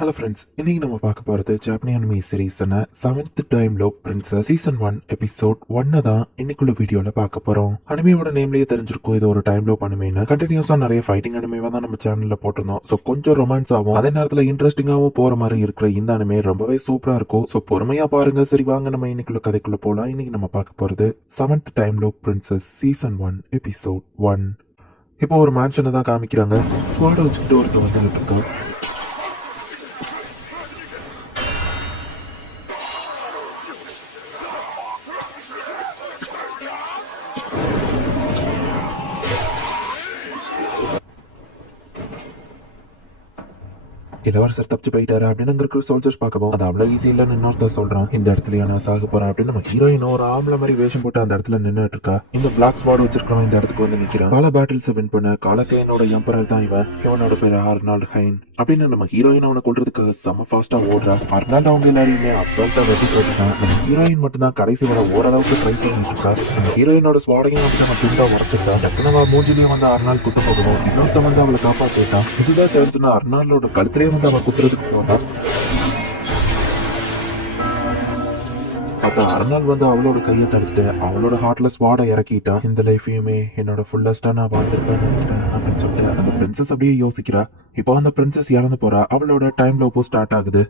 Hello friends, இன்னைக்கு நம்ம பார்க்க போறது ஜாப்பனீஸ் அனிமே சீரிஸான 7th டைம் லோ பிரின்சஸ் சீசன் 1 எபிசோட் 1 தான் இன்னைக்குள்ள வீடியோல பார்க்க போறோம். அனிமையோட நேம்லயே தெரிஞ்சிருக்கும் இது ஒரு டைம் லோ அனிமேன்னு. கண்டினியூஸா நிறைய ஃபைட்டிங் அனிமேவா தான் நம்ம சேனல்ல போட்டிருந்தோம். ஸோ கொஞ்சம் ரொமான்ஸ் ஆகும், அதே நேரத்துல இன்ட்ரெஸ்டிங்காவும் போற மாதிரி இருக்கிற இந்த அனிமே ரொம்பவே சூப்பரா இருக்கும். ஸோ பொறுமையா பாருங்க. சரி வாங்க நம்ம இன்னைக்குள்ள கதைக்குள்ள போலாம். இன்னைக்கு நம்ம பார்க்க போறது 7th டைம் லோ பிரின்சஸ் சீசன் 1 எபிசோட் 1. இப்போ ஒரு மேன்ஷனை தான் காமிக்கிறாங்க. ஸ்குவாட வச்சுக்கிட்டு ஒருத்தர் வந்துகிட்டு இருக்கா. இளவரசர் தப்பிச்சு போயிட்டாரு அப்படின்னு அங்க இருக்கிற சோல்ஜர்ஸ் பார்க்கவும் அது அவ்வளவு ஈஸி இல்லன்னு இன்னொருத்தர் சொல்றான். இந்த இடத்துல நான் சாக போறேன் அப்படின்னு நம்ம ஹீரோயின் ஒரு ஆம்பளை மாதிரி வேஷம் போட்டு அந்த இடத்துல நின்னுட்டு இருக்கா. இந்த பிளாக் ஸ்வாட் வச்சிருக்கவன் இந்த இடத்துக்கு வந்து நிக்கிறான். பல பேட்டில்ஸ் வின் பண்ண காலக்கையனோட எம்பரர் தான் இவன். இவனோட பேரு ஆர்னால்ட் ஹைன் அப்படின்னு நம்ம ஹீரோயின் அவனை கொல்றதுக்காக செம்ம ஃபாஸ்டா ஓடுறா. ஆர்னால்ட் அவங்க எல்லாரையுமே அசால்ட்டா வெட்டி போட்டுட்டான். நம்ம ஹீரோயின் மட்டும் தான் கடைசி வர ஓரளவுக்கு ட்ரை பண்ணிட்டு இருக்கா. நம்ம ஹீரோயினோட ஸ்வாடையும் அப்படி நம்ம துண்டா உடச்சிட்டா. டக்குனவா மூஞ்சிலேயே வந்து ஆர்னால்ட் குத்து போகணும். இன்னொருத்த வந்து அவளை காப்பாத்திட்டான். இதுதான் சான்ஸ்னா ஆர்னால்டோட கழுத்திலேயே வந்து அவன் குத்துறதுக்கு போனான். அர்னால் வந்து அவளோட கையை தடுத்துட்டு அவளோட ஹார்ட்ல ஸ்வாட இறக்கிட்டான். இந்த லைஃபையுமே என்னோட ஃபுல்லஸ்டா நான் வாழ்ந்துருப்பேன்னு நினைக்கிறேன் அப்படின்னு சொல்லிட்டு அந்த பிரின்சஸ் அப்படியே யோசிக்கிறா. இப்போ அந்த பிரின்சஸ் இறந்து போறா. அவளோட டைம் லோப்போ ஸ்டார்ட் ஆகுது.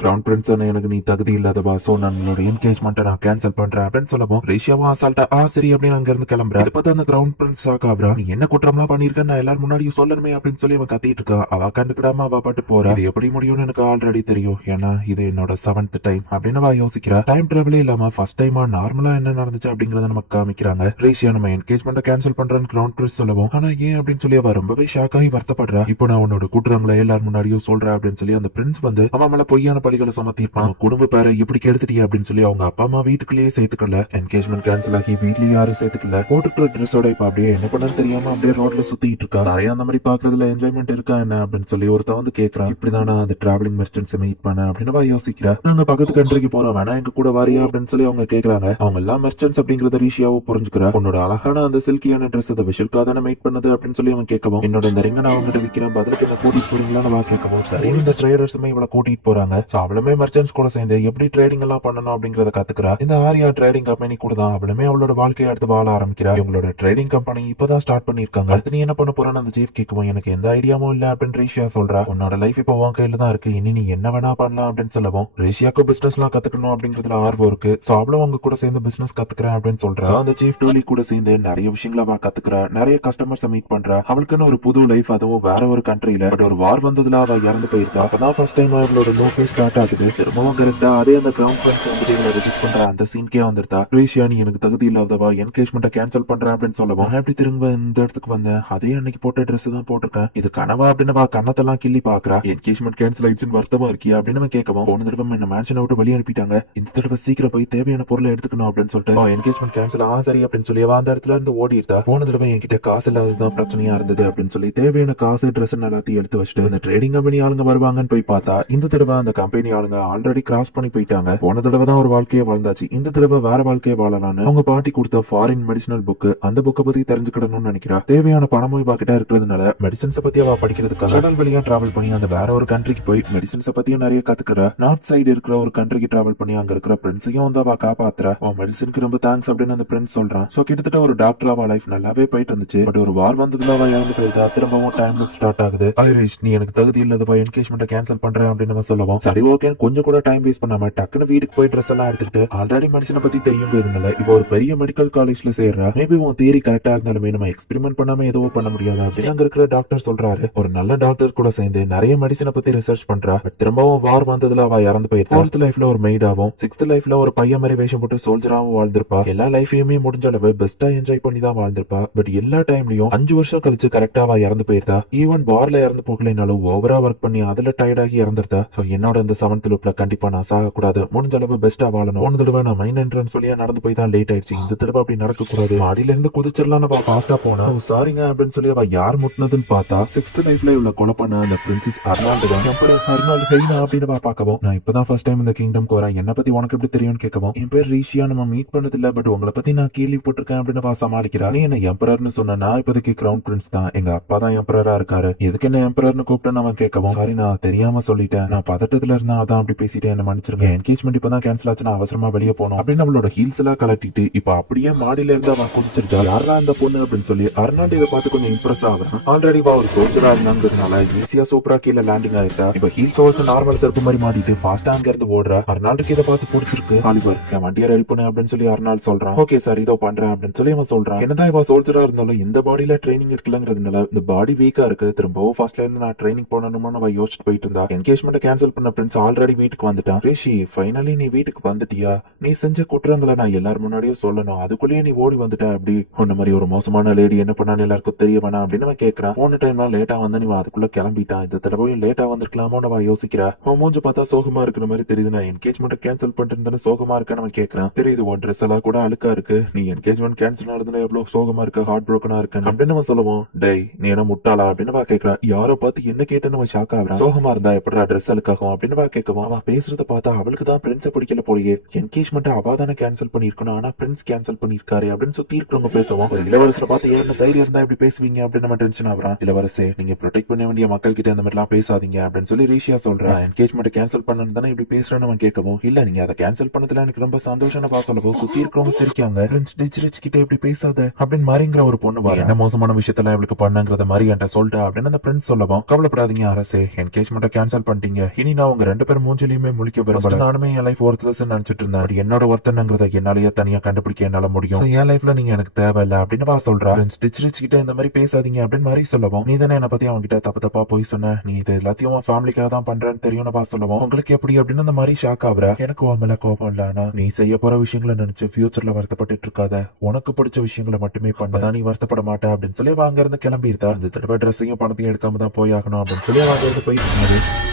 கிரவுன் பிரின்ஸ் எனக்கு நீ தகுதி இல்லாதவா, சோ நம்மளோட என்கேஜ்மெண்ட்டை நான் கேன்சல் பண்றேன் அப்படின்னு சொல்லவும் ரேஷியாவும் அசால்ட்டா சரி அப்படின்னு அங்க இருந்து கிளம்புறா. இப்ப அந்த கிரவுன் பிரின்ஸ் ஆகாப்ரா. நீ என்ன குற்றம்லாம் பண்ணிருக்க, நான் எல்லாரும் முன்னாடியும் சொல்லணுமே அப்படின்னு சொல்லி அவன் கத்திட்டு இருக்கான். அவ கண்டுக்கிடாம அவ பாட்டு போறா. இது எப்படி முடியும்னு எனக்கு ஆல்ரெடி தெரியும், ஏன்னா இது என்னோட 7th டைம் அப்படின்னு அவ யோசிக்கிறா. டைம் டிராவலே இல்லாம ஃபர்ஸ்ட் டைமா நார்மலா என்ன நடந்துச்சு அப்படிங்கறத நமக்கு காமிக்கிறாங்க. ரேஷியா நம்ம என்கேஜ்மெண்ட்டை கேன்சல் பண்றேன்னு கிரவுன் பிரின்ஸ் சொல்லவும் ஆனா ஏன் அப்படின்னு சொல்லி அவ ரொம்பவே ஷாக் ஆகி வருத்தப்படுறா. இப்போ நான் உன்னோட குற்றங்களை எல்லாரும் முன்னாடியும் சொல்றேன் அப்படின்னு சொல்லி அந்த பிரின்ஸ் வந்து அவன் மேல பொய்யான பழிகளை சுமத்திருப்பான். குடும்ப பேரை எப்படி கெடுத்துட்டியா அப்படின்னு சொல்லி அவங்க அப்பா அம்மா வீட்டுக்குள்ளேயே சேர்த்துக்கல. என்கேஜ்மெண்ட் கேன்சல் ஆகி வீட்லயே யாரும் சேர்த்துக்கல. போட்டுக்கிற ட்ரெஸ்ஸோட இப்ப அப்படியே என்ன பண்ணு தெரியாம அப்படியே ரோட்ல சுத்திட்டு இருக்கா. நிறைய அந்த மாதிரி பாக்குறதுல என்ஜாய்மெண்ட் இருக்கா என்ன அப்படின்னு சொல்லி ஒருத்தன் வந்து கேட்கறான். இப்படிதானா அந்த டிராவலிங் மெர்ச்சன்ட்ஸ் மீட் பண்ண அப்படின்னு யோசிக்கிறா. நாங்க பக்கத்து கண்ட்ரிக்கு போறோம், வேணா எங்க கூட வாரியா அப்படின்னு சொல்லி அவங்க கேக்குறாங்க. அவங்க எல்லாம் மெர்ச்சன்ட்ஸ் அப்படிங்கறத ரீஷியாவோ புரிஞ்சுக்கிறா. உன்னோட அழகான அந்த சில்கியான ட்ரெஸ் அதை விஷல்கா தானே மீட் பண்ணது அப்படின்னு சொல்லி அவன் கேட்கவும் என்னோட இந்த ரிங்க நான் அவங்ககிட்ட விற்கிறேன், பதிலுக்கு என்ன கூட்டிட்டு போறீங்களான்னு கேட்கவும் சரி இந்த ட்ரேடர்ஸுமே இவளை கூட்டிட்டு போறாங்க. அவளுமே மர்ச்சன்ட்ஸ் கூட சேர்ந்து எப்படி ட்ரேடிங் எல்லாம் பண்ணணும் அப்படிங்கறத கத்துக்கிறா. இந்த ஆரியா ட்ரேடிங் கம்பெனி கூட தான் அவளுமே அவளோட வாழ்க்கையை அடுத்து வாழ ஆரம்பிக்கிறா. இவங்களோட ட்ரேடிங் கம்பெனி இப்பதான் ஸ்டார்ட் பண்ணிருக்காங்க. அடுத்து நீ என்ன பண்ண போறன்னு அந்த சீஃப் கேட்கவும் எனக்கு எந்த ஐடியாவும் இல்ல அப்படின்னு ரேஷியா சொல்றா. உன்னோட லைஃப் இப்போ உன் கையில தான் இருக்கு, இனி நீ என்ன வேணா பண்ணலாம் அப்படின்னு சொல்லவும் ரேஷியாக்கு பிசினஸ் எல்லாம் கத்துக்கணும் அப்படிங்கறதுல ஆர்வம் இருக்கு. சோ அவளும் அவங்க கூட சேர்ந்து பிசினஸ் கத்துக்கிறேன் அப்படின்னு சொல்றா. அந்த சீஃப் டோலி கூட சேர்ந்து நிறைய விஷயங்களை அவ கத்துக்கிறா. நிறைய கஸ்டமர்ஸ் மீட் பண்றா. அவளுக்குன்னு ஒரு புது லைஃப், அதுவும் வேற ஒரு கண்ட்ரில. பட் ஒரு வார் வந்ததுல அவ இறந்து போயிருக்கா. அப்பதான் ஃபர்ஸ்ட் டைம் அவளோட நோ ஃபேஸ் ஸ்டார்ட் ஆகுது. திரும்பவும் கரெக்டா அதே அந்த கிரவுண்ட் ஃப்ரெண்ட்ஸ் வந்துட்டு இவங்களை ரிஜெக்ட் பண்ற அந்த சீன்கே வந்துருந்தா. ரேஷியா நீ எனக்கு தகுதி இல்லாதவா, என்கேஜ்மெண்ட்டை கேன்சல் பண்றேன் அப்படின்னு சொல்லவும் நான் எப்படி திரும்ப இந்த இடத்துக்கு வந்தேன், அதே அன்னைக்கு போட்ட ட்ரெஸ் தான் போட்டிருக்கேன், இது கனவா அப்படின்னு கண்ணத்தெல்லாம் கிள்ளி பாக்குறா. என்கேஜ்மெண்ட் கேன்சல் ஆயிடுச்சுன்னு வருத்தமா இருக்கியா அப்படின்னு கேட்கவும் போன தடவை என்ன மேன்ஷனை விட்டு வெளியே அனுப்பிட்டாங்க, இந்த தடவை சீக்கிரம் போய் தேவையான பொருளை எடுத்துக்கணும் அப்படின்னு சொல்லிட்டு என்கேஜ்மெண்ட் கேன்சல் சரி அப்படின்னு சொல்லி அந்த இடத்துல இருந்து ஓடி இருந்தா. போன தடவை என்கிட்ட காசு இல்லாததான் பிரச்சனையா இருந்தது அப்படின்னு சொல்லி தேவையான காசு ட்ரெஸ் எல்லாத்தையும் எடுத்து வச்சுட்டு இந்த ட்ரேடிங் கம்பெனி ஆளுங்க வருவாங்கன்னு போய் பார்த்தா இந்த தடவை அந்த கம்பெனி ஆளுங்க ஆல்ரெடி கிராஸ் பண்ணி போயிட்டாங்க. போன தடவை தான் ஒரு வாழ்க்கையை வாழ்ந்தாச்சு, இந்த தடவை வேற வாழ்க்கையை வாழலான்னு அவங்க பாட்டி கொடுத்த ஃபாரின் மெடிசினல் புக், அந்த புக்கை பத்தி தெரிஞ்சுக்கணும்னு நினைக்கிறா. தேவையான பணமும் இவ கிட்ட இருக்கிறதுனால மெடிசன்ஸ் பத்தி அவ படிக்கிறதுக்காக கடல் வழியா டிராவல் பண்ணி அந்த வேற ஒரு கண்ட்ரிக்கு போய் மெடிசன்ஸ் பத்தியும் நிறைய கத்துக்கிறா. நார்த் சைடு இருக்கிற ஒரு கண்ட்ரிக்கு டிராவல் பண்ணி அங்க இருக்கிற பிரின்ஸையும் வந்து அவ காப்பாத்துறா. அவன் மெடிசனுக்கு ரொம்ப தேங்க்ஸ் அப்படின்னு அந்த பிரின்ஸ் சொல்றான். சோ கிட்டத்தட்ட ஒரு டாக்டர் அவ லைஃப் நல்லாவே போயிட்டு இருந்துச்சு. பட் ஒரு வார் வந்ததுல அவ இறந்து போயிருக்கா. திரும்பவும் டைம் லூப் ஸ்டார்ட் ஆகுது. ஐரிஷ் நீ எனக்கு தகுதி இல்லாதவா, என்கேஜ்மெண்ட்டை கேன்சல் பண்றேன் அப்படின்னு சொல்லுவோம். சரி ஓகே கொஞ்சம் கூட டைம் வேஸ்ட் பண்ணாம டக்குனு வீட்டுக்கு போய் ட்ரெஸ் எல்லாம் எடுத்துட்டு ஆல்ரெடி மெடிசனை பத்தி தெரியுங்கிறதுனால இப்போ ஒரு பெரிய மெடிக்கல் காலேஜ்ல சேர்றா. மேபி உன் தியரி கரெக்டா இருந்தாலுமே நம்ம எக்ஸ்பெரிமெண்ட் பண்ணாம எதுவும் பண்ண முடியாது அப்படின்னு அங்க இருக்கிற டாக்டர் சொல்றாரு. ஒரு நல்ல டாக்டர் கூட சேர்ந்து நிறைய மெடிசனை பத்தி ரிசர்ச் பண்றா. பட் திரும்பவும் வார் வந்ததுல அவ இறந்து போயிருக்கா. 4th லைஃப்ல ஒரு மெய்டாவும் 6th லைஃப்ல ஒரு பையன் மாதிரி வேஷம் போட்டு சோல்ஜராவும் வாழ்ந்திருப்பா. எல்லா லைஃபையுமே முடிஞ்ச அளவு பெஸ்டா என்ஜாய் பண்ணி தான் வாழ்ந்திருப்பா. பட் எல்லா டைம்லயும் 5 வருஷம் கழிச்சு கரெக்டா அவ இறந்து போயிருந்தா. ஈவன் வார்ல இறந்து போகலைனாலும் ஓவரா ஒர்க் பண்ணி அதுல டயர்ட் ஆகி இறந்துருத. சோ என்னோட இந்த 7th லூப்ல கண்டிப்பா நான் சாக கூடாது, முடிஞ்ச அளவு பெஸ்டா வாழணும். போன தடவை நான் மைன் என்ட்ரன்ஸ் சொல்லியா நடந்து போய் தான் லேட் ஆயிடுச்சு, இந்த தடவை அப்படி நடக்க கூடாது. மாடியில இருந்து குதிச்சிடலாம் ஃபாஸ்டா போனா சாரிங்க அப்படின்னு சொல்லி அவ யார் முட்டினதுன்னு பார்த்தா 6th லைஃப்ல இவ்வளவு கொலை பண்ண அந்த பிரின்சஸ் அர்னால்டு தான். எப்படி அர்னால்டு ஹெய்னா அப்படின்னு பார்க்கவும், நான் இப்பதான் ஃபர்ஸ்ட் டைம் இந்த கிங்டம்க்கு வரேன், என்ன பத்தி உனக்கு எப்படி தெரியும்னு கேட்கவும், என் பேர் ரீஷியா, நம்ம மீட் பண்ணது இல்ல, பட் உங்களை பத்தி நான் கேள்விப்பட்டிருக்கேன் அப்படின்னு சமாளிக்கிறா. நீ என்ன எம்பரர்னு சொன்னா, நான் இப்போதைக்கு கிரவுன் பிரின்ஸ் தான், எங்க அப்பா தான் எம்பரரா இருக்காரு, எதுக்கு என்ன எம்பரர்னு கூப்பிட்டு அவன் கேட்கவும், சாரி நான் தெரியாம சொல்லிட்டேன், நான் பதட்டத்துல இருந்தா அதான் அப்படி பேசிட்டேன், என்ன மன்னிச்சிருங்க, என்கேஜ்மெண்ட் இப்பதான் கேன்சல் ஆச்சுன்னா அவசரமா வெளியே போனோம் அப்படின்னு அவளோட ஹீல்ஸ் எல்லாம் கலட்டிட்டு இப்ப அப்படியே மாடியில இருந்து அவன் குதிச்சிருக்கா. யாரா அந்த பொண்ணு அப்படின்னு சொல்லி அர்னால்டு இதை பார்த்து கொஞ்சம் இம்ப்ரெஸ் ஆகுறான். ஆல்ரெடி ஒரு சோல்ஜரா இருந்தாங்கிறதுனால ஈஸியா சூப்பரா கீழே லேண்டிங் ஆயிருக்கா. இப்ப ஹீல்ஸ் ஓல்ஸ் நார்மல் செருப்பு மாதிரி மாட்டிட்டு ஃபாஸ்டா அங்க இருந்து ஓடுறா. அர்னால்டுக்கு இதை பார்த்து பிடிச்சிருக்கு. ஆலிவர் என் வண்டியை ரெடி பண்ணு அப்படின்னு சொல்லி அர்னால்டு சொல்றான். ஓகே சார் இதோ பண்றேன் அப்படின்னு சொல்லி அவன் சொல்றான். என்னதான் இவன் சோல்ஜரா இருந்தாலும் இந்த பாடியில ட்ரைனிங் எடுக்கலங்கிறதுனால இந்த பாடி வீக்கா இருக்கு, திரும்பவும் ஃபர்ஸ்ட்ல இருந்து நான் ட்ரைனிங் போனணும்னு அவன் யோசிச்சுட்டு போயிட்டு இருந்தா. என்கேஜ்மெண்ட் கேன்சல் பண்ண பிரின்ஸ் ஆல்ரெடி வீட்டுக்கு வந்துட்டான். ரிஷி ஃபைனலி நீ வீட்டுக்கு வந்துட்டியா, நீ செஞ்ச குற்றங்களை நான் எல்லாரும் முன்னாடியே சொல்லணும், அதுக்குள்ளேயே நீ ஓடி வந்துட்ட, அப்படி உன்ன மாதிரி ஒரு மோசமான லேடி என்ன பண்ணான்னு எல்லாருக்கும் தெரிய வேணாம் அப்படின்னு அவன் கேட்கறான். போன டைம்லாம் லேட்டா வந்து நீ அதுக்குள்ள கிளம்பிட்டான், இந்த தடவையும் லேட்டா வந்திருக்கலாமோ அவ யோசிக்கிறா. அவன் மூஞ்ச பார்த்தா சோகமா இருக்கிற மாதிரி தெரியுது. நான் என்கேஜ்மெண்ட் கேன்சல் பண்ணிட்டு சோகமா இருக்கான்னு அவன் கேட்கறான். தெரியுது உன் ட்ரெஸ் எல்லாம் கூட அழுக்கா இருக்கு, நீ என்கேஜ்மெண்ட் கேன்சல் ஆனதுல எவ்வளவு சோகமா இருக்க, ஹார்ட் ப்ரோக்கனா இருக்கு அப்படின்னு அவன் சொல்லுவோம். டேய் நீ என்ன முட்டாளா அப்படின்னு அவ கேட்கறா. யாரோ பார்த்து என்ன கேட்டேன்னு அவன் ஷாக் ஆகுறான். சோகமா இருந்தா எப்படா ட்ரெஸ் அழுக்காகும் அப்படின்னு அவ கேட்கவும், அவன் பேசுறத பார்த்தா அவளுக்கு தான் பிரின்ஸ பிடிக்கல போலயே, என்கேஜ்மெண்ட் அவ தானே கேன்சல் பண்ணிருக்கணும், ஆனா பிரின்ஸ் கேன்சல் பண்ணிருக்காரு அப்படின்னு சுத்தி இருக்கிறவங்க பேசுவோம். ஒரு இளவரசரை பார்த்து என்ன தைரியம் இருந்தா இப்படி பேசுவீங்க அப்படின்னு நம்ம டென்ஷன் ஆகுறான். இளவரசே நீங்க ப்ரொடெக்ட் பண்ண வேண்டிய மக்கள் கிட்ட அந்த மாதிரி எல்லாம் பேசாதீங்க அப்படின்னு சொல்லி ரீஷியா சொல்றான். என்கேஜ்மெண்ட் கேன்சல் பண்ணணும் தானே இப்படி பேசுறேன்னு அவன் கேட்கவும், இல்ல நீங்க அதை கேன்சல் பண்ணதுல எனக்கு ரொம்ப சந்தோஷம் சொல்லவும் சுத்தி இருக்கிறவங்க சிரிக்காங்க. பிரின்ஸ் டிஜ்ரிச் கிட்ட இப்படி பேசாத அப்படின்னு மாறிங்கிற ஒரு பொண்ணு வர என்ன மோசமான விஷயத்துல அவளுக்கு பண்ணங்கிறத மாதிரி என்கிட்ட சொல்லிட்டா அப்படின்னு அந்த பிரின்ஸ் சொல்லவும், கவலைப்படாதீங்க அரசே, என்கேஜ்மெண்ட் கேன்சல் பண்ணிட்டீங்க, இனி நான் உங்க 2 பேரும் மூஞ்சிலையுமே முழிக்க விரும்பல, நானுமே என் லைஃப் ஒர்த்லெஸ் நினைச்சிட்டு இருந்தேன், என்னோட ஒருத்தனங்கிறத என்னாலேயே தனியா கண்டுபிடிக்க என்னால முடியும், என் லைஃப்ல நீங்க எனக்கு தேவையில்ல அப்படின்னு வா சொல்றா. டிச்ரிச் கிட்ட இந்த மாதிரி பேசாதீங்க அப்படின்னு மாதிரி சொல்லவும், நீ தானே என்ன பத்தி அவங்க கிட்ட தப்பு தப்பா போய் சொன்ன, நீ இது எல்லாத்தையும் ஃபேமிலிக்காக தான் பண்றேன்னு தெரியும் வா சொல்லவும், உங்களுக்கு எப்படி அப்படின்னு அந்த மாதிரி ஷாக் ஆகுற. எனக்கு உன் மேல கோபம் இல்ல, ஆனா நீ செய்ய போற விஷயங்களை நினைச்சு ஃபியூச்சர்ல வருத்தப்பட்டு இருக்காத, உனக்கு பிடிச்ச விஷயங்களை மட்டுமே பண்ணதான் நீ வருத்தப்பட மாட்டே அப்படின்னு சொல்லி அங்க இருந்து கிளம்பியிருந்தா. இந்த தடவை ட்ரெஸ்ஸையும் பணத்தையும் எடுக்காம தான் போய் ஆகணும் அப்படின்னு சொல்லி அங்க இருந்து போயிட்டு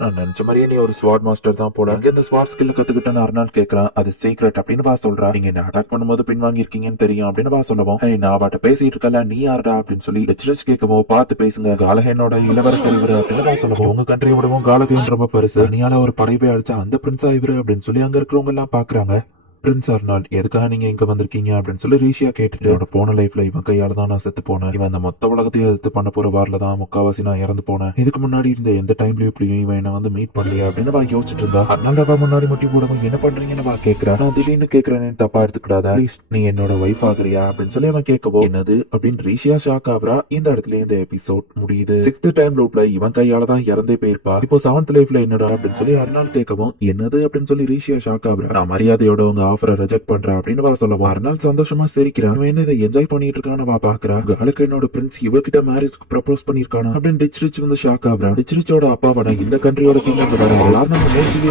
நான் நினைச்ச மாதிரியே நீ ஒரு ஸ்வாட் மாஸ்டர் தான் போல, அங்க இந்த ஸ்வாட் ஸ்கில் கத்துக்கிட்டேன்னு அர்னால்ட் கேக்குறான். அது சீக்ரெட் அப்படின்னு வா சொல்றா. நீங்க என்ன அட்டாக் பண்ணும்போது பின் வாங்கிருக்கீங்கன்னு தெரியும் அப்படின்னு வா சொல்லவும், நான் பாட்ட பேசிட்டு இருக்கல நீ யாருடா அப்படின்னு சொல்லி டிச்ரிச் கேட்கவும், பார்த்து பேசுங்க காலஹேனோட இளவரசர் இவரு அப்படின்னு வா சொல்லவும், உங்க கண்ட்ரியை விடவும் காலகேன் ரொம்ப பெருசு, தனியால ஒரு படைப்பை அழிச்சா அந்த பிரின்ஸா இவரு அப்படின்னு சொல்லி அங்க இருக்கிறவங்க எல்லாம் பாக்குறாங்க. பிரின்ஸ் அர்னால்ட் எதுக்காக நீங்க இங்க வந்திருக்கீங்க அப்படின்னு சொல்லி ரீஷியா கேட்டுட்டு, என்னோட போன லைஃப்ல இவன் கையால தான் நான் செத்து போனேன், இவன் அந்த மொத்த உலகத்தையும் எதிர்த்து பண்ண போற வாரில தான் முக்காவாசி நான் இறந்து போனேன், இதுக்கு முன்னாடி இருந்த எந்த டைம் லூப்லயும் இவன் என்ன வந்து மீட் பண்ணலையா அப்படின்னு வா யோசிச்சுட்டு இருந்தா. அர்னால்ட் அவ முன்னாடி முட்டி போடவும் என்ன பண்றீங்கன்னு வா கேக்குறா. நான் திடீர்னு கேக்குறேன்னு தப்பா எடுத்துக்கிடாத, ப்ளீஸ் நீ என்னோட வைஃப் ஆகுறியா அப்படின்னு சொல்லி அவன் கேட்கவும், என்னது அப்படின்னு ரீஷியா ஷாக் ஆகுறா. இந்த இடத்துல இந்த எபிசோட் முடியுது. 6th டைம் லூப்ல இவன் கையால தான் இறந்தே போயிருப்பா, இப்போ 7th லைஃப்ல என்னடா அப்படின்னு சொல்லி அர்னால்ட் கேட்கவும், என்னது அப்படின்னு சொல்லி ரீஷியா ஷாக் ஆகுறா. நான் மரியாதையோட உங்க ஆஃபரை ரிஜெக்ட் பண்றேன் அப்படின்னு வா சொல்லவும், அர்னால்ட் சந்தோஷமா சிரிக்கிறான். அவன் என்ன இதை என்ஜாய் பண்ணிட்டு இருக்கான்னு வா பாக்குறா. காலுக்கு என்னோட பிரின்ஸ் இவகிட்ட மேரேஜ்க்கு ப்ரப்போஸ் பண்ணிருக்கானா அப்படின்னு டிச்ரிச் வந்து ஷாக் ஆகுறான். டிச்ரிச்சோட அப்பாவன இந்த கண்ட்ரியோட கிங்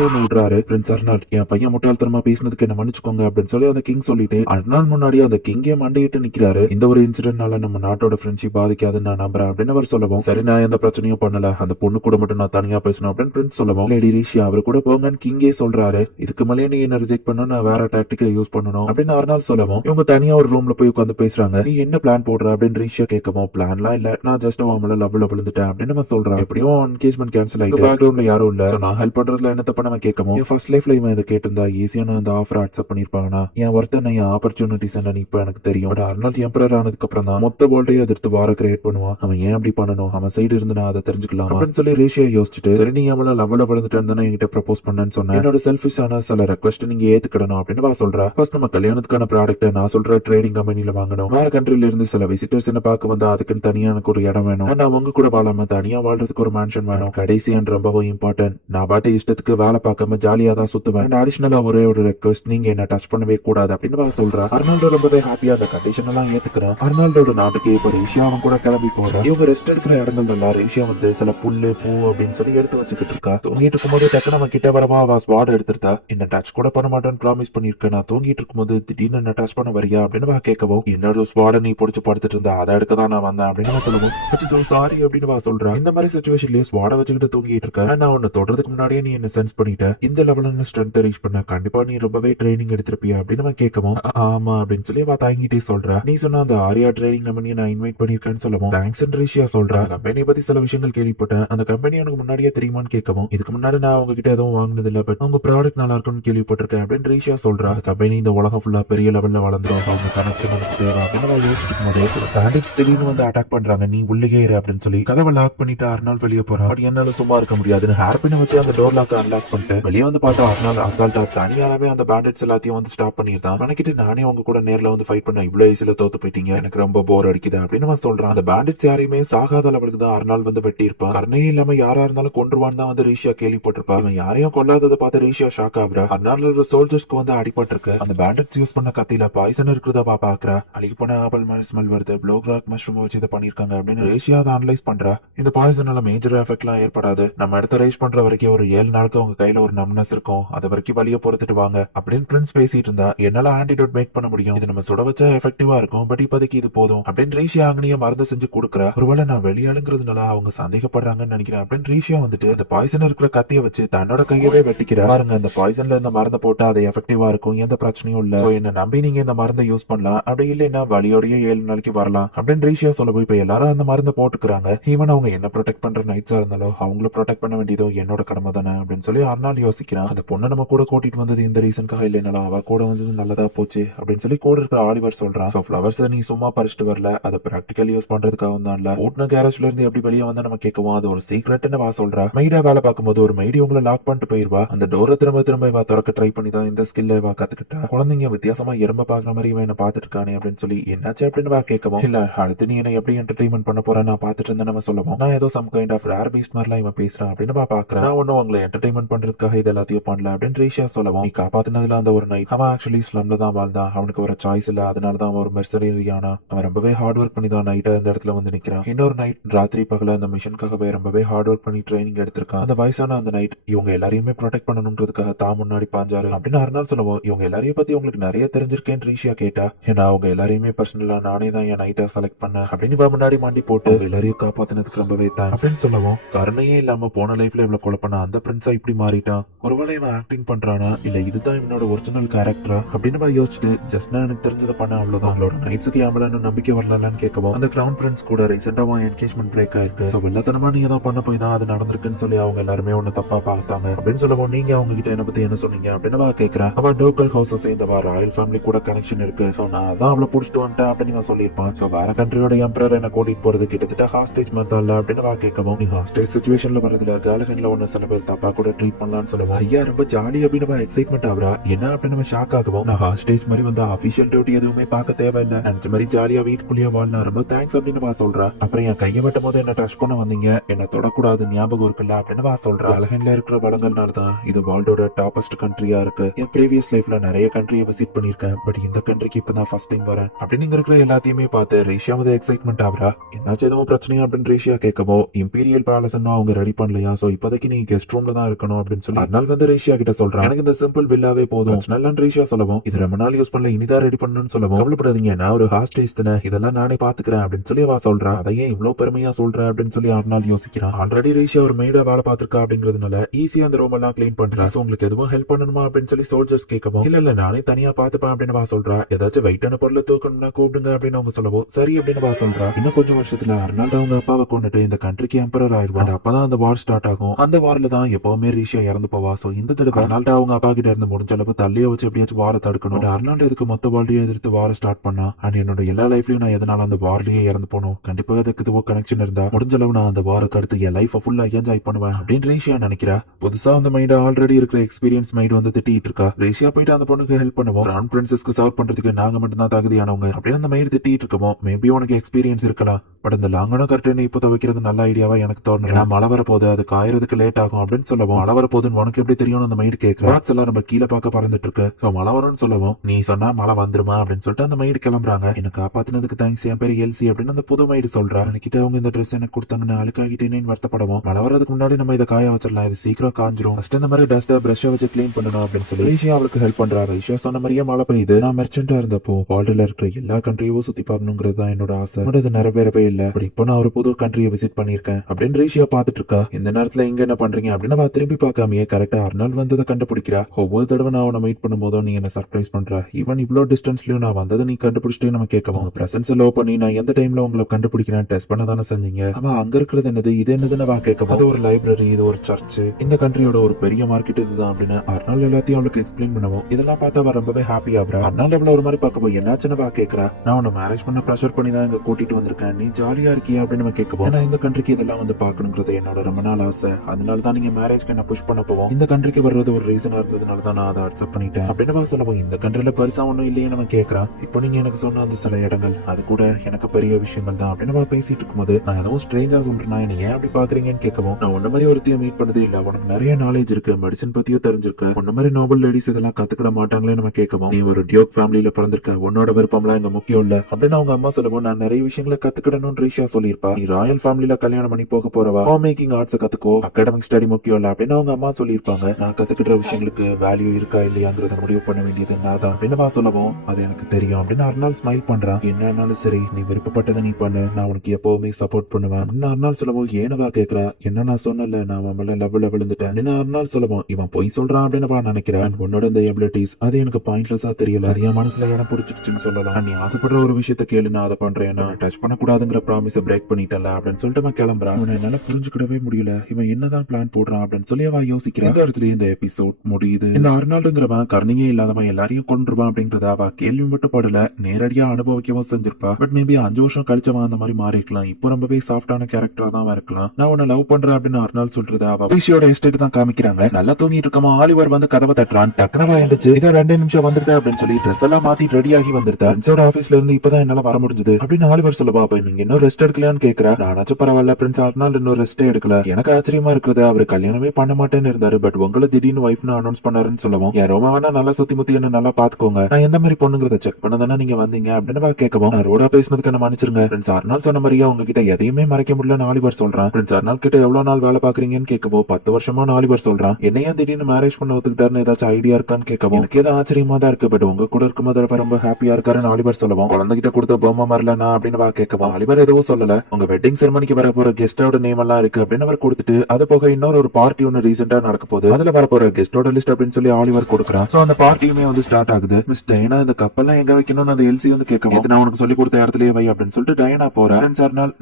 ஒன்னு விடுறாரு. பிரின்ஸ் அர்னால்ட் என் பையன் முட்டாள்தனமா பேசினதுக்கு என்ன மன்னிச்சுக்கோங்க அப்படின்னு சொல்லி அந்த கிங் சொல்லிட்டு அர்னால்ட் முன்னாடி அந்த கிங்கே மண்டையிட்டு நிக்கிறாரு. இந்த ஒரு இன்சிடென்ட்னால நம்ம நாட்டோட ஃப்ரெண்ட்ஷிப் பாதிக்காதுன்னு நான் நம்புறேன் அப்படின்னு அவர் சொல்லவும், சரி நான் எந்த பிரச்சனையும் பண்ணல, அந்த பொண்ணு கூட மட்டும் நான் தனியா பேசணும் அப்படின்னு பிரின்ஸ் சொல்லவும், லேடி ரீஷியா அவரு கூட போங்கன்னு கிங்கே சொல்றாரு. இதுக்கு மேலே நீ என்ன ரிஜெக்ட் பண்ண நான் வேற டாக்டிக்கை யூஸ் பண்ணணும் அப்படின்னு அர்னால்ட் சொல்லவும், இவங்க தனியா ஒரு ரூம்ல போய் உட்காந்து பேசுறாங்க. நீ என்ன பிளான் போடுற அப்படின்னு ரீஷியா கேட்கவும், பிளான்லாம் இல்ல, நான் ஜஸ்ட் அவங்கள லவ்ல விழுந்துட்டேன் அப்படின்னு நம்ம சொல்றான். எப்படியும் என்கேஜ்மெண்ட் கேன்சல் ஆயிட்டு பேக்ரவுண்ட்ல யாரும் இல்ல, நான் ஹெல்ப் பண்றதுல என்ன தப்ப நம்ம கேட்கவும், என் ஃபர்ஸ்ட் லைஃப்ல இவன் இதை கேட்டிருந்தா ஈஸியா நான் அந்த ஆஃபர் அக்செப்ட் பண்ணிருப்பாங்கன்னா என் ஒருத்தர் என் ஆப்பர்ச்சுனிட்டிஸ் என்ன இப்ப எனக்கு தெரியும். பட் அர்னால்ட் எம்பரர் ஆனதுக்கு அப்புறம் தான் மொத்த வேர்ல்டையும் எதிர்த்து வார கிரியேட் பண்ணுவான். அவன் ஏன் அப்படி பண்ணணும், அவன் சைடு இருந்து நான் அதை தெரிஞ்சுக்கலாம் அப்படின்னு சொல்லி ரீஷியா யோசிச்சுட்டு, சரி நீ அவள லவ்ல விழுந்துட்டேன்னு தானே என்கிட்ட ப்ரப்போஸ் பண்ணேன்னு சொன்னேன், என்னோட செல்ஃபிஷான சில ரெக்வெஸ்ட் நீங்க ஏத்துக்கிடணும் அப்படின்னு வா சொல்றா. ஃபர்ஸ்ட் நம்ம கல்யாணத்துக்கான ப்ராடக்ட் நான் சொல்ற ட்ரேடிங் கம்பெனில வாங்கணும், வேற கண்ட்ரில இருந்து சில விசிட்டர்ஸ் என்ன பார்க்க வந்தா அதுக்குன்னு தனியா எனக்கு ஒரு இடம் வேணும், நான் அவங்க கூட வாழாம தனியா வாழ்றதுக்கு ஒரு மேன்ஷன் வேணும், கடைசி அண்ட் ரொம்பவும் இம்பார்ட்டன்ட் நான் பாட்டு இஷ்டத்துக்கு வேலை பார்க்காம ஜாலியா தான் சுத்துவேன், அடிஷனலா ஒரே ஒரு ரெக்வெஸ்ட் நீங்க என்ன டச் பண்ணவே கூடாது அப்படின்னு சொல்றா. அர்னால்டோ ரொம்பவே ஹாப்பியா அந்த கண்டிஷன் எல்லாம் ஏத்துக்கிறான். அர்னால்டோட நாட்டுக்கு இப்ப ரேஷியா அவன் கூட கிளம்பி போறான். இவங்க ரெஸ்ட் எடுக்கிற இடங்கள் எல்லாம் ரேஷியா வந்து சில புல்லு பூ அப்படின்னு சொல்லி எடுத்து வச்சுக்கிட்டு இருக்கா. தூங்கிட்டு இருக்கும்போது டக்குனு அவன் கிட்ட வரமா அவ ஸ்வாட் எடுத்துட்டா. என்ன டச் கூட பண்ண மாட்டேன்னு ப்ராமிஸ் பண்ணி பண்ணிருக்க, நான் தூங்கிட்டு இருக்கும்போது திடீர்னு என்ன டச் பண்ண வரியா அப்படின்னு கேட்கவும், என்னோட ஸ்வாட நீ புடிச்சு படுத்துட்டு இருந்தா அதை எடுக்க தான் நான் வந்தேன் அப்படின்னு சொல்லவும், அச்சோ சாரி அப்படின்னு சொல்றா. இந்த மாதிரி சிச்சுவேஷன்லயே ஸ்வாட வச்சுக்கிட்டு தூங்கிட்டு இருக்க, நான் உன்னை தொடறதுக்கு முன்னாடியே நீ என்ன சென்ஸ் பண்ணிட்ட, இந்த லெவல்ல ஸ்ட்ரென்த் ரீச் பண்ண கண்டிப்பா நீ ரொம்பவே ட்ரைனிங் எடுத்திருப்பியா அப்படின்னு கேட்கவும், ஆமா அப்படின்னு சொல்லி அவ தாங்கிட்டே சொல்றா. நீ சொன்ன அந்த ஆரியா ட்ரைனிங் கம்பெனியை நான் இன்வைட் பண்ணிருக்கேன்னு சொல்லவும், தேங்க்ஸ் ரிஷியா சொல்றா. கம்பெனியை பத்தி சில விஷயங்கள் கேள்விப்பட்டேன், அந்த கம்பெனி எனக்கு முன்னாடியே தெரியுமான்னு கேட்கவும், இதுக்கு முன்னாடி நான் உங்ககிட்ட எதுவும் வாங்கினது இல்ல, பட் உங்க ப்ராடக்ட் நல்லா இருக்கும்னு கேள்விப்பட்டிருக்கேன் அப்படின்னு ரிஷியா சொல்றா. அந்த கம்பெனி இந்த உலகம் ஃபுல்லா பெரிய லெவல்ல வளர்ந்துடும், அவங்க கனெக்ஷன் நமக்கு தேவை அப்படின்னு நான் யோசிச்சுட்டு இருக்கும்போது பேண்டிட்ஸ் திடீர்னு வந்து அட்டாக் பண்றாங்க, நீ உள்ளே இரு அப்படின்னு சொல்லி கதவை லாக் பண்ணிட்டு அர்னால் வெளியே போறான். அப்படி என்னால சும்மா இருக்க முடியாதுன்னு ஹேர்பினை வச்சு அந்த டோர் லாக் அன்லாக் பண்ணிட்டு வெளியே வந்து பார்த்தா அர்னால் அசால்ட்டா தனியாவே அந்த பேண்டிட்ஸ் எல்லாத்தையும் வந்து ஸ்டாப் பண்ணிருந்தான். நினைக்கிட்டு நானே உங்க கூட நேர்ல வந்து ஃபைட் பண்ண இவ்வளவு ஈஸியில தோத்து போயிட்டீங்க, எனக்கு ரொம்ப போர் அடிக்குது அப்படின்னு அவன் சொல்றான். அந்த பேண்டிட்ஸ் யாரையுமே சாகாத லெவலுக்கு தான் அர்னால் வந்து வெட்டி இருப்பான். கர்ணே இல்லாம யாரா இருந்தாலும் கொன்றுவான்னு தான் வந்து ரீஷியா கேள்விப்பட்டிருப்பா. இவன் யாரையும் கொல்லாததை பார்த்து ரீஷியா ஷாக் ஆகுறா. அர்னால் சோல்ஜர்ஸ்க்கு வந்து அடிபட்டிருக்கு, அந்த பேண்டிட்ஸ் யூஸ் பண்ண கத்தியில பாய்சன் இருக்கிறதா பாக்குறா. அழுகி போன ஆப்பிள் மாதிரி ஸ்மெல் வருது, ப்ளோக்ராக் மஷ்ரூம் வச்சு இதை பண்ணிருக்காங்க அப்படின்னு ரேஷியா அதை அனலைஸ் பண்றா. இந்த பாய்சனால மேஜர் எஃபெக்ட் எல்லாம் ஏற்படாது, நம்ம இடத்த ரேஸ் பண்ற வரைக்கும் ஒரு 7 நாளுக்கு உங்க கையில ஒரு நம்னஸ் இருக்கும், அது வரைக்கும் வலிய பொறுத்துட்டு வாங்க அப்படின்னு பிரின்ஸ் பேசிட்டு இருந்தா. என்னால ஆன்டிடோட் மேக் பண்ண முடியும், இது நம்ம சுட வச்சா எஃபெக்டிவா இருக்கும், பட் இப்போதைக்கு இது போதும் அப்படின்னு ரீஷியா அங்கனிய மருந்து செஞ்சு கொடுக்குறா. ஒருவேளை நான் வெளியாளுங்கிறதுனால அவங்க சந்தேகப்படுறாங்கன்னு நினைக்கிறேன் அப்படின்னு ரீஷியா வந்துட்டு அந்த பாய்சன் இருக்கிற கத்திய வச்சு தன்னோட கையவே வெட்டிக்கிறா. பாருங்க, இந்த பாய்சன்ல இந்த மருந்தை போட்டு அது எஃபெக்டிவா இருக்கும், எந்த பிரச்சனையும் இல்ல, என்ன நம்பி நீங்க இந்த மருந்தை யூஸ் பண்ணலாம், அப்படி இல்லைன்னா வலியோடய 7 நாளைக்கு வரலாம் அப்படின்னு ரீஷியா சொல்லவும், இப்ப எல்லாரும் அந்த மருந்தை போட்டுக்கிறாங்க. ஈவன் அவங்க என்ன ப்ரொடெக்ட் பண்ற நைட்ஸா இருந்தாலும் அவங்கள ப்ரொடெக்ட் பண்ண வேண்டியதோ என்னோட கடமை தானே அப்படின்னு சொல்லி அர்னால் யோசிக்கிறான். அந்த பொண்ணை நம்ம கூட கூட்டிட்டு வந்தது இந்த ரீசனுக்காக இல்லைனாலும் அவ கூட வந்தது நல்லதா போச்சு அப்படின்னு சொல்லி கூட இருக்கிற ஆலிவர் சொல்றான். சோ ஃபிளவர்ஸ் நீ சும்மா பறிச்சுட்டு வரல, அதை பிராக்டிகல் யூஸ் பண்றதுக்காக தான் இல்ல, ஊட்டின கேரேஜ்ல இருந்து எப்படி வெளியே வந்தா நம்ம கேட்கவும், அது ஒரு சீக்ரெட்னு வா சொல்றா. மெய்டா வேலை பார்க்கும்போது ஒரு மெய்டி உங்களை லாக் பண்ணிட்டு போயிருவா, அந்த டோரை திரும்ப திரும்ப இவ திறக்க ட்ரை பண்ணி தான் இந்த ஸ்கில்ல வா கத்துக்கிட்டா. குழந்தைங்க வித்தியாசமா எறும்ப பாக்குற மாதிரி இவன் என்ன பாத்துட்டு இருக்கானே அப்படின்னு சொல்லி என்னாச்சு அப்படின்னு வா கேட்கவும், இல்ல அடுத்து நீ என்ன எப்படி என்டர்டைன்மெண்ட் பண்ண போற நான் பாத்துட்டு இருந்தேன் நம்ம சொல்லவும், நான் ஏதோ some kind of rare beast மாதிரிலாம் இவன் பேசுறான் அப்படின்னு பாக்குறேன், நான் ஒன்னும் உங்களை என்டர்டைன்மெண்ட் பண்றதுக்காக இது எல்லாத்தையும் பண்ணல அப்படின்னு ரீஷியா சொல்லவும், நீ காப்பாத்தினதுல அந்த ஒரு நைட் அவன் ஆக்சுவலி ஸ்லம்ல தான் வாழ்ந்தான், அவனுக்கு ஒரு சாய்ஸ் இல்ல, அதனாலதான் அவன் ஒரு மெர்சரியானா, அவன் ரொம்பவே ஹார்ட் ஒர்க் பண்ணி தான் நைட்டா இந்த இடத்துல வந்து நிக்கிறான். இன்னொரு நைட் ராத்திரி பகல அந்த மிஷனுக்காகவே ரொம்பவே ஹார்ட் ஒர்க் பண்ணி ட்ரைனிங் எடுத்திருக்கான். அந்த வயசான அந்த நைட் இவங்க எல்லாரையுமே ப்ரொடெக்ட் பண்ணணும்ன்றதுக்காக தான் முன்னாடி பாஞ்சாரு அப்படின்னு அர்னால் சொல்லவும், இவங்க எல்லாரையும் பத்தி உங்களுக்கு நிறைய தெரிஞ்சிருக்கேன்னு ரீஷியா கேட்டா, ஏன்னா அவங்க எல்லாரையுமே பர்சனலா நானே தான் என் நைட்டா செலக்ட் பண்ணேன் அப்படின்னு முன்னாடி மாண்டி போட்டு எல்லாரையும் காப்பாத்தினதுக்கு ரொம்பவே தேங்க்ஸ் அப்படின்னு சொல்லவும், கருணையே இல்லாம போன லைஃப்ல இவ்வளவு கொலை பண்ண அந்த பிரின்ஸா இப்படி மாறிட்டான், ஒருவேளை இவன் ஆக்டிங் பண்றானா இல்ல இதுதான் இவனோட ஒரிஜினல் கேரக்டரா அப்படின்னு யோசிச்சுட்டு ஜஸ்ட் நான் எனக்கு தெரிஞ்சதை பண்ண அவ்வளவுதான். அவங்களோட நைட்ஸுக்கு ஏமலான்னு நம்பிக்கை வரலான்னு கேட்கவும், அந்த கிரவுன் பிரின்ஸ் கூட ரீசெண்டா என்கேஜ்மெண்ட் பிரேக் ஆயிருக்கு, சோ வெள்ளத்தனமா நீ ஏதோ பண்ண போய் தான் அது நடந்திருக்குன்னு சொல்லி அவங்க எல்லாருமே ஒண்ணு தப்பா பார்த்தாங்க அப்படின்னு சொல்லவும், நீங்க அவங்க கிட்ட என்ன பத்தி என்ன சொன்னீங்க அப்படின்னு கேட்கிறேன். அவ டோக்கல் ஹவுஸ் சேர்ந்தவா ராயல் ஃபேமிலி கூட கனெக்ஷன் இருக்கு, சோ நான் அதான் அவளை புடிச்சிட்டு வந்துட்டேன் அப்படின்னு சொல்லியிருப்பான். சோ வேற கண்ட்ரியோட எம்பரர் என்ன கூட்டிட்டு போறது கிட்டத்தட்ட ஹாஸ்டேஜ் மாதிரி இல்ல அப்படின்னு கேட்கவும், நீ ஹாஸ்டேஜ் சிச்சுவேஷன்ல வரதுல கேலகன்ல ஒண்ணு சில பேர் தப்பா கூட ட்ரீட் பண்ணலாம்னு சொல்லுவோம். ஐயா ரொம்ப ஜாலி அப்படின்னு எக்ஸைட்மெண்ட் ஆகுறா. என்ன அப்படின்னு ஷாக் ஆகவும், நான் ஹாஸ்டேஜ் மாதிரி வந்து அபிஷியல் டியூட்டி எதுவுமே பார்க்க தேவையில்லை, நினைச்ச மாதிரி ஜாலியா வீட்டுக்குள்ளேயே வாழலாம், ரொம்ப தேங்க்ஸ் அப்படின்னு சொல்றா. அப்புறம் என் கையை வெட்டும் போது என்ன டச் பண்ண வந்தீங்க, என்ன தொடக்கூடாது ஞாபகம் இருக்குல்ல அப்படின்னு சொல்றா. அலகன்ல இருக்கிற வளங்கள்னால தான் இது வேர்ல்டோட டாப்பஸ்ட் கண்ட்ரியா இருக்கு. என் ப்ரீவியஸ் லைஃப்ல நிறைய கண்ட்ரியை விசிட் பண்ணிருக்கேன், பட் இந்த கண்ட்ரிக்கு இப்பதான் ஃபர்ஸ்ட் டைம் வரேன் அப்படின்னு இங்க இருக்கிற எல்லாத்தையுமே பார்த்து ரேஷியா வந்து எக்ஸைட்மெண்ட் ஆகுறா. என்னாச்சு எதுவும் பிரச்சனையா அப்படின்னு ரேஷியா கேட்கவோ, இம்பீரியல் பேலஸ் அவங்க ரெடி பண்ணலையா, சோ இப்போதைக்கு நீ கெஸ்ட் ரூம்ல தான் இருக்கணும் அப்படின்னு சொல்லி அதனால வந்து ரேஷியா கிட்ட சொல்றான். எனக்கு இந்த சிம்பிள் வில்லாவே போதும் நல்ல ரேஷியா சொல்லவும், இது ரொம்ப நாள் யூஸ் பண்ணல இனிதான் ரெடி பண்ணணும்னு சொல்லவும், கவலைப்படாதீங்க நான் ஒரு ஹாஸ்டேஜ் தானே இதெல்லாம் நானே பாத்துக்கிறேன் அப்படின்னு சொல்லி அவ சொல்றா. அதையே இவ்வளவு பெருமையா சொல்ற அப்படின்னு சொல்லி அர்னால் யோசிக்கிறான். ஆல்ரெடி ரேஷியா ஒரு மெய்டா வேலை பார்த்திருக்கா அப்படிங்கிறதுனால ஈஸியா அந்த ரூம் எல்லாம் கிளீன் பண்றா. உங்களுக்கு எதுவும் ஹெல்ப் பண்ணணுமா அப்படின்னு சொல்லி சோல்ஜர்ஸ் கேட்கவும், இல்ல நானே தனியா பாத்துப்பேன் அப்படின்னு சொல்றா. ஏதாச்சும் வெயிட்டான பொருளை தூக்கணும்னா கூப்பிடுங்க அப்படின்னு அவங்க சொல்லவும், சரி அப்படின்னு சொல்றா. இன்னும் கொஞ்சம் வருஷத்துல அர்னால்ட் அவங்க அப்பாவை கொண்டுட்டு இந்த கண்ட்ரிக்கு எம்பரர் ஆயிருவாங்க. அப்பதான் அந்த வார் ஸ்டார்ட் ஆகும். அந்த வார்ல தான் எப்பவுமே ரீஷியா இறந்து போவா. சோ இந்த தடவை அர்னால்ட் அவங்க அப்பா கிட்ட இருந்து முடிஞ்ச அளவு தள்ளிய வச்சு எப்படியாச்சும் வார தடுக்கணும். அர்னால்ட் இதுக்கு மொத்த வார்லையும் எதிர்த்து வார ஸ்டார்ட் பண்ணா. அண்ட் என்னோட எல்லா லைஃப்லயும் நான் எதனால அந்த வார்லயே இறந்து போனோம், கண்டிப்பா அதுக்கு இதுவோ கனெக்ஷன் இருந்தா முடிஞ்ச அளவு நான் அந்த வார தடுத்து என் லைஃப் ஃபுல்லா என்ஜாய் பண்ணுவேன் அப்படின்னு ரேஷியா நினைக்கிறா. புதுசா அந்த மைண்ட் ஆல்ரெடி இருக்கிற எக்ஸ்பீரியன்ஸ் மைண்ட் வந்து திட்டிட்டு இருக்கா. ரேஷியா போயிட்டு அந்த பொண்ணுக்கு ஹெல்ப் பண்ணுவோம், கிரவுன் பிரின்சஸ்க்கு சர்வ் பண்றதுக்கு நாங்க மட்டும் தான் தகுதியானவங்க அப்படின்னு அந்த மைண்ட் திட்டிட்டு இருக்கோம். மேபி உனக்கு எக்ஸ்பீரியன்ஸ் இருக்கலாம், பட் இந்த லாங்கான கர்டன் இப்போ துவைக்கிறது நல்ல ஐடியாவா எனக்கு தோணுது, மழை வர போது அது காயறதுக்கு லேட் ஆகும் அப்படின்னு சொல்லவும், மழை வர போதுன்னு உனக்கு எப்படி தெரியும் அந்த மைண்ட் கேட்கறா. எல்லாம் நம்ம கீழே பார்க்க பறந்துட்டு இருக்கு, சோ மழை வரும்னு சொல்லவும், நீ சொன்னா மழை வந்துருமா அப்படின்னு சொல்லிட்டு அந்த மைண்ட் கிளம்புறாங்க. எனக்கு காப்பாத்தினதுக்கு தேங்க்ஸ், என் பேரு எல்சி அப்படின்னு அந்த புது மைண்ட் சொல்றா. அன்னைக்கிட்ட அவங்க இந்த ட்ரெஸ் எனக்கு கொடுத்தாங்கன்னு அழுக்காகிட்டேன்னு வருத்தப்படவும், மழை வரதுக்கு முன்னாடி நம்ம இதை காய வச்சிடலாம், இது சீக்கிரம் காஞ்சிரும், ஃபர்ஸ்ட் இந்த மாதிரி டஸ்ட் பிரஷ் வச்சு கிளீன் பண்ணணும் அப்படின்னு சொல்லி அவளுக்கு ரைஷியாக்கு ஹெல்ப் பண்றா. ரைஷியா சொன்ன மாதிரியே மழை பெய்யுது. நான் மெர்ச்சென்டா இருந்தப்போ வேர்ல்டுல இருக்கிற எல்லா கண்ட்ரியும் சுத்தி பார்க்கணுங்கிறது தான் என்னோட ஆசை. பட் அது நிறைவேறவே இல்ல. பட் இப்போ நான் ஒரு புது கண்ட்ரியை விசிட் பண்ணிருக்கேன் அப்படின்னு ரைஷியா பாத்துட்டு இருக்கா. இந்த நேரத்துல இங்க என்ன பண்றீங்க அப்படின்னு அவ திரும்பி பார்க்காமயே கரெக்டா அர்னால்ட் வந்ததை கண்டுபிடிக்கிறா. ஒவ்வொரு தடவை நான் அவனை மீட் பண்ணும்போதும் நீ என்ன சர்ப்ரைஸ் பண்ற. ஈவன் இவ்வளவு டிஸ்டன்ஸ்லயும் நான் வந்ததை நீ கண்டுபிடிச்சிட்டே நம்ம கேட்கவும் உங்க பிரசன்ஸ் லோ பண்ணி நான் எந்த டைம்ல உங்களை கண்டுபிடிக்கிறேன் டெஸ்ட் பண்ண தானே செஞ்சீங்க. அவன் அங்க இருக்கிறது என்னது இது என்னதுன்னு வா கேட்கவும் அது ஒரு லைப்ரரி, இது ஒரு சர்ச், இந்த கண்ட்ரியோட ஒரு பெரிய மார்க்கெட் இதுதான் அப்படின்னு அர்னால்ட் எல்லாத்தையும் அவளுக்கு எக்ஸ்பிளைன் பண்ணுவோம். இதெல்லாம் பார்த்தா அவ ரொம்பவே ஹாப்பி ஆகுறா. அர்னால்ட் அவள ஒரு மாதிரி பார்க்கவும் என்னாச்சுன்னு வா கேட்கறா. நான் உன்னை மேரேஜ் பண்ண ப்ரெஷர் பண்ணி தான் இங்க கூட்டிட்டு வந்திருக்கேன், நீ ஜாலியா இருக்கியா அப்படின்னு நம்ம கேட்கவும் நான் இந்த கண்ட்ரிக்கு இதெல்லாம் வந்து பாக்கணுங்கிறது என்னோட ரொம்ப நாள் ஆசை, அதனால தான் நீங்க மேரேஜ்க்கு என்ன புஷ் பண்ண போவோம். இந்த கண்ட்ரிக்கு வர்றது ஒரு ரீசனா இருந்ததுனால தான் நான் அதை அக்செப்ட் பண்ணிட்டேன் அப்படின்னு வா சொல்லவும் இந்த கண்ட்ரில பெருசா ஒண்ணும் இல்லையே நம்ம கேட்கறான். இப்போ நீங்க எனக்கு சொன்ன அந்த சில இடங்கள் அது கூட எனக்கு பெரிய விஷயங்கள் தான் அப்படின்னு நம்ம பேசிட்டு இருக்கும்போது நான் ஏதோ ஸ்ட்ரேஞ்சா சொல்றேன், என்ன ஏன் அப்படி பாக்குறீங்கன்னு கேட்கவும் நான் உன்ன மாதிரி ஒருத்தையும் மீட் பண்ணதே இல்ல, உனக்கு நிறைய நாலேஜ் இருக்கு, மெடிசன் பத்தியும் தெரிஞ்சிருக்கு, உன்ன மாதிரி நோபல் லேடிஸ் இதெல்லாம் கத்துக்கிட மாட்டாங்களே நம்ம கேட்கவும் நீ ஒரு டியோக் ஃபேமிலியில பிறந்திருக்க, உன்னோட விருப்பம்லாம் இங்க முக்கியம் இல்ல அப்படின்னு அவங்க அம்மா சொல்லவும் நான் நிறைய விஷயங்களை கத்துக்கிடணும்னு ரீஷா சொல்லியிருப்பா. நீ ராயல் ஃபேமிலியில கல்யாணம் பண்ணி போக போறவா, ஹோம் மேக்கிங் ஆர்ட்ஸ் கத்துக்கோ, அகாடமிக் ஸ்டடி முக்கியம் இல்ல அப்படின்னு அவங்க அம்மா சொல்லியிருப்பாங்க. நான் கத்துக்கிட்ட விஷயங்களுக்கு வேல்யூ இருக்கா இல்லையாங்கிறத முடிவு பண்ண வேண்டியது நான் தான் அப்படின்னு சொல்லவும் அது எனக்கு தெரியும் அப்படின்னு அர்னால் ஸ்மைல் பண்றான். என்னன்னாலும் சரி நீ விருப்பப்பட்டதை நீ பண்ணு, நான் உனக்கு எப்பவுமே சப்போர்ட் பண்ணுவேன் அப்படின்னு அர்னால் சொல்லவும் ஏனவா கேட்கறா. என்ன நான் சொன்னல நான் அவன் மேல லவ்ல விழுந்துட்டேன் அர்னால் சொல்லவும் இவன் பொய் சொல்றான் அப்படின்னு நினைக்கிறேன். உன்னோட இந்த எபிலிட்டிஸ் அது எனக்கு பாயிண்ட்லெஸ்ஸா தெரியல, அது என் மனசுல இடம் பிடிச்சிருச்சுன்னு சொல்லலாம். நீ ஆசைப்படுற ஒரு விஷயத்த கேளு, நான் அதை பண்றேன், நான் டச் பண்ணக்கூடாதுங்கிற ப்ராமிஸை பிரேக் பண்ணிட்டல அப்படின்னு சொல்லிட்டு அவன் கிளம்புறான். அவனை என்னால புரிஞ்சுக்கிடவே முடியல, இவன் என்னதான் பிளான் போடுறான் அப்படின்னு சொல்லி அவ யோசிக்கிறான். இந்த இடத்துல இந்த எபிசோட் முடியுது. இந்த அர்னால்டுங்கிறவன் கருணையே இல்லாதவன் எல்லாரையும் கொன்றுவான் அப்படிங்கறத அவ கேள்வி மட்டும் படல, நேரடியா அனுபவிக்கவும் செஞ்சிருப்பா. பட் மேபி 5 வருஷம் கழிச்சவன் அந்த மாதிரி மாறி இருக்கலாம், இப்போ ரொம்பவே சாஃப்டான கேரக்டரா தான் இருக்கலாம். நான் உன்னை லவ் பண்றேன் அப்படின்னு அர்னால் சொல்றது அவ ரிஷியோட எஸ்டேட் தான் காமிக்கிறாங்க. நல்லா தூங்கிட்டு இருக்கமா ஆலிவர் வந்து கதவை தட்டுறான். டக்குனவா எழுந்துச்சு இதை 2 நிமிஷம் வந்துருக்க அப்படின்னு சொல்லி ட்ரெஸ் எல்லாம் மாத்தி ரெடி ஆகி வந்துருந்தா. பிரின்ஸோட ஆபீஸ்ல இருந்து இப்பதான் என்னால வர முடிஞ்சது அப்படின்னு ஆலிவர் சொல்லவா அப்ப நீங்க இன்னும் ரெஸ்ட் எடுக்கலான்னு கேக்குறா. நானாச்சும் பரவாயில்ல பிரின்ஸ் அர்னால் இன்னும் ரெஸ்டே எடுக்கல, எனக்கு ஆச்சரியமா இருக்கிறது அவரு கல்யாணமே பண்ண மாட்டேன்னு இருந்தாரு, பட் உங்களை திடீர்னு வைஃப்னு அனௌன்ஸ் பண்ணாருன்னு சொல்லவும் என் ரோமா வேணா நல்லா சுத்தி முத்தி என்ன நல்லா பாத்துக்கோங்க, நான் எந்த மாதிரி பொண்ணுங்கிறத செக் பண்ண தானே நீங்க வந்தீங்க அப்படின்னு கேட்கவும் நான் ரோடா பேசினதுக்கு என்ன மன்னிச்சிருங்க, பிரின்ஸ் அர்னால் சொன்ன மாதிரியா உங்ககிட்ட எதையுமே மறைக்க முடியலன்னு ஆலிவர் சொல்றான். பிரின்ஸ் அர்னால் கிட்ட எவ்வளவு நாள் வேலை பாக்குறீங்கன்னு கேட்கவும் 10 வருஷமா ஆலிவர் சொல்றான். என்னையா திடீர்னு மேரேஜ் பண்ண ஒத்துக்கிட்டாருன்னு ஏதாச்சும் ஐடியா இருக்கான்னு கேட்கவும் எனக்கு ஏதாவது ஆச்சரியமா தான் இருக்கு, பட் உங்க கூட இருக்கும்போது ரொம்ப ஹாப்பியா இருக்காருன்னு ஆலிவர் சொல்லவும் குழந்தைகிட்ட கொடுத்த பொம்மை மரலனா அப்படின்னு கேட்கவும் ஆலிவர் எதுவும் சொல்லல, உங்க வெட்டிங் செரமனிக்கு வர போற கெஸ்டோட நேம் எல்லாம் இருக்கு அப்படின்னு அவர் கொடுத்துட்டு அது போக இன்னொரு ஒரு பார்ட்டி ஒன்னு ரீசெண்டா நடக்க போகுது, அதுல வர போற கெஸ்டோட லிஸ்ட் அப்படின்னு சொல்லி ஆலிவர் கொடுக்குறான். சோ அந்த பார்ட்டியுமே வந்து ஸ்டார்ட் ஆகுது. மிஸ் டயனா இந்த கப்பல்லாம் எங்க வைக்கணும்னு அந்த எல்சி வந்து கேட்கவும் நான் உனக்கு சொல்லி கொடுத்த இடத்துலயே வை அப்படின்னு சொல்லிட்டு டயனா போறேன்.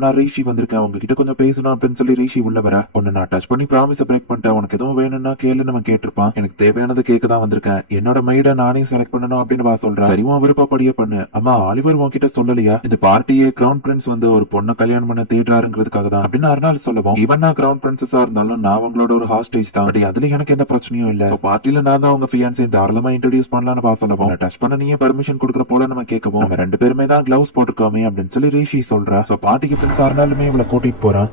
நான் ரிஷி வந்திருக்கேன் உங்ககிட்ட கொஞ்சம் பேசணும் அப்படின்னு சொல்லி ரிஷி உள்ள வர ஒன்னு நான் டச் பண்ணி ப்ராமிஸை பிரேக் பண்ணிட்டேன், உனக்கு எதுவும் வேணும்னா கேளு நம்ம கேட்டிருப்பான், எனக்கு தேவையானது கேட்க தான் வந்திருக்கேன், என்னோட மைட நானே செலக்ட் பண்ணணும் அப்படின்னு சொல்றேன். சரிவா விருப்பப்படியே பண்ணு. அம்மா ஆலிவர் உன்கிட்ட சொல்லலையா இந்த பார்ட்டியே கிரவுன் பிரின்ஸ் வந்து ஒரு பொண்ணை கல்யாணம் பண்ண தேடுறாருங்கிறதுக்காக தான் அப்படின்னு அர்னால் சொல்லவும் இவன் நான் கிரவுன் பிரின்சஸா இருந்தாலும் நான் உங்களோட ஒரு ஹாஸ்டேஜ் தான், அதுல எனக்கு எந்த பிரச்சனையும் இல்ல, பார்ட்டில நான் தான் உங்க ஃபியான்ஸை தாராளமா இன்ட்ரோடியூஸ் பண்ணலாம்னு சொல்லவும் டச் பண்ண நீயே பர்மிஷன் கொடுக்குற போல நம்ம கேட்கவும் நம்ம 2 பேருமே தான் கிளவுஸ் போட்டுக்கோமே அப்படின்னு சொல்லி ரிஷி சொல்றா. சோ பார்ட்டிக்கு பிரின்ஸ் அர்னாலுமே இவளை கூட்டிட்டு போறான்.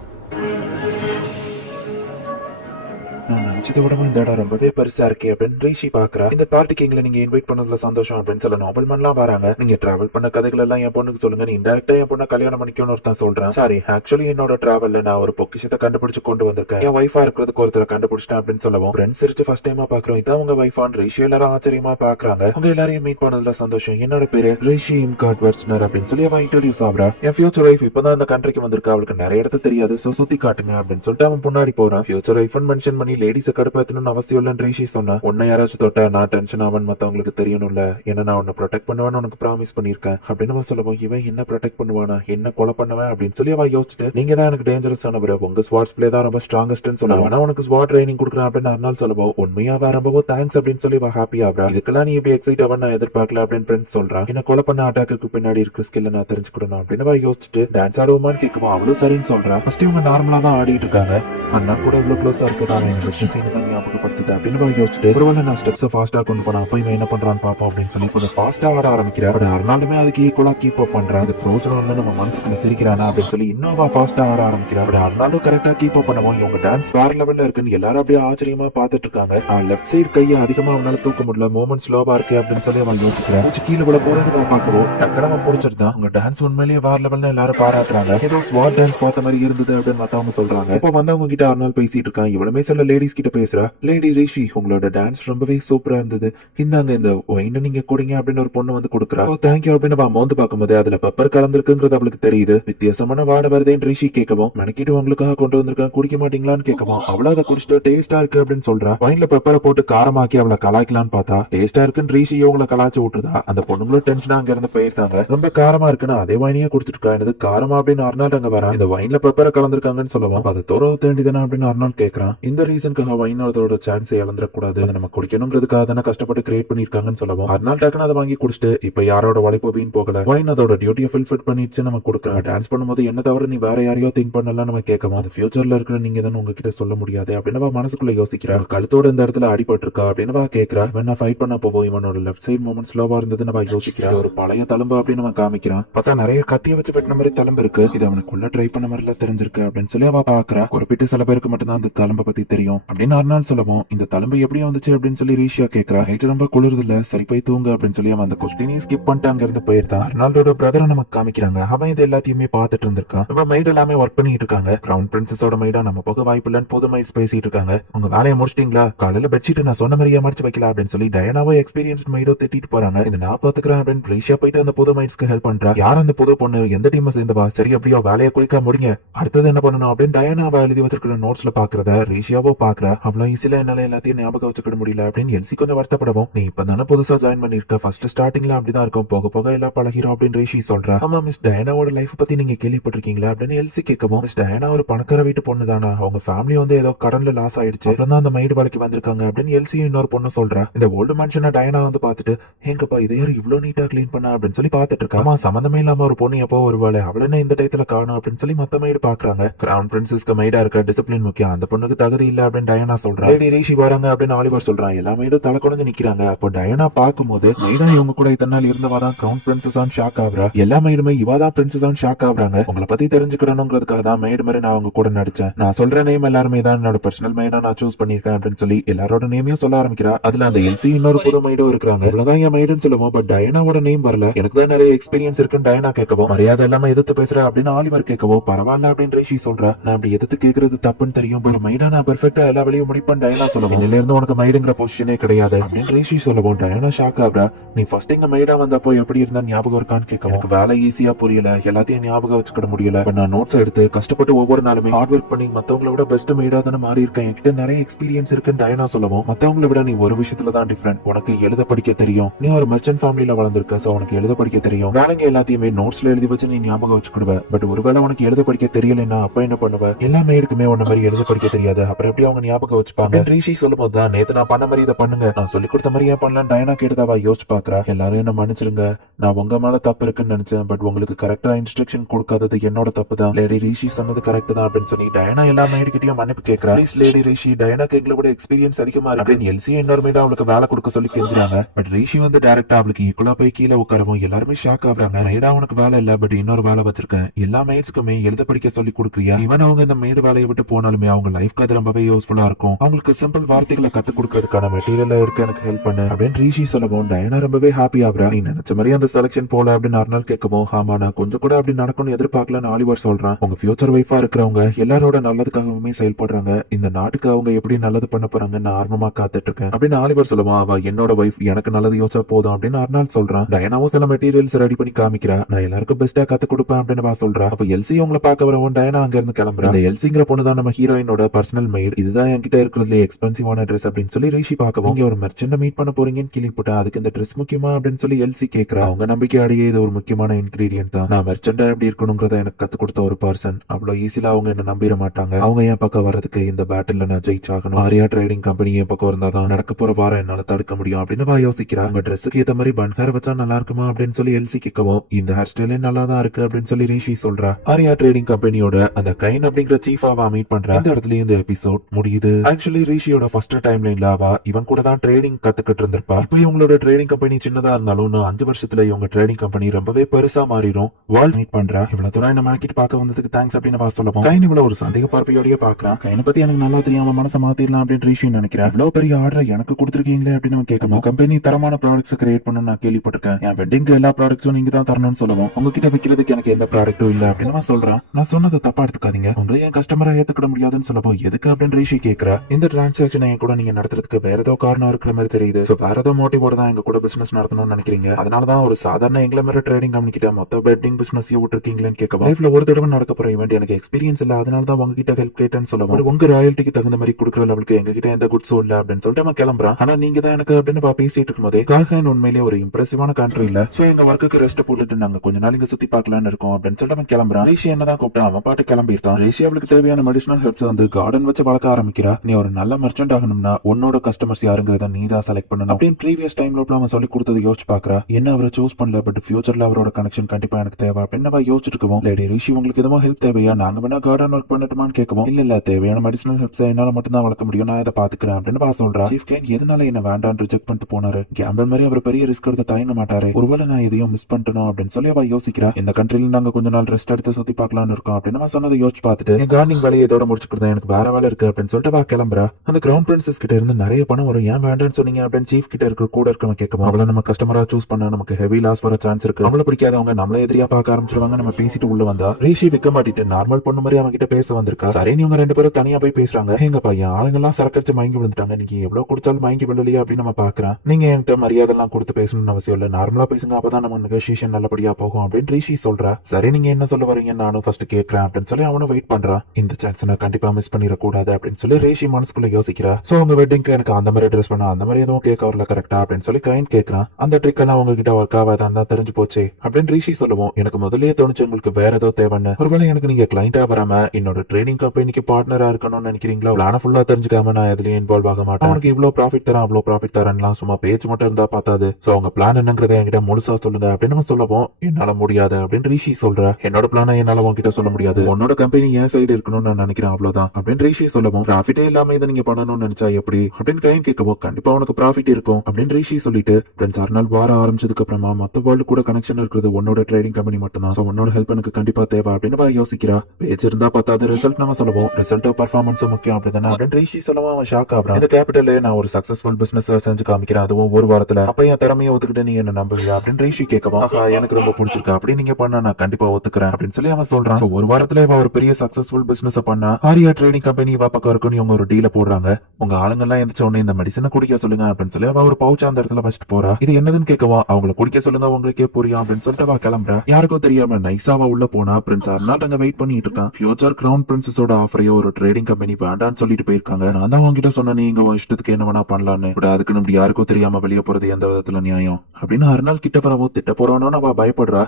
நான் நினைச்சதை விடவும் இந்த இடம் ரொம்பவே பெருசா இருக்கே அப்படின்னு ரிஷி பாக்குறா. இந்த பார்ட்டிக்கு எங்களை நீங்க இன்வைட் பண்ணதுல சந்தோஷம் அப்படின்னு சொல்ல நோபல்மன்லாம் வராங்க. நீங்க டிராவல் பண்ண கதைகள் எல்லாம் என் பொண்ணுக்கு சொல்லுங்க, நீ இன்டெரக்டா என் பொண்ணை கல்யாணம் பண்ணிக்கணும்னு ஒருத்தன் சொல்றேன். சாரி ஆக்சுவலி என்னோட டிராவல்ல நான் ஒரு பொக்கிஷத்தை கண்டுபிடிச்சு கொண்டு வந்திருக்கேன், என் வைஃபா இருக்கிறதுக்கு ஒருத்தரை கண்டுபிடிச்சிட்டேன் அப்படின்னு சொல்லவும் ஃப்ரெண்ட்ஸ் சிரிச்சு ஃபர்ஸ்ட் டைமா பாக்குறோம் இதான் உங்க வைஃபான்னு ரிஷி எல்லாரும் ஆச்சரியமா பாக்குறாங்க. உங்க எல்லாரையும் மீட் பண்ணதுல சந்தோஷம், என்னோட பேரு ரிஷி இம்கார்ட் வர்ஸ்னர் அப்படின்னு சொல்லி அவன் இன்ட்ரோடியூஸ் ஆகுறா. என் ஃபியூச்சர் வைஃப் இப்பதான் இந்த கண்ட்ரிக்கு வந்திருக்கா, அவளுக்கு நிறைய இடத்து தெரியாது, சோ சுத்தி காட்டுங்க அப்படின்னு சொல்லிட்டு அவன் முன்னாடி போறான். ஃபியூச்சர் வைஃப் மென்ஷன் பண்ணி லேடிஸை கடுப்பாத்தணும் அவசியம் இல்லன்னு ரிஷி சொன்னா. உன்னை யாராச்சும் தொட்டா நான் டென்ஷன் ஆவன் மத்தவங்களுக்கு தெரியணும்ல, என்ன நான் உன்னை ப்ரொடெக்ட் பண்ணுவேன்னு உனக்கு ப்ராமிஸ் பண்ணிருக்கேன் அப்படின்னு சொல்லுவோம். இவன் என்ன ப்ரொடெக்ட் பண்ணுவானா, என்ன கொலை பண்ணுவேன் அப்படின்னு சொல்லி அவ யோசிச்சுட்டு நீங்க தான் எனக்கு டேஞ்சரஸ் ஆனவர், உங்க ஸ்வாட்ஸ் பிளே தான் ரொம்ப ஸ்ட்ராங்கஸ்ட்னு சொன்னா ஆனா உனக்கு ஸ்வாட் ட்ரைனிங் கொடுக்குறேன் அப்படின்னு அர்னால் சொல்லுவோம். உண்மையாவா ரொம்பவோ தேங்க்ஸ் அப்படின்னு சொல்லி அவ ஹாப்பி ஆகுறா. இதுக்கெல்லாம் நீ இப்படி எக்ஸைட் ஆவன் நான் எதிர்பார்க்கல அப்படின்னு ஃப்ரெண்ட்ஸ் சொல்றான். என்ன கொலை பண்ண அட்டாக்கு பின்னாடி இருக்கிற ஸ்கில்ல நான் தெரிஞ்சுக்கணும் அப்படின்னு அவ யோசிச்சுட்டு டான்ஸ் ஆடுவோமான்னு கேட்குவோம். அவளும் சரின்னு சொல்றா. ஃபர்ஸ்ட் இவங்க நார்மலா தான் ஆடிட்டு இருக்காங்க, அண்ணா கூட இவ்வளவு க்ளோஸா இருக்கதான் எனக்கு சீனை தான் ஞாபகப்படுத்துது அப்படின்னு யோசிச்சுட்டு ஒருவேளை நான் ஸ்டெப்ஸை ஃபாஸ்டா கொண்டு போனா அப்ப இவன் என்ன பண்றான்னு பாப்போம் அப்படின்னு சொல்லி கொஞ்சம் ஃபாஸ்டா ஆட ஆரம்பிக்கிறா. பட் அர்னாலுமே அதுக்கு ஈக்குவலா கீப் அப் பண்றான். அது பிரோஜனம் இல்ல நம்ம மனசுக்குள்ள சிரிக்கிறானா அப்படின்னு சொல்லி இன்னும் ஃபாஸ்டா ஆட ஆரம்பிக்கிறா. பட் அர்னாலும் கரெக்டா கீப் அப் பண்ணவும் இவங்க டான்ஸ் வேற லெவல்ல இருக்குன்னு எல்லாரும் அப்படியே ஆச்சரியமா பாத்துட்டு இருக்காங்க. அவன் லெஃப்ட் சைடு கையை அதிகமா அவனால தூக்க முடியல, மூமெண்ட் ஸ்லோவா இருக்கு அப்படின்னு சொல்லி அவன் யோசிக்கிறான். கீழே விட போறேன்னு பாக்கவும் டக்குனமா பிடிச்சிருந்தான். உங்க டான்ஸ் உண்மையிலேயே வேற லெவல்ல எல்லாரும் பாராட்டுறாங்க. ஏதோ ஸ்வாட் டான்ஸ் பார்த்த மாதிரி இருந்தது அப்படின்னு மத்தவங்க சொல்றாங்க. இப்போ வந்தவங்க கிட்ட கிட்ட அர்னால் பேசிட்டு இருக்கான். இவளுமே சில லேடிஸ் கிட்ட பேசுறா. லேடி ரிஷி, உங்களோட டான்ஸ் ரொம்பவே சூப்பரா இருந்தது, இந்தாங்க இந்த ஒயின நீங்க குடிங்க அப்படின்னு ஒரு பொண்ணு வந்து கொடுக்குறா. ஓ தேங்க்யூ அப்படின்னு அவன் மோந்து பார்க்கும்போது அதுல பெப்பர் கலந்துருக்குங்கிறது அவளுக்கு தெரியுது. வித்தியாசமான வாட வருதேன்னு ரிஷி கேட்கவும், மெனக்கிட்டு உங்களுக்காக கொண்டு வந்திருக்கேன், குடிக்க மாட்டீங்களான்னு கேட்கவும், அவள அதை குடிச்சிட்டு டேஸ்டா இருக்கு அப்படின்னு சொல்றா. வைன்ல பெப்பரை போட்டு காரமாக்கி அவளை கலாய்க்கலான்னு பார்த்தா டேஸ்டா இருக்குன்னு ரிஷி இவங்களை கலாய்ச்சி விட்டுருதா. அந்த பொண்ணுங்களும் டென்ஷனா அங்க இருந்து போயிருந்தாங்க. ரொம்ப காரமா இருக்குன்னு அதே வைனியே குடுத்துட்டு இருக்கா. எனது காரமா அப்படின்னு அர்னால்ட் அங்க வரா. இந்த வைன்ல பெப்பரை கலந்துருக்காங்கன்னு சொல்லவும், அதை தோற தேண்டிதானே அப்படின்னு அர்னால்ட் கேட்கறான். இந்த ரீசனுக்காக வைனோட சான்ஸை இழந்துடக்கூடாது, அதை நம்ம குடிக்கணுங்கிறதுக்காக தானே கஷ்டப்பட்டு கிரியேட் பண்ணிருக்காங்கன்னு சொல்லவும், அர்னால்ட் டக்குன்னு அதை வாங்கி குடிச்சிட்டு இப்ப யாரோட உழைப்பு வீண் போகல, வைன் அதோட டியூட்டியை ஃபில்ஃபில் பண்ணிடுச்சு, நம்ம கொடுக்குறோம். டான்ஸ் பண்ணும்போது என்ன தவிர நீ வேற யாரையோ திங்க் பண்ணலாம் நம்ம கேட்கவும், அது ஃபியூச்சர்ல இருக்கிற நீங்க தான் உங்ககிட்ட சொல்ல முடியாது அப்படின்னு மனசுக்குள்ள யோசிக்கிறா. கழுத்தோட இந்த இடத்துல அடிபட்டு இருக்கா அப்படின்னு கேட்கிறா. இவன் ஃபைட் பண்ண போவோம், இவனோட லெஃப்ட் சைட் மூமெண்ட் ஸ்லோவா இருந்ததுன்னு யோசிக்கிறா. ஒரு பழைய தழும்பு அப்படின்னு அவன் காமிக்கிறான். பார்த்தா நிறைய கத்திய வச்சு வெட்டின மாதிரி தழும்பு இருக்கு, இது அவனுக்குள்ள ட்ரை பண்ண மாதிரில தெரிஞ்சிருக்கு அப்படின்னு சொல்லி அவ பாக்குறா. குறிப்பிட்ட சில பேருக்கு மட்டும் தான் அந்த தழும்பை பத்தி தெரியும் அப்படின்னு அர்னால் சொல்லவும், இந்த தழும்பு எப்படி வந்துச்சு அப்படின்னு சொல்லி ரீஷியா கேட்கறா. நைட்டு ரொம்ப குளிர்து இல்ல, சரி போய் தூங்க அப்படின்னு சொல்லி அவன் அந்த கொஸ்டினையும் ஸ்கிப் பண்ணிட்டு அங்க இருந்து போயிருந்தான். அர்னால்டோட பிரதரை நமக்கு காமிக்கிறாங்க. அவன் இது எல்லாத்தையுமே பார்த்துட்டு இருந்திருக்கான். இப்ப மைட் எல்லாமே ஒர்க் பண்ணிட்டு இருக்காங்க. கிரவுன் பிரின்சஸோட மைடா நம்ம போக வாய்ப்பு இல்லன்னு புது மைட்ஸ் பேசிட்டு இருக்காங்க. உங்க வேலையை முடிச்சிட்டீங்களா, காலையில பெட்ஷீட் நான் சொன்ன மாதிரியே மடிச்சு வைக்கல அப்படின்னு சொல்லி டயனாவோ எக்ஸ்பீரியன்ஸ் மைடோ திட்டிட்டு போறாங்க. இந்த நான் பாத்துக்கிறேன் அப்படின்னு ரீஷியா போயிட்டு அந்த புது மைட்ஸ்க்கு ஹெல்ப் பண்றா. யார் அந்த புது பொண்ணு, எந்த டீம் சேர்ந்தவா, சரி அப்படியோ வேலையை குயிக்கா முடிங்க, அடுத்தது என்ன பண்ணணும் அப்படின்னு டயனாவா எழுதி வச்சிருக்கிற நோட்ஸ்ல பாக்குறத ரீஷியாவோ பாக்குறா. அவ்வளவு ஈஸியா என்னால எல்லாத்தையும் ஞாபகம் வச்சுக்கிட முடியல அப்படின்னு எல்சி கொஞ்சம் வருத்தப்படவும், நீ இப்பதானே புதுசா ஜாயின் பண்ணிருக்க, ஃபர்ஸ்ட் ஸ்டார்டிங்ல அப்படிதான் இருக்கும், போக போக எல்லாம் பழகிறோம் அப்படின்னு ரீஷி சொல்றா. ஆமா மிஸ் டயனாவோட லைஃப் பத்தி நீங்க கேள்விப்பட்டிருக்கீங்களா அப்படின்னு எல்சி கேட்கவும், மிஸ் டயனா ஒரு பணக்கார வீட்டு பொண்ணு தானா, அவங்க ஃபேமிலி வந்து ஏதோ கடன்ல லாஸ் ஆயிடுச்சு, அப்புறம் தான் அந்த மைடு வேலைக்கு வந்திருக்காங்க அப்படின்னு எல்சி இன்னொரு பொண்ணு சொல்றா. இந்த ஓல்டு மனுஷனை டயனா வந்து பாத்துட்டு, எங்கப்பா இதை யாரும் இவ்வளவு நீட்டா கிளீன் பண்ணா அப்படின்னு சொல்லி பாத்துட்டு இருக்கா. ஆமா சம்பந்தமே இல்லாம ஒரு பொண்ணு எப்போ ஒருவேளை அவள என்ன இந்த டயத்துல காணும் அப்படின்னு சொல்லி மத்த மைடு பாக்குறாங்க. கிரவுன் பிரின்சஸ்க்கு மைடா இருக்க டிசிப்ளின் முக்கியம், அந்த பொண்ணுக்கு தகுதி இல்ல அப்படின்னு டயனா சொல்றா. லேடி ரீஷி வராங்க அப்படின்னு ஆலிவர் சொல்றான். எல்லா மைடும் தலை குறைஞ்சு நிக்கிறாங்க. அப்போ டயனா பாக்கும்போது மைடா இவங்க கூட இத்தனை நாள் இருந்தவாதான் கிரவுன் பிரின்சஸ் ஷாக் ஆகுறா. எல்லா மைடுமே இவாதான் பிரின்சஸ் ஷாக் ஆகுறாங்க. உங்களை பத்தி தெரிஞ்சுக்கணுங்கிறதுக்காக தான் மைடு மாதிரி நான் அவங்க கூட நடிச்சேன். நான் சொல்ற நேம் எல்லாருமே தான் என்னோட பர்சனல் மைடா நான் சூஸ் பண்ணிருக்கேன் அப்படின்னு சொல்லி எல்லாரோட நேமையும் சொல்ல ஆரம்பிக்கிறா. அதுல அந்த எல்சி இன்னொரு புது மைடும் இருக்கிறாங்க. இவ்வளவுதான் என் மைடுன்னு சொல்லுவோம். பட் டயனாவோட நேம் வரல, எனக்கு தான் நிறைய எக்ஸ்பீரியன்ஸ் இருக்குன்னு டயனா கேட்கவும், மரியாதை இல்லாம எதிர்த்து பேசுற அப்படின்னு ஆலிவர் கேட்கவோ, பரவாயில்ல அப்படின்னு ரீஷி சொல்றா. நான் அப்படி எதிர்த்து கேட்கறது தப்புன்னு தெரியும், பட் மைடா நான் பெர்ஃபெக்ட்டா எல்லா வேலையும் முடிப்பேன் டயனா சொல்லவும், இதுல இருந்து உனக்கு மைடுங்கிற பொசிஷனே கிடையாது அப்படின்னு ரீஷி சொல்லவும், டயனா ஷாக் ஆகுறா. நீ ஃபர்ஸ்ட் இங்க மைடா வந்தப்போ எப்படி இருந்தா ஞாபகம் இருக்கான்னு கேட்கவும், எனக்கு வேலை ஈஸியா புரியல, எல்லாத்தையும் ஞாபகம் வச்சுக்கிட முடியல, நான் நோட்ஸ் எடுத்து கஷ்டப்பட்டு ஒவ்வொரு நாளுமே ஹார்ட் ஒர்க் பண்ணி மத்தவங்கள விட பெஸ்ட் மைடா தானே மாறி இருக்கேன், என்கிட்ட நிறைய எக்ஸ்பீரியன்ஸ் இருக்குன்னு டயனா சொல்லவும், மத்தவங்கள விட நீ ஒரு விஷயத்துல தான் டிஃபரெண்ட், உனக்கு எழுத படிக்க தெரியும், நீ ஒரு மர்ச்சன்ட் ஃபேமிலில வளர்ந்திருக்க, சோ உனக்கு எழுத படிக்க தெரியும், வேலைங்க எல்லாத்தையுமே நோட்ஸ்ல எழுதி வச்சு நீ ஞாபகம் வச்சுக்கிடுவ. பட் ஒருவேளை உனக்கு எழுத படிக்க தெரியலன்னா அப்ப என்ன பண்ணுவ, எல்லா மைடுக்குமே உன்ன மாதிரி எழுத படிக்க தெரியாது, அப்புறம் எப்படி அவங்க ஞாபகம் வச்சுப்பாங்க ரீஷி சொல்லும் போதுதான், நேத்து நான் பண்ண மாதிரி இதை பண்ணுங்க, நான் சொல்லி கொடுத்த மாதிரி ஏன் பண்ணலாம் டயனா கேட்டதாவா யோசிச்சு பாக்குறா. எல்லாரும் என்ன மன்னிச்சிருங்க, நான் உங்க மேல தப்பு இருக்குன்னு நினைச்சேன், பட் உங்களுக்கு கரெக்டா இன்ஸ்ட்ரக்ஷன் கொடுக்காதது என்னோட தப்பு தான், லேடி ரிஷி சொன்னது கரெக்ட் தான் அப்படின்னு சொல்லி டயனா எல்லா மைடு கிட்டயும் மன்னிப்பு கேட்கறா. ப்ளீஸ் லேடி ரிஷி, டயனாக்கு எங்களை விட எக்ஸ்பீரியன்ஸ் அதிகமா இருக்கு, எல்சி இன்னொரு மைடா அவளுக்கு வேலை கொடுக்க சொல்லி கெஞ்சுறாங்க. பட் ரிஷி வந்து டைரக்டா அவளுக்கு ஈக்குவலா போய் கீழே உட்காரவும் எல்லாருமே ஷாக் ஆகுறாங்க. மைடா உனக்கு வேலை இல்ல, பட் இன்னொரு வேலை வச்சிருக்கேன், எல்லா மைட்ஸ்க்குமே எழுத படிக்க சொல்லி கொடுக்குறியா, ஈவன் அவங்க இந்த மைடு வேலையை விட்டு போனாலுமே அவங்க லைஃப்க்கு அது ரொம்பவே யூஸ்ஃபுல்லா இருக்கும், அவங்களுக்கு சிம்பிள் வார்த்தைகளை கத்து கொடுக்கறதுக்கான மெட்டீரியல் இருக்கு, எனக்கு ஹெல்ப் பண்ணு அப்படின்னு ரீஷி சொல்லவும், டயனா ரொம்பவே ஹாப்பி ஆகுறா. நீ நினைச்ச மாதிரி அந்த செலக்ஷன் போல அப்படின்னு அர்னால் கேட்கவும், ஆமா நான் கொஞ்சம் கூட அப்படி நடக்கும்னு எதிர்பார்க்கலன்னு ஆலிவர் சொல்றான். உங்க ஃபியூச்சர் வைஃபா இருக்கிறவங்க எல்லாரோட நல்லதுக்காகவுமே செயல்படுறாங்க, இந்த நாட்டுக்கு அவங்க எப்படி நல்லது பண்ண போறாங்கன்னு ஆர்வமா காத்துட்டு இருக்கேன் அப்படின்னு ஆலிவர் சொல்லுவான். அவ என்னோட வைஃப், எனக்கு நல்லது யோசிச்சா போதும் அப்படின்னு அர்னால் சொல்றான். டயனாவும் சில மெட்டீரியல்ஸ் ரெடி பண்ணி காமிக்கிறா. நான் எல்லாருக்கும் பெஸ்டா கத்து கொடுப்பேன் அப்படின்னு சொல்றா. அப்ப எல்சி உங்களை பார்க்க வரவும் டயனா அங்க இருந்து கிளம்புறா. இந்த எல்சிங்கிற பொண்ணு தான் நம்ம ஹீரோயினோட பர்சனல் மெய்ட், இதுதான் என்கிட்ட இருக்கிறதுல எக்ஸ்பென்சிவான ட்ரெஸ் அப்படின்னு சொல்லி ரீஷி பார்க்கவும், இங்க ஒரு மெர்ச்சன்ட் மீட் பண்ண போறீங்கன்னு கேள்விப்பட்டேன், அதுக்கு இந்த ட்ரெஸ் முக்கியமா அப்படின்னு சொல்லி எல்சி கேட்கறா. அவங்க நம்பிக்கை அடையே இது ஒரு முக்கியமான இன்கிரீடியன்ட் தான், நான் மெர்ச்சன்டா எப்படி இருக்கணுங்கிறத எனக்கு கத்து கொடுத்த ஒரு பர்சன், அவ்வளவு ஈஸியா அவங்க என்ன நம்பிட மாட்டாங்க, அவங்க என் பக்கம் வர்றதுக்கு இந்த பேட்டில் நான் ஜெயிச்சாகணும், ஆரியா ட்ரேடிங் கம்பெனி என் பக்கம் இருந்தாதான் நடக்க போற வாரம் என்னால தடுக்க முடியும் அப்படின்னு யோசிக்கிறா. உங்க ட்ரெஸ்ஸுக்கு ஏத்த மாதிரி பன் ஹேர் வச்சா நல்லா இருக்குமா அப்படின்னு சொல்லி எல்சி கேட்கவும், இந்த ஹேர் ஸ்டைலே நல்லா தான் இருக்கு அப்படின்னு சொல்லி ரீஷி சொல்றா. ஆரியா ட்ரேடிங் கம்பெனியோட அந்த கைன் அப்படிங்கிற சீஃபாவா மீட் பண்றா. இந்த இடத்துல இந்த எபிசோட் முடியுது. ஆக்சுவலி ரிஷியோட ஃபர்ஸ்ட் டைம் லைன்ல அவ இவன் கூட தான் ட்ரேடிங் கத்துக்கிட்டு இருந்திருப்பா. இப்போ இவங்களோட ட்ரேடிங் கம்பெனி சின்னதா இருந்தாலும் 5 வருஷத்துல இவங்க ட்ரேடிங் கம்பெனி ரொம்பவே பெருசா மாறிடும். வேர்ல்ட் மீட் பண்றா. இவ்வளவு தூரம் என்ன மனக்கிட்டு பார்க்க வந்ததுக்கு தேங்க்ஸ் அப்படின்னு சொல்லலாம். கைன் இவ்வளவு ஒரு சந்தேக பார்வையோடய பாக்குறான். கைனை பத்தி எனக்கு நல்லா தெரியாம மனசை மாத்திடலாம் அப்படின்னு ரிஷி நினைக்கிறேன். இவ்வளவு பெரிய ஆர்டர் எனக்கு கொடுத்துருக்கீங்களே அப்படின்னு அவன் கேட்கணும். கம்பெனி தரமான ப்ராடக்ட்ஸ் கிரியேட் பண்ணணும் நான் கேள்விப்பட்டிருக்கேன், என் வெட்டிங்க்கு எல்லா ப்ராடக்ட்ஸும் நீங்க தான் தரணும்னு சொல்லுவோம், உங்ககிட்ட விற்கிறதுக்கு எனக்கு எந்த ப்ராடக்ட்டும் இல்ல அப்படின்னு சொல்றான். நான் சொன்னதை தப்பா எடுத்துக்காதீங்க, உங்களை என் கஸ்டமரா ஏத்துக்கிட முடியாதுன்னு சொல்லப்போ எதுக்கு அப்படின்னு ரிஷி கேக்குறா. இந்த டிரான்சாக்சனை என் கூட நீங்க நடத்துறதுக்கு வேற ஏதோ காரணம் இருக்கிற மாதிரி தெரியுது. சோ வேற ஏதோ மோட்டிவோட தான் எங்க கூட பிசினஸ் நடத்தணும்னு நினைக்கிறீங்க. அதனாலதான் ஒரு சாதாரண எங்களை மாதிரி ட்ரேடிங் கம்பெனி கிட்ட மொத்த பெட்டிங் பிசினஸ் விட்டுருக்கீங்களேன்னு கேட்கவா. லைஃப்ல ஒரு தடவை நடக்க போற இவெண்ட் எனக்கு எக்ஸ்பீரியன்ஸ் இல்ல, அதனாலதான் உங்ககிட்ட ஹெல்ப் கேட்டேன்னு சொல்லவும் உங்க ராயல்ட்டிக்கு தகுந்த மாதிரி கொடுக்குற லெவலுக்கு எங்க கிட்ட எந்த குட்ஸும் இல்ல அப்படின்னு சொல்லிட்டு அவன் கிளம்புறான். ஆனா நீங்க தான் எனக்கு அப்படின்னு பேசிட்டு இருக்கும்போதே கார்ஹைன் உண்மையிலேயே ஒரு இம்ப்ரெசிவான கண்ட்ரி இல்ல. சோ எங்க ஒர்க்குக்கு ரெஸ்ட் போட்டுட்டு நாங்க கொஞ்ச நாள் இங்க சுத்தி பார்க்கலாம்னு இருக்கோம் அப்படின்னு சொல்லிட்டு அவன் கிளம்புறான். ரிஷி என்னதான் கூப்பிட்டு அவன் பாட்டு கிளம்பிட்டான். ரிஷி அவளுக்கு தேவையான மெடிசனல் ஹெர்ப்ஸ் வந்து கார்டன் வச்சு வளர்க்க ஆரம்பிக்கிறா. நீ ஒரு நல்ல மர்ச்சன்ட் ஆகணும்னா உன்னோட கஸ்டமர்ஸ் யாருங்கிறத நீ தான் செலக்ட் பண்ணணும் அப்படின்னு ப்ரீவியஸ் டைம்ல அவன் சொல்லி கொடுத்ததை யோசிச்சு பாக்குறா. என்ன அவரை சூஸ் பண்ணல, பட் ஃபியூச்சர்ல அவரோட கனெக்ஷன் கண்டிப்பா எனக்கு தேவை அப்படின்னு அவ யோசிச்சுட்டு இருக்கவும், லேடி ரிஷி உங்களுக்கு எதுவும் ஹெல்ப் தேவையா, நாங்க வேணா கார்டன் ஒர்க் பண்ணட்டுமான்னு கேட்கவும், இல்ல தேவையான மெடிசனல் ஹெர்ப்ஸ் என்னால மட்டும் தான் வளர்க்க முடியும், நான் இதை பாத்துக்கிறேன் அப்படின்னு பா சொல்றா. சீஃப் கேன் எதனால என்ன வேண்டான்னு ரிஜெக்ட் பண்ணிட்டு போனாரு, கேம்பிள் மாதிரி அவர் பெரிய ரிஸ்க் எடுக்க தயங்க மாட்டாரு, ஒருவேளை நான் எதையும் மிஸ் பண்ணிட்டணும் அப்படின்னு சொல்லி அவ யோசிக்கிறா. இந்த கண்ட்ரில நாங்க கொஞ்ச நாள் ரெஸ்ட் எடுத்து சுத்தி பார்க்கலாம்னு இருக்கோம் அப்படின்னு அவன் சொன்னதை யோசிச்சு பார்த்துட்டு என் கார்டனிங் வேலையை இதோட முடிச்சுக்கிறதா, எனக்கு வேற வேலை இருக்கு அப்படின்னு சொல்லிட்டு வா கிளம்புறா. அந்த கிரவுண்ட் பிரின்சஸ் கிட்ட இருந்து நிறைய பணம் வரும், ஏன் வேண்டாம்னு சொன்னீங்க அப்படின்னு சீஃப் கிட்ட இருக்கிற கூட இருக்கவங்க கேட்கும். அவளை நம்ம கஸ்டமரா சூஸ் பண்ணா நமக்கு ஹெவி லாஸ் வர சான்ஸ் இருக்கு, நம்மள பிடிக்காதவங்க நம்மள எதிரியா பார்க்க ஆரம்பிச்சிருவாங்க. நம்ம பேசிட்டு உள்ள வந்தா ரிஷி விக்க மாட்டிட்டு நார்மல் பொண்ணு மாதிரி அவங்க கிட்ட பேச வந்திருக்கா. சரி இவங்க ரெண்டு பேரும் தனியா போய் பேசுறாங்க. எங்க பையன் ஆளுங்கெல்லாம் சரக்கடிச்சு மயங்கி விழுந்துட்டாங்க, நீங்க எவ்வளவு கொடுத்தாலும் மயங்கி விழலையா அப்படின்னு நம்ம பாக்குறோம். நீங்க என்கிட்ட மரியாதை எல்லாம் கொடுத்து பேசணும்னு அவசியம் இல்ல, நார்மலா பேசுங்க, அப்பதான் நம்ம நெகோசியேஷன் நல்லபடியா போகும் அப்படின்னு ரிஷி சொல்றா. சரி நீங்க என்ன சொல்ல வரீங்க நானும் ஃபர்ஸ்ட் கேட்கறேன் அப்படின்னு சொல்லி அவனும் வெயிட் பண்றான். இந்த சான்ஸ் நான் கண்டிப்பா மிஸ் பண்ணிட கூடாது அப்படின்னு சொல்லி ரிஷி மனசுக்குள்ள யோசிக்கிறா. சோ உங்க வெட்டிங்க்கு எனக்கு அந்த மாதிரி ட்ரெஸ் பண்ண அந்த மாதிரி எதுவும் கேட்க வரல கரெக்டா அப்படின்னு சொல்லி கைன் கேட்கறான். அந்த ட்ரிக் எல்லாம் உங்ககிட்ட ஒர்க் ஆகாதான் தான் தெரிஞ்சு போச்சு அப்படின்னு ரிஷி சொல்லுவோம். எனக்கு முதல்லயே தோணுச்சு உங்களுக்கு வேற ஏதோ தேவைன்னு. ஒருவேளை எனக்கு நீங்க கிளைண்டா வராம என்னோட ட்ரேடிங் கம்பெனிக்கு பார்ட்னரா இருக்கணும்னு நினைக்கிறீங்களா, பிளான ஃபுல்லா தெரிஞ்சுக்காம நான் எதுலயும் இன்வால்வ் ஆக மாட்டேன், உனக்கு இவ்வளவு ப்ராஃபிட் தரேன் அவ்வளவு ப்ராஃபிட் தரேன்லாம் சும்மா பேச்சு மட்டும் இருந்தா பார்த்தாது, சோ உங்க பிளான் என்னங்கறத என்கிட்ட முழுசா சொல்லுங்க அப்படின்னு சொல்லவும் என்னால முடியாது அப்படின்னு ரிஷி சொல்றா. என்னோட பிளான என்னால உங்ககிட்ட சொல்ல முடியாது, உன்னோட கம்பெனி என் சைடு இருக்கணும்னு நான் நினைக்கிறேன் அவ்வளவுதான் அப்படின்னு ரிஷி சொல்லவும், ப்ராஃபிட்டே இல்லாம இதை நீங்க பண்ணணும்னு நினைச்சா எப்படி அப்படின்னு கைன் கேட்கவோ, கண்டிப்பா உனக்கு ப்ராஃபிட் இருக்கும் அப்படின்னு ரிஷி சொல்லிட்டு ஃப்ரெண்ட்ஸ் அர்னால் வார ஆரம்பிச்சதுக்கு அப்புறமா மத்த வேர்ல்டு கூட கனெக்ஷன் இருக்கிறது உன்னோட ட்ரேடிங் கம்பெனி மட்டும் தான், சோ உன்னோட ஹெல்ப் எனக்கு கண்டிப்பா தேவை அப்படின்னு யோசிக்கிறா. பேச்சு இருந்தா பார்த்தாது ரிசல்ட் நம்ம சொல்லுவோம், ரிசல்ட்டோ பர்ஃபார்மன்ஸும் முக்கியம் அப்படிதானே அப்படின்னு ரிஷி சொல்லவும் அவன் ஷாக் ஆகுறான். இந்த கேபிட்டல் நான் ஒரு சக்சஸ்ஃபுல் பிசினஸ் செஞ்சு காமிக்கிறேன், அதுவும் ஒரு வாரத்துல, அப்ப என் திறமையை ஒத்துக்கிட்டு நீங்க என்ன நம்புவீங்க அப்படின்னு ரிஷி கேட்கவும், எனக்கு ரொம்ப பிடிச்சிருக்கு அப்படி நீங்க பண்ண நான் கண்டிப்பா ஒத்துக்கிறேன் அப்படின்னு சொல்லி அவன் சொல்றான். ஒரு வாரத்துல இவன் ஒரு பெரிய சக்சஸ்ஃபுல் பிசினஸ் பண்ணா ஆரியா ட்ரேடிங் கம்பெனி பக்கம் இருக்குன்னு இவங்க ஒரு டீல போடுறாங்க. உங்க ஆளுங்க எல்லாம் எந்திரிச்ச உடனே இந்த மெடிசனை குடிக்க சொல்லுங்க அப்படின்னு சொல்லி அவ ஒரு பவுச் அந்த இடத்துல வச்சுட்டு போறா. இது என்னதுன்னு கேட்கவா, அவங்களை குடிக்க சொல்லுங்க உங்களுக்கே புரியும் அப்படின்னு சொல்லிட்டு அவ கிளம்புறா. யாருக்கும் தெரியாம நைஸாவா உள்ள போனா பிரின்ஸ் அர்னால் அங்க வெயிட் பண்ணிட்டு இருக்கான். ஃபியூச்சர் கிரவுன் பிரின்சஸோட ஆஃபரையோ ஒரு ட்ரேடிங் கம்பெனி வேண்டான்னு சொல்லிட்டு போயிருக்காங்க. நான் தான் உங்ககிட்ட சொன்ன நீங்க உங்க இஷ்டத்துக்கு என்ன வேணா பண்ணலான்னு, பட் அதுக்கு இப்படி யாருக்கும் தெரியாம வெளியே போறது எந்த விதத்துல நியாயம் அப்படின்னு அர்னால் கிட்ட வரவோ திட்ட போறோன்னு அவ பயப்படுறா.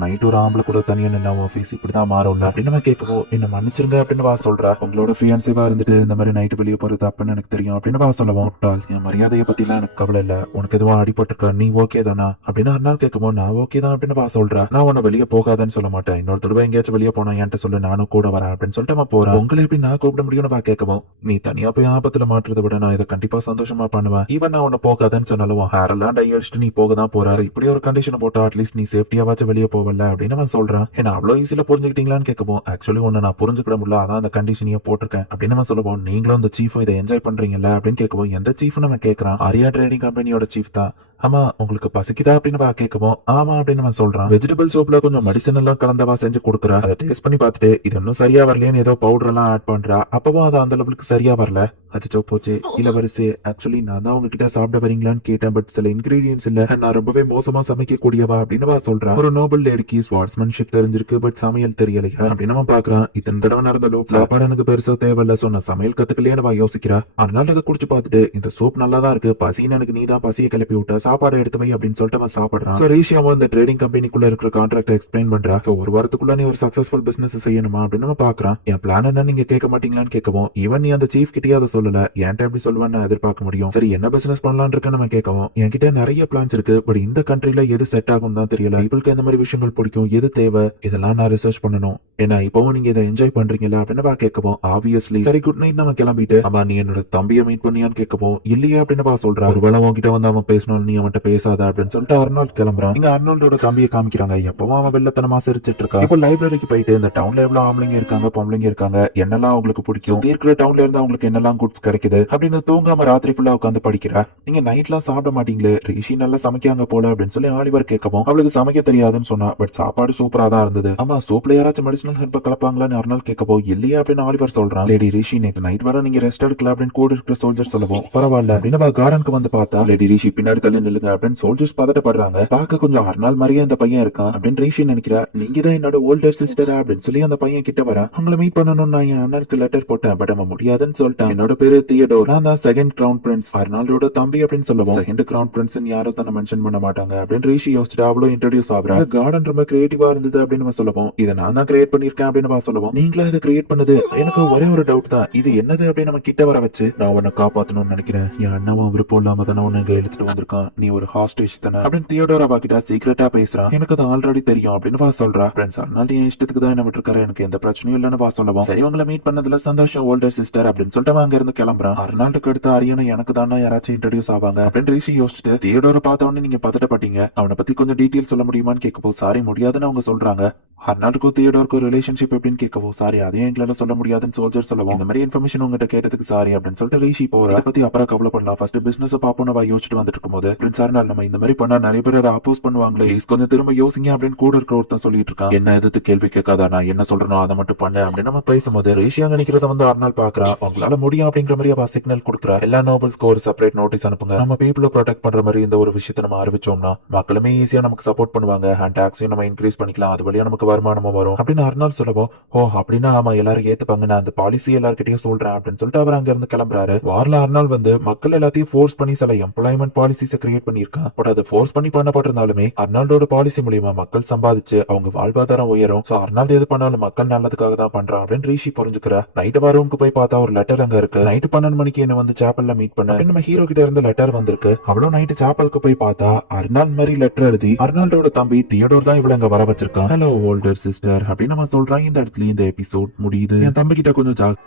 நைட் ஒரு ஆம்பளை கூட தனியா நின்று ஆஃபீஸ் இப்படிதான் மாறும்ல அப்படின்னு நம்ம கேட்கவோ, என்ன மன்னிச்சிருங்க அப்படின்னு வா சொல்றா. உங்களோட ஃபியான்சிவா இருந்துட்டு இந்த மாதிரி நைட்டு வெளியே போறது தப்புன்னு எனக்கு தெரியும் அப்படின்னு வா சொல்லவும், என் மரியாதையை பத்தி எல்லாம் எனக்கு கவலை இல்ல, உனக்கு எதுவும் அடிபட்டிருக்க நீ ஓகே தானா அப்படின்னு அர்னால் கேட்கவும், நான் ஓகே தான் அப்படின்னு வா சொல்றா. நான் உன்னை வெளியே போகாதன்னு சொல்ல மாட்டேன், இன்னொரு தடவை எங்கேயாச்சும் வெளியே போனா என்கிட்ட சொல்லு, நானும் கூட வரேன் அப்படின்னு சொல்லிட்டு அவன் போறான். உங்களை எப்படி நான் கூப்பிட முடியும்னு வா கேட்கவும், நீ தனியா போய் ஆபத்துல மாட்டுறதை விட நான் இதை கண்டிப்பா சந்தோஷமா பண்ணுவேன், ஈவன் நான் உன்னை போகாதன்னு சொன்னாலும் ஹேர் எல்லாம் டை அடிச்சுட்டு நீ போக தான் போற, இப்படி ஒரு கண்டிஷன் போட்டா அட்லீஸ்ட் நீ சேஃப்டியாவாச்சும் வெளியே போவல அப்படின்னு அவன் சொல்றான். ஏன்னா அவ்வளவு ஈஸியில புரிஞ்சுக்கிட்டீங்களான்னு கேட்கவும், ஆக்சுவலி ஒன்னு நான் புரிஞ்சுக்கிட முடியல, அதான் அந்த கண்டிஷனையே போட்டிருக்கேன் அப்படின்னு அவன் சொல்லுவோம். நீங்களும் இந்த சீஃபும் இதை என்ஜாய் பண்றீங்கல்ல அப்படின்னு கேட்கவும், எந்த சீஃப்னு அவன் கேட்கறான். ஆரியா ட்ரேடிங் கம்பெனியோட சீஃப் தான். ஆமா உங்களுக்கு பசிக்குதா அப்படின்னு கேட்கவும், ஆமா அப்படின்னு அவன் சொல்றான். வெஜிடபிள் சோப்ல கொஞ்சம் மெடிசன் எல்லாம் கலந்தவா செஞ்சு கொடுக்குறா, அதை டேஸ்ட் பண்ணி பார்த்துட்டு இது இன்னும் சரியா வரலன்னு ஏதோ பவுடர் எல்லாம் ஆட் பண்றா, அப்பவும் அது அந்த லெவலுக்கு சரியா வரல. அச்சோ போச்சு இளவரசி, ஆக்சுவலி நான் தான் உங்ககிட்ட சாப்பிட வரீங்களான்னு கேட்டேன், பட் சில இன்கிரீடியன்ஸ் இல்ல, நான் ரொம்பவே மோசமா சமைக்க கூடியவா அப்படின்னு சொல்றான். ஒரு நோபல் லேடிக்கு ஸ்வார்ட்ஸ்மேன்ஷிப் தெரிஞ்சிருக்கு, பட் சமையல் தெரியலையா அப்படின்னு அவன் பாக்குறான். இத்தனை தடவை நடந்த லோப் சாப்பாடு எனக்கு பெருசா தேவையில்ல, சோ நான் சமையல் கத்துக்கலையே யோசிக்கிறா. அதனால அதை குடிச்சு பார்த்துட்டு இந்த சூப் நல்லா தான் இருக்கு, பசின்னு எனக்கு நீ தான் பசியை கிளப்பி விட்ட, சாப்பாடு எடுத்து வை அப்படின்னு சொல்லிட்டு அவன் சாப்பிடுறான். சோ ரேஷியாவும் இந்த ட்ரேடிங் கம்பெனிக்குள்ள இருக்கிற கான்ட்ராக்ட் எக்ஸ்பிளைன் பண்றா. சோ ஒரு வாரத்துக்குள்ள நீ ஒரு சக்சஸ்ஃபுல் பிசினஸ் செய்யணுமா அப்படின்னு நம்ம பாக்குறான். என் பிளான் என்ன நீங்க கேட்க மாட்டீங்களான்னு கேட்கவும், ஈவன் நீ அந்த சீஃப் கிட்டே அதை சொல்லல, என்கிட்ட எப்படி சொல்லுவேன்னு எதிர்பார்க்க முடியும். சரி என்ன பிசினஸ் பண்ணலாம்னு இருக்கு நம்ம கேட்கவும், என்கிட்ட நிறைய பிளான்ஸ் இருக்கு, பட் இந்த கண்ட்ரில எது செட் ஆகும் தான் தெரியல, இவளுக்கு எந்த மாதிரி விஷயங்கள் பிடிக்கும், எது தேவை, இதெல்லாம் நான் ரிசர்ச் பண்ணணும், ஏன்னா இப்பவும் நீங்க இதை என்ஜாய் பண்றீங்களா அப்படின்னு வா கேட்கவும் ஆப்வியஸ்லி சரி குட் நைட் நம்ம கிளம்பிட்டு அம்மா நீ என்னோட தம்பியை மீட் பண்ணியான்னு கேட்கவும் இல்லையே அப்படின்னு வா சொல்றா ஒருவேளை உன்கிட்ட வந்து அவன் பேசணும் நீ அவன்கிட்ட பேசாத அப்படின்னு சொல்லிட்டு அர்னால்ட் கிளம்புறான் இங்க அர்னால்டோட தம்பியை காமிக்கிறாங்க எப்பவும் அவன் வெள்ளத்தனமா சிரிச்சிட்டு இருக்கா இப்போ லைப்ரரிக்கு போயிட்டு இந்த டவுன்ல எவ்வளவு ஆம்பளைங்க இருக்காங்க பொம்பளைங்க இருக்காங்க என்னெல்லாம் அவங்களுக்கு பிடிக்கும் இருக்கிற டவுன்ல இருந்து அவங்களுக்கு என்னெல்லாம் குட்ஸ் கிடைக்குது அப்படின்னு தூங்காம ராத்திரி ஃபுல்லா உட்காந்து படிக்கிறா நீங்க நைட்லாம் சாப்பிட மாட்டீங்களே ரிஷி நல்லா சமைக்காங்க போல அப்படின்னு சொல்லி ஆலிவர் கேட்கவும் அவளுக்கு சமைக்க தெரியாதுன்னு சொன்னா பட் சாப்பாடு சூப்பரா தான் இருந்தது ஆமா சூப்ல யாராச்சும் மெடிசனல் ஹெல்ப் கலப்பாங்களான்னு அர்னால் கேட்கப்போ இல்லையா அப்படின்னு ஆலிவர் சொல்றான் லேடி ரிஷி நேத்து நைட் வர நீங்க ரெஸ்ட் எடுக்கல அப்படின்னு கூட இருக்கிற சோல்ஜர்ஸ் சொல்லவும் பரவாயில்ல அப்படின்னு கார்டனுக்கு வந்து பார்த்தா லேடி ரிஷி பின்னாடி தள்ளி நில்லுங்க அப்படின்னு சோல்ஜர்ஸ் பதட்டப்படுறாங்க பார்க்க கொஞ்சம் அர்னால் மாதிரியே அந்த பையன் இருக்கான் அப்படின்னு ரிஷி நினைக்கிறா நீங்க தான் என்னோட ஓல்டர் சிஸ்டரா அப்படின்னு சொல்லி அந்த பையன் கிட்ட வர உங்களை மீட் பண்ணணும் நான் என் அண்ணனுக்கு லெட்டர் போட்டேன் பட் அவன் முடியாதுன்னு சொல்லிட்டான் என்னோட பேரு தியடோர் நான் தான் செகண்ட் கிரவுன் பிரின்ஸ் அர்னால்டோட தம்பி அப்படின்னு சொல்லுவோம் செகண்ட் கிரவுன் பிரின்ஸ் யாரும் தன்னை மென்ஷன் பண்ண மாட்டாங்க அப்படின்னு ரிஷி யோசிச்சுட்டு அவ்வளவு இன்ட்ரோடியூஸ் ஆகுறா கார்டன் ரொம்ப கிரியேட்டிவா இருந்தது அப்படின்னு சொல்லுவோம் இதை நான் தான் கிரியேட் பண்ணிருக்கேன் அப்படின்னு சொல்லுவோம் நீங்களா இதை கிரியேட் பண்ணது எனக்கு ஒரே ஒரு டவுட் தான் இது என்னது அப்படின்னு நம்ம கிட்ட வர வச்சு நான் உன்னை காப்பாத்தணும்னு நினைக்கிறேன் என் அண்ணாவும் விருப்பம் இல்லாம தானே உன்னை இங்க இழுத்துட்டு வந்திருக்கான் நீ ஒரு ஹாஸ்டேஜ் தானே அப்படின்னு தியோடோரா கிட்ட சீக்கிரட்டா பேசுறான் எனக்கு அது ஆல்ரெடி தெரியும் அப்படின்னு வா சொல்றா ஃப்ரெண்ட்ஸ் அதனால என் இஷ்டத்துக்கு தான் என்ன விட்டுருக்காரு எனக்கு எந்த பிரச்சனையும் இல்லைன்னு வா சொல்லுவோம் சரி உங்களை மீட் பண்ணதுல சந்தோஷம் ஓல்டர் சிஸ்டர் அப்படின்னு சொல்லிட்டு அங்க இருந்து கிளம்புறான் அர்னால்டுக்கு அடுத்த அரியணை எனக்கு தானே யாராச்சும் இன்ட்ரோடியூஸ் ஆவாங்க அப்படின்னு ரிஷி யோசிச்சுட்டு தியோடோரை பார்த்த உடனே நீங்க பதட்டப்பட்டீங்க அவனை பத்தி கொஞ்சம் டீட்டெயில் சொல்ல முடியுமான்னு கேட்கப்போ சாரி முடியாதுன்னு அவங்க சொல்றாங்க அர்னால்டுக்கும் தியோடோருக்கும் ரிலேஷன்ஷிப் எப்படின்னு கேட்கவோ சாரி அதையும் எங்களால சொல்ல முடியாதுன்னு சோல்ஜர் சொல்லுவோம் இந்த மாதிரி இன்ஃபர்மேஷன் உங்ககிட்ட கேட்டதுக்கு சாரி அப்படின்னு சொல்லிட்டு ரிஷி போற அதை பத்தி அப்புறம் கவலைப்படலாம் ஃபர்ஸ்ட் பிசினஸ் பாப்போம் யோசிச்சுட்டு வந்துட்டு இருக்கும்போது பிரின்ஸ் அர்னால் நம்ம இந்த மாதிரி பண்ணா நிறைய பேர் அதை அப்போஸ் பண்ணுவாங்களே கொஞ்சம் திரும்ப யோசிங்க அப்படின்னு கூட இருக்கிற ஒருத்தன் சொல்லிட்டு இருக்கான் என்ன எதிர்த்து கேள்வி கேட்காதா நான் என்ன சொல்றனோ அதை மட்டும் பண்ணு அப்படின்னு நம்ம பேசும்போது ரிஷி அங்க நிக்கிறத வந்து அர்னால் பாக்குறா உங்களால முடியும் அப்படிங்கிற மாதிரி அவ சிக்னல் கொடுக்குறா எல்லா நோபல்ஸ்க்கு ஒரு செப்பரேட் நோட்டீஸ் அனுப்புங்க நம்ம பீப்புளை ப்ரொடெக்ட் பண்ற மாதிரி இந்த ஒரு விஷயத்தை நம்ம அறிவிச்சோம்னா மக்களுமே ஈஸியா நமக்கு சப்போர்ட் பண்ணுவாங்க அண்ட் டாக்ஸையும் நம்ம இன்க்ரீஸ் பண்ணிக்கலாம் அது வழியா நமக்கு வருமானமும் வரும் அப்படின்னு அர்னால் சொல்லவும் ஓ அப்படின்னா ஆமா எல்லாரும் ஏத்துப்பாங்க நான் அந்த பாலிசி எல்லார்கிட்டயும் சொல்றேன் அப்படின்னு சொல்லிட்டு அவர் அங்க இருந்து கிளம்புறாரு வார்ல அர்னால் வந்து மக்கள் எல்லாத்தையும் ஃபோர்ஸ் பண்ணி சில எம்ப்ளாய்மெண்ட் பாலிசிஸ் கிரியேட் பண்ணிருக்கான் பட் அது ஃபோர்ஸ் பண்ணி பண்ணப்பட்டிருந்தாலுமே அர்னால்டோட பாலிசி மூலியமா மக்கள் சம்பாதிச்சு அவங்க வாழ்வாதாரம் உயரும் சோ அர்னால்டு எது பண்ணாலும் மக்கள் நல்லதுக்காக தான் பண்றான் அப்படின்னு ரிஷி புரிஞ்சுக்கிறா நைட்டு ரூமுக்கு போய் பார்த்தா ஒரு லெட்டர் அங்க இருக்கு நைட்டு 12 மணிக்கு என்ன வந்து சாப்பல்ல மீட் பண்ண அப்படின்னு நம்ம ஹீரோ கிட்ட இருந்து லெட்டர் வந்திருக்கு அவ்வளவு நைட்டு சாப்பலுக்கு போய் பார்த்தா அர்னால் மாதிரி லெட்டர் எழுதி அர்னால்டோட தம்பி தியோடோர் தான் இவ்வளவு அங்க வர வச்சிருக்கான் ஹலோ ஓல்டர் சிஸ்டர் அப்படின்னு நம்ம சொல்றான் இந்த இடத்துல இந்த எபிசோட் முடியுது என் தம்பி கிட்ட கொஞ்சம்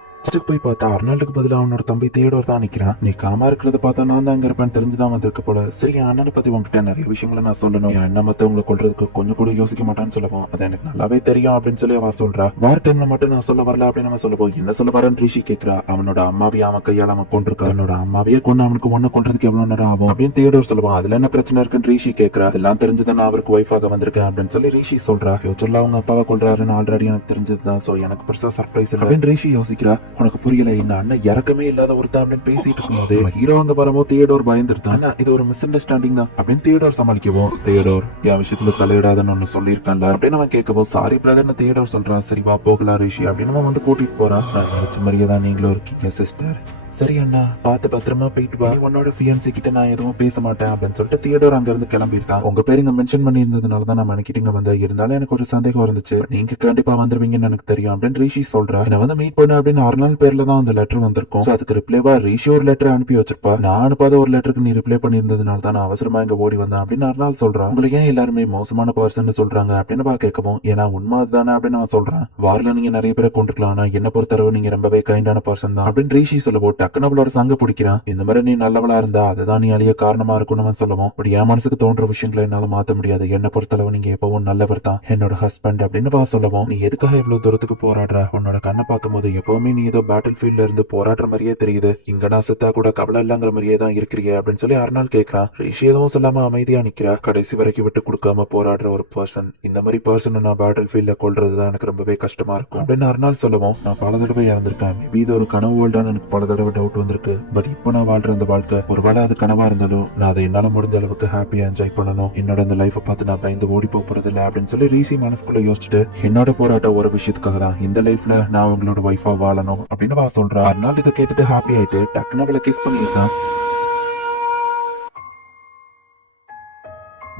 போய் பார்த்தா அர்னால்டுக்கு பதிலா அவனோட தம்பி தியோடோர் தான் நிக்கிறான் நீ காமா இருக்கிறத பார்த்தா நான் தான் அங்க இருப்பேன்னு தெரிஞ்சுதான் வந்திருக்க போல சரி என் அண்ணனை பத்தி உங்ககிட்ட நிறைய விஷயங்களை நான் சொல்லணும் என் அண்ணன் மத்தவங்களை கொள்றதுக்கு கொஞ்சம் கூட யோசிக்க மாட்டான்னு சொல்லுவோம் அது எனக்கு நல்லாவே தெரியும் அப்படின்னு சொல்லி அவ சொல்றா வார் டைம்ல மட்டும் நான் சொல்ல வரல அப்படின்னு நம்ம சொல்லுவோம் என்ன சொல்ல வரேன்னு ரிஷி கேட்கிறா அவனோட அம்மாவையே அவன் கையால அவன் கொண்டிருக்கா அவனோட அம்மாவையே கொண்டு அவனுக்கு ஒண்ணு கொள்றதுக்கு எவ்வளவு நேரம் ஆகும் அப்படின்னு தியோடோர் சொல்லுவான் அதுல என்ன பிரச்சனை இருக்குன்னு ரிஷி கேட்கிறா அதெல்லாம் தெரிஞ்சதை நான் அவருக்கு ஒய்ஃபாக வந்திருக்கேன் அப்படின்னு சொல்லி ரிஷி சொல்றா ஃபியூச்சர்ல அவங்க அப்பாவை கொள்றாருன்னு ஆல்ரெடி எனக்கு தெரிஞ்சதுதான் சோ எனக்கு பெருசா சர்ப்ரைஸ் இல்லை அப்படின்னு ரிஷி யோசிக்கிறா உனக்கு புரியல அண்ணன் இறக்கமே இல்லாத ஒருத்தன் அப்படின்னு பேசிட்டு இருக்கும்போது ஹீரோ அங்க வரும்போது தியோடோர் பயந்துருத்தான் இது ஒரு மிஸ் அண்டர்ஸ்டாண்டிங் தான் அப்படின்னு தியோடோர் சமாளிக்கவும் தியோடோர் என் விஷயத்துல தலையிடாதன்னு ஒண்ணு சொல்லியிருக்கான்ல அப்படின்னு அவன் கேட்கவும் சாரி பிரதர்னு தியோடோர் சொல்றான் சரி வா போகலாம் ரிஷி அப்படின்னு அவன் வந்து கூட்டிட்டு போறான் நினைச்ச மாதிரியே தான் நீங்களும் இருக்கீங்க சிஸ்டர் சரி அண்ணா பார்த்து பத்திரமா போயிட்டு வா உன்னோட ஃபியான்சி கிட்ட நான் எதுவும் பேச மாட்டேன் அப்படின்னு சொல்லிட்டு தியோடோர் அங்க இருந்து கிளம்பிட்டான் உங்க பேர் இங்க மென்ஷன் பண்ணி இருந்ததுனால தான் நான் மணிக்கிட்டு வந்து இருந்தாலும் எனக்கு ஒரு சந்தேகம் இருந்துச்சு நீங்க கண்டிப்பா வந்துருவீங்கன்னு எனக்கு தெரியும் அப்படின்னு ரிஷி சொல்றா என்ன வந்து மீட் பண்ணு அப்படின்னு அர்னால் பேர்ல தான் அந்த லெட்டர் வந்திருக்கும் அதுக்கு ரிப்ளைவா ரிஷி ஒரு லெட்டர் அனுப்பி வச்சிருப்பா நான் அனுப்பாத ஒரு லெட்டருக்கு நீ ரிப்ளை பண்ணிருந்ததுனால தான் நான் அவசரமா இங்க ஓடி வந்தேன் அப்படின்னு அர்னால் சொல்றான் உங்களுக்கு ஏன் எல்லாருமே மோசமான பர்சன் சொல்றாங்க அப்படின்னு பா கேட்கவும் ஏன்னா உண்மை அதுதானே அப்படின்னு நான் சொல்றேன் வார்ல நீங்க நிறைய பேரை கொண்டுக்கலாம் ஆனா என்ன பொறுத்தளவு நீங்க ரொம்பவே கைண்டான பர்சன் தான் அப்படின்னு ரிஷி சொல்லவும் டக்குனு அவளோட சங்க பிடிக்கிறான் இந்த மாதிரி நீ நல்லவளா இருந்தா அதுதான் நீ அழிய காரணமா இருக்கும்னு சொல்லுவோம் பட் என் மனசுக்கு தோன்ற விஷயங்களை என்னால மாத்த முடியாது என்ன பொறுத்தளவு நீங்க எப்பவும் நல்லவர் தான் என்னோட ஹஸ்பண்ட் அப்படின்னு சொல்லுவோம் நீ எதுக்காக இவ்வளவு தூரத்துக்கு போராடுற உன்னோட கண்ணை பார்க்கும் போது எப்பவுமே நீ ஏதோ பேட்டில் ஃபீல்ட்ல இருந்து போராடுற மாதிரியே தெரியுது இங்க நான் செத்தா கூட கவலை இல்லங்கிற மாதிரியே தான் இருக்கிறீங்க அப்படின்னு சொல்லி அர்னால் கேட்கிறான் ரிஷி எதுவும் சொல்லாம அமைதியா நிக்கிறா கடைசி வரைக்கும் விட்டு கொடுக்காம போராடுற ஒரு பர்சன் இந்த மாதிரி பர்சன் நான் பேட்டில் ஃபீல்ட்ல கொள்றதுதான் எனக்கு ரொம்பவே கஷ்டமா இருக்கும் அப்படின்னு அர்னால் சொல்லுவோம் நான் பல தடவை இறந்திருக்கேன் மேபி இது ஒரு கனவு வேல்டான்னு எனக்கு பல தடவை டவுட் வந்திருக்கு பட் இப்போ நான் வாழ்ற அந்த வாழ்க்கை ஒருவேளை அது கனவா இருந்தாலும் நான் அதை என்னால முடிஞ்ச அளவுக்கு ஹாப்பியா என்ஜாய் பண்ணணும் என்னோட இந்த லைஃபை பார்த்து நான் பயந்து ஓடி போறது இல்லை அப்படின்னு சொல்லி ரிஷி மனசுக்குள்ள யோசிச்சுட்டு என்னோட போராட்டம் ஒரு விஷயத்துக்காக தான் இந்த லைஃப்ல நான் உங்களோட ஒய்ஃபா வாழணும் அப்படின்னு சொல்றா அதனால இதை கேட்டுட்டு ஹாப்பி ஆயிட்டு டக்குன்னு அவளை கிஸ் பண்ணிருக்கான்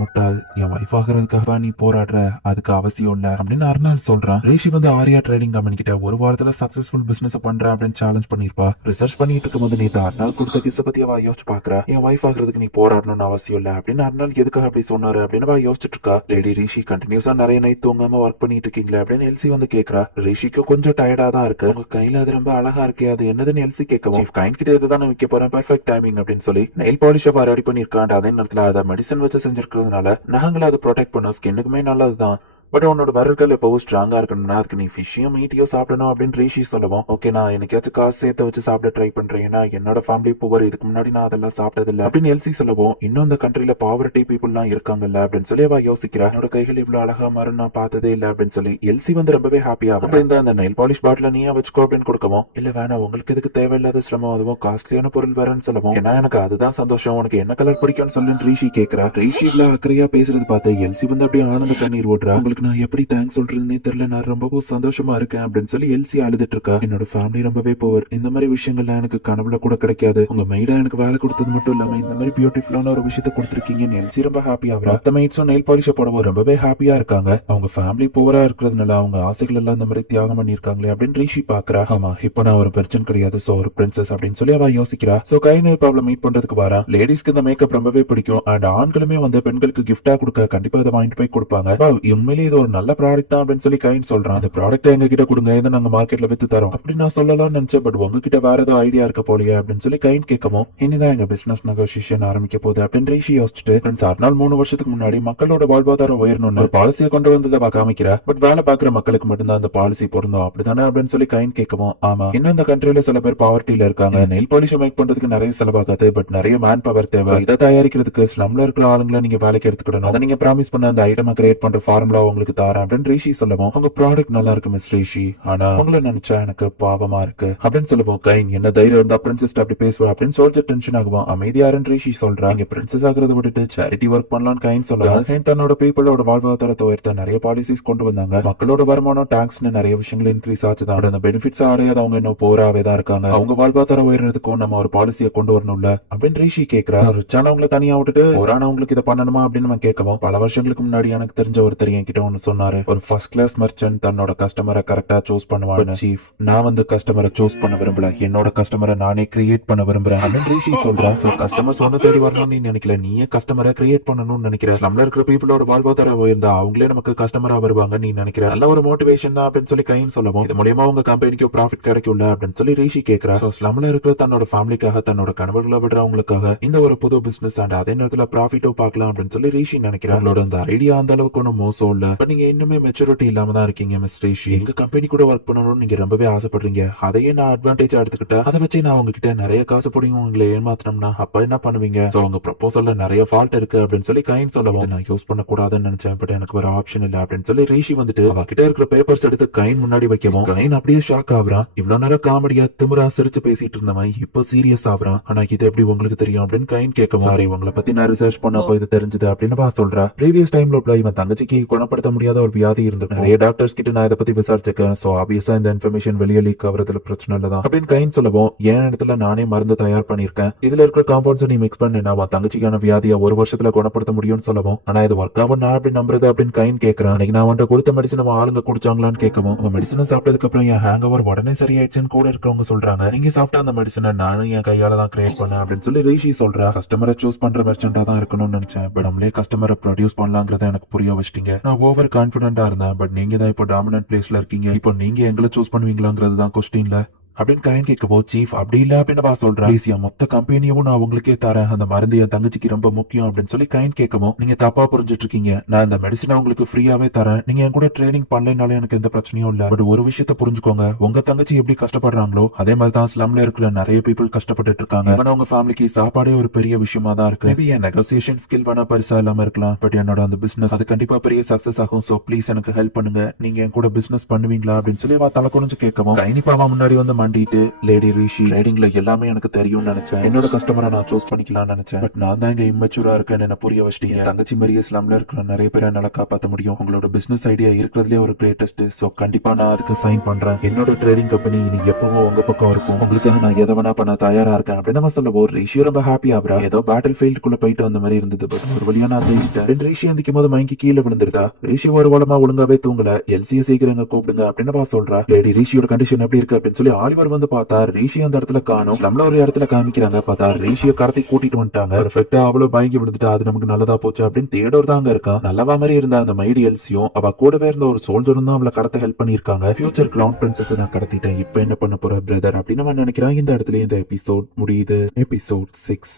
முட்டாள், என் வைஃப் ஆகிறதுக்காக நீ போராடுற, அதுக்கு அவசியம் இல்ல அப்படின்னு அர்னால் சொல்றான். ரிஷி வந்து ஆரியா ட்ரேடிங் கம்பெனி கிட்ட ஒரு வாரத்துல சக்சஸ்ஃபுல் பிசினஸ் பண்றேன் அப்படின்னு சேலஞ்ச் பண்ணிருப்பா. ரிசர்ச் பண்ணிட்டு இருக்கும்போது நீ அர்னால் கொடுத்த கிஸ் பத்தி அவ யோசிச்சு பாக்குறா. என் வைஃப் ஆகிறதுக்கு நீ போராடணும்னு அவசியம் இல்ல அப்படின்னு அர்னால் எதுக்காக அப்படி சொன்னாரு அப்படின்னு அவ யோசிச்சுட்டு இருக்கா. லேடி ரிஷி கண்டினியூஸா நிறைய நைட் தூங்காம ஒர்க் பண்ணிட்டு இருக்கீங்களா அப்படின்னு எல்சி வந்து கேக்குறா. ரிஷிக்கு கொஞ்சம் டயர்டா தான் இருக்கு. உங்க கையில அது ரொம்ப அழகா இருக்கே, அது என்னதுன்னு எல்சி கேட்கவும், கைன் கிட்ட இதுதான் விற்க போறேன், பெர்ஃபெக்ட் டைமிங் அப்படின்னு சொல்லி நெயில் பாலிஷ் ரெடி பண்ணிருக்கான். அதே நேரத்துல அதை மெடிசன் வச்சு செஞ்சிருக்கிறதுனால நகங்களை அது ப்ரொடெக்ட் பண்ணும், ஸ்கின்னுக்குமே நல்லதுதான். பட் உன்னோட விரல்கள் எப்பவும் ஸ்ட்ராங்கா இருக்கணும்னா அதுக்கு நீ ஃபிஷ்ஷையோ மீட்டியோ சாப்பிடணும் அப்படின்னு ரிஷி சொல்லவும், ஓகே நான் என்னைக்காச்சும் காசு சேர்த்து வச்சு சாப்பிட ட்ரை பண்றேன், ஏன்னா என்னோட ஃபேமிலி புவர், இதுக்கு முன்னாடி நான் அதெல்லாம் சாப்பிட்டதில்ல அப்படின்னு எல்சி சொல்லவும், இன்னும் இந்த கண்ட்ரில பாவர்ட்டி பீப்புள்லாம் இருக்காங்கல்ல அப்படின்னு சொல்லி அவ யோசிக்கிறா. என்னோட கைகள் இவ்வளவு அழகா மாறும் நான் பார்த்ததே இல்ல அப்படின்னு சொல்லி எல்சி வந்து ரொம்பவே ஹாப்பியா இந்த அந்த நெயில் பாலிஷ் பாட்டில நீயே வச்சுக்கோ அப்படின்னு கொடுக்கவும், இல்ல வேணாம் உங்களுக்கு இதுக்கு தேவையில்லாத சிரமம், அதுவும் காஸ்ட்லியான பொருள் வரேன்னு சொல்லவும், ஏன்னா எனக்கு அதுதான் சந்தோஷம், உனக்கு என்ன கலர் பிடிக்கும்னு சொல்லு ரிஷி கேக்குறா. ரிஷி இல்ல அக்கறையா பேசுறது பார்த்து எல்சி வந்து அப்படியே ஆனந்த கண்ணீர் ஓடுறா. உங்களுக்கு நான் எப்படி தேங்க்ஸ் சொல்றதுன்னே தெரியல, நான் ரொம்பவும் சந்தோஷமா இருக்கேன் அப்படின்னு சொல்லி எல்சி அழுதுட்டு இருக்கா. என்னோட ஃபேமிலி ரொம்பவே போவர், இந்த மாதிரி விஷயங்கள்லாம் எனக்கு கனவுல கூட கிடைக்காது, உங்க மெய்டா எனக்கு வேலை கொடுத்தது மட்டும் இல்லாம இந்த மாதிரி பியூட்டிஃபுல்லான ஒரு விஷயத்த கொடுத்திருக்கீங்கன்னு எல்சி ரொம்ப ஹாப்பியா ஆகுறா. மத்த மெய்ட்ஸும் நெயில் பாலிஷ் போடவும் ரொம்பவே ஹாப்பியா இருக்காங்க. அவங்க ஃபேமிலி போவரா இருக்கிறதுனால அவங்க ஆசைகள் எல்லாம் இந்த மாதிரி தியாகம் பண்ணிருக்காங்களே அப்படின்னு ரிஷி பாக்குறா. ஆமா இப்ப நான் ஒரு பெர்சன் கிடையாது, சோ ஒரு பிரின்சஸ் அப்படின்னு சொல்லி அவ யோசிக்கிறா. சோ கைனை இப்ப அவளை மீட் பண்றதுக்கு வரா. லேடிஸ்க்கு இந்த மேக்கப் ரொம்பவே பிடிக்கும் அண்ட் ஆண்களுமே வந்து பெண்களுக்கு கிஃப்டா கொடுக்க கண்டிப்பா அதை வாங்கிட்டு போய் கொடுப்பாங்க. உண்மையிலேயே இது ஒரு நல்ல ப்ராடக்ட் தான் அப்படின்னு சொல்லி கைன் சொல்றான். அந்த ப்ராடக்ட் எங்க கிட்ட கொடுங்க, இதை நாங்க மார்க்கெட்ல வித்து தரோம் அப்படி நான் சொல்லலாம்னு நினைச்சேன், பட் உங்ககிட்ட வேற ஏதோ ஐடியா இருக்க போலியா அப்படின்னு சொல்லி கைன் கேட்கவும், இனிதான் எங்க பிசினஸ் நெகோசியேஷன் ஆரம்பிக்க போகுது அப்படின்னு ரிஷி யோசிச்சுட்டு, நாள் 3 வருஷத்துக்கு முன்னாடி மக்களோட வாழ்வாதாரம் உயரணும்னு பாலிசியை கொண்டு வந்ததை காமிக்கிறா. பட் வேலை பாக்குற மக்களுக்கு மட்டும்தான் அந்த பாலிசி பொருந்தும் அப்படித்தானே அப்படின்னு சொல்லி கைன் கேட்கவும், ஆமா இன்னும் இந்த கண்ட்ரில சில பேர் பாவர்ட்டியில இருக்காங்க, நெயில் பாலிஷ் மேக் பண்றதுக்கு நிறைய செலவாகாது, பட் நிறைய மேன் பவர் தேவை, இதை தயாரிக்கிறதுக்கு ஸ்லம்ல இருக்கிற ஆளுங்களை நீங்க வேலைக்கு எடுத்துக்கிடணும், அதை நீங்க ப்ராமிஸ் பண்ண அந்த ஐட்டமை கிரியேட் பண்ற ஃபார்முலா உங்களுக்கு தாரேன் அப்படின்னு ரிஷி சொல்லவும், உங்க ப்ராடக்ட் நல்லா இருக்கு மிஸ் ரிஷி, ஆனா உங்களை நினைச்சா எனக்கு பாவமா இருக்கு அப்படின்னு சொல்லுவோம். கைன் என்ன தைரியம் இருந்தா பிரின்சஸ் அப்படி பேசுவா அப்படின்னு சோல்ஜர் டென்ஷன் ஆகுவோம். அமைதியாரன் ரிஷி சொல்றா. இங்க பிரின்சஸ் ஆகிறத விட்டுட்டு சேரிட்டி ஒர்க் பண்ணலாம்னு கைன் சொல்லுவாங்க. கைன் தன்னோட பீப்புளோட வாழ்வாதாரத்தை உயர்த்த நிறைய பாலிசிஸ் கொண்டு வந்தாங்க. மக்களோட வருமானம் டாக்ஸ்னு நிறைய விஷயங்கள் இன்க்ரீஸ் ஆச்சுதான். அந்த பெனிஃபிட்ஸ் அடையாதவங்க இன்னும் போராவே தான் இருக்காங்க. அவங்க வாழ்வாதாரம் உயர்றதுக்கும் நம்ம ஒரு பாலிசியை கொண்டு வரணும்ல அப்படின்னு ரிஷி கேக்குறா. ரிச்சானவங்களை தனியா விட்டுட்டு போரானவங்களுக்கு இதை பண்ணணுமா அப்படின்னு நம்ம கேட்கவும், பல வருஷங்களுக்கு முன்னாடி எனக்கு தெரிஞ்ச ஒருத்தர் என்கிட்ட ஒன்னு சொன்னாரு, ஒரு ஃபர்ஸ்ட் கிளாஸ் மர்ச்சன்ட் தன்னோட கஸ்டமரை கரெக்டா சூஸ் பண்ணுவாங்க சீஃப், நான் வந்து கஸ்டமரை சூஸ் பண்ண விரும்பல, என்னோட கஸ்டமரை நானே கிரியேட் பண்ண விரும்புறேன் அப்படின்னு ரிஷி சொல்றா. கஸ்டமர்ஸ் வந்து தேடி வரணும்னு நினைக்கல, நீயே கஸ்டமரை கிரியேட் பண்ணணும்னு நினைக்கிற, நம்மள இருக்கிற பீப்புளோட வாழ்வாதாரம் உயர்ந்தா அவங்களே நமக்கு கஸ்டமரா வருவாங்க நீ நினைக்கிற, நல்ல ஒரு மோட்டிவேஷன் தான் அப்படின்னு சொல்லி கைன்னு சொல்லவும், இது மூலியமா உங்க கம்பெனிக்கு ப்ராஃபிட் கிடைக்கும்ல அப்படின்னு சொல்லி ரிஷி கேக்குறா. ஸ்லம்ல இருக்கிற தன்னோட ஃபேமிலிக்காக தன்னோட கனவுகளை விடுறவங்களுக்காக இந்த ஒரு புது பிசினஸ் அண்ட் அதே நேரத்துல ப்ராஃபிட்டோ பார்க்கலாம் அப்படின்னு சொல்லி ரிஷி நினைக்கிறேன். உங்களோட இந்த ஐடியா அந்த அளவுக்கு ஒன்றும் மோசம் இல்ல, பட் நீங்க இன்னுமே மெச்சூரிட்டி இல்லாம தான் இருக்கீங்க மிஸ் ரிஷி, எங்க கம்பெனி கூட ஒர்க் பண்ணணும்னு நீங்க ரொம்பவே ஆசைப்படுறீங்க, அதையே நான் அட்வான்டேஜ் எடுத்துக்கிட்டா அதை வச்சு நான் உங்ககிட்ட நிறைய காசு போடுங்க, உங்களை ஏமாத்தினோம்னா அப்ப என்ன பண்ணுவீங்க, சோ உங்க ப்ரொபோசல்ல நிறைய ஃபால்ட் இருக்கு அப்படின்னு சொல்லி கைன் சொல்லவும், நான் யூஸ் பண்ண கூடாதுன்னு நினைச்சேன், பட் எனக்கு வேற ஆப்ஷன் இல்ல அப்படின்னு சொல்லி ரிஷி வந்துட்டு அவகிட்ட இருக்கிற பேப்பர்ஸ் எடுத்து கைன் முன்னாடி வைக்கவும், கைன் அப்படியே ஷாக் ஆகுறான். இவ்வளவு நேரம் காமெடியா திமிரா சிரிச்சு பேசிட்டு இருந்தவன் இப்போ சீரியஸ் ஆகுறான். ஆனா இது எப்படி உங்களுக்கு தெரியும் அப்படின்னு கைன் கேட்கவும், சாரி உங்களை பத்தி நான் ரிசர்ச் பண்ணப்போ இது தெரிஞ்சது அப்படின்னு பா சொல்றா. ப்ரீவியஸ் டைம்ல இவன் தங்கச்சிக்கு குணப்படுத்த முடியாத ஒரு வியாதி இருந்து நிறைய டாக்டர்ஸ் கிட்ட நான் இதை பத்தி விசாரிச்சிருக்கேன், சோ ஆப்வியஸா இந்த இன்ஃபர்மேஷன் வெளியே லீக் ஆகுறதுல பிரச்சனை இல்லதான் அப்படின்னு கைன் சொல்லவும், என் இடத்துல நானே மருந்து தயார் பண்ணிருக்கேன், இதுல இருக்கிற காம்பவுண்ட்ஸ் நீ மிக்ஸ் பண்ணி அவன் தங்கச்சிக்கான வியாதியை 1 வருஷத்துல குணப்படுத்த முடியும்னு சொல்லவும், ஆனா இது ஒர்க் ஆகும் நான் எப்படி நம்புறது அப்படின்னு கைன் கேட்கறான். அன்னைக்கு நான் அவன்கிட்ட கொடுத்த மெடிசன் அவன் ஆளுங்க குடிச்சாங்களான்னு கேட்கவும், அவன் மெடிசனை சாப்பிட்டதுக்கு அப்புறம் என் ஹேங் ஓவர் உடனே சரியாயிடுச்சுன்னு கூட இருக்கிறவங்க சொல்றாங்க, நீங்க சாப்பிட்ட அந்த மெடிசனை நானும் என் கையால தான் கிரியேட் பண்ணேன் அப்படின்னு சொல்லி ரிஷி சொல்றா. கஸ்டமரை சூஸ் பண்ற மெர்ச்சன்டா தான் இருக்கணும்னு நினைச்சேன், பட் நம்மளே கஸ்டமரை ப்ரொடியூஸ் பண்ணலாங்கிறத எனக்கு புரிய வச்சிட்டீங்க, நான் ஓவர் கான்பிடென்டா இருந்தேன், பட் நீங்க தான் இப்போ டாமினன்ட் பிளேஸ்ல இருக்கீங்க, இப்போ நீங்க எங்களை சூஸ் பண்ணுவீங்களாங்கிறது தான் கொஸ்டின்ல அப்படின்னு கைன் கேட்கவோ, சீஃப் அப்படி இல்ல அப்படின்னு சொல்றா. மொத்த கம்பெனியும் நான் உங்களுக்கே தரேன், அந்த மருந்து என் தங்கச்சிக்கு ரொம்ப முக்கியம் அப்படின்னு சொல்லி கைன் கேட்கவும், நீங்க தப்பா புரிஞ்சிட்டு இருக்கீங்க, நான் இந்த மெடிசனை உங்களுக்கு ஃப்ரீயாவே தரேன், நீங்க என் கூட ட்ரைனிங் பண்ணலனாலும் எனக்கு எந்த பிரச்சனையும் இல்ல, பட் ஒரு விஷயத்த புரிஞ்சுக்கோங்க, உங்க தங்கச்சி எப்படி கஷ்டப்படுறாங்களோ அதே மாதிரி தான் ஸ்லம்ல இருக்கிற நிறைய பீப்புள் கஷ்டப்பட்டு இருக்காங்க, உங்க ஃபேமிலிக்கு சாப்பாடே ஒரு பெரிய விஷயமா தான் இருக்கு, மேபி என் நெகோசியேஷன் ஸ்கில் வேணா பெருசா இல்லாம இருக்கலாம், பட் என்னோட அந்த பிசினஸ் அது கண்டிப்பா பெரிய சக்சஸ் ஆகும், சோ ப்ளீஸ் எனக்கு ஹெல்ப் பண்ணுங்க, நீங்க என் கூட பிசினஸ் பண்ணுவீங்களா அப்படின்னு சொல்லி தலை குனிஞ்சு கேட்கவும், கைனிப்பாவா முன்னாடி வந்து மண்டிட்டு லேடி ரிஷி ட்ரேடிங்ல எல்லாமே எனக்கு தெரியும்னு நினைச்சேன். என்னோட கஸ்டமரை நான் சூஸ் பண்ணிக்கலாம்னு நினைச்சேன். பட் நான் தான் இங்க இம்மெச்சூரா இருக்கேன்னு என்ன புரிய வச்சிட்டீங்க. தங்கச்சி மரிய ஸ்லம்ல இருக்கிற நிறைய பேரை என்னால காப்பாற்ற முடியும். உங்களோட பிசினஸ் ஐடியா இருக்கிறதுலே ஒரு கிரேட்டஸ்ட். சோ கண்டிப்பா நான் அதுக்கு சைன் பண்றேன். என்னோட ட்ரேடிங் கம்பெனி இனி எப்பவும் உங்க பக்கம் இருக்கும். உங்களுக்காக நான் எதை வேணா பண்ண தயாரா இருக்கேன் அப்படின்னு நம்ம சொல்லவும் ரிஷி ரொம்ப ஹாப்பி ஆகுறா. ஏதோ பேட்டில் ஃபீல்டுக்குள்ள போயிட்டு வந்த மாதிரி இருந்தது. பட் ஒரு வழியா நான் ஜெயிச்சிட்டேன். ரிஷி எந்திக்கும் போது மயங்கி கீழே விழுந்துருதா. ரிஷி ஒரு வளமா ஒழுங்காவே தூங்கல. எல்சிய சீக்கிரம் கூப்பிடுங்க அப்படின்னு சொல்றா. லேடி ரிஷியோட கண்டிஷன் எப்படி இருக்கு அப்படின்னு சொல்லி ஆலிவர் வந்து பார்த்தா ரிஷி அந்த இடத்துல காணும். ஸ்லம்ல ஒரு இடத்துல காமிக்கிறாங்க. பார்த்தா ரிஷியை கடத்தி கூட்டிட்டு வந்துட்டாங்க. பெர்ஃபெக்ட்டா அவ்வளவு மயங்கி விழுந்துட்டா. அது நமக்கு நல்லதா போச்சு அப்படின்னு தியோடோர் தான் அங்க இருக்கான். நல்லவா மாதிரி இருந்த அந்த மைடி எல்சியும் அவ கூடவே இருந்த ஒரு சோல்ஜரும் தான் அவளை கடத்த ஹெல்ப் பண்ணிருக்காங்க. ஃபியூச்சர் கிரவுன் பிரின்சஸ் நான் கடத்திட்டேன். இப்ப என்ன பண்ண போற பிரதர் அப்படின்னு அவன் நினைக்கிறான். இந்த இடத்துல இந்த எபிசோட் முடியுது. எபிசோட் 6.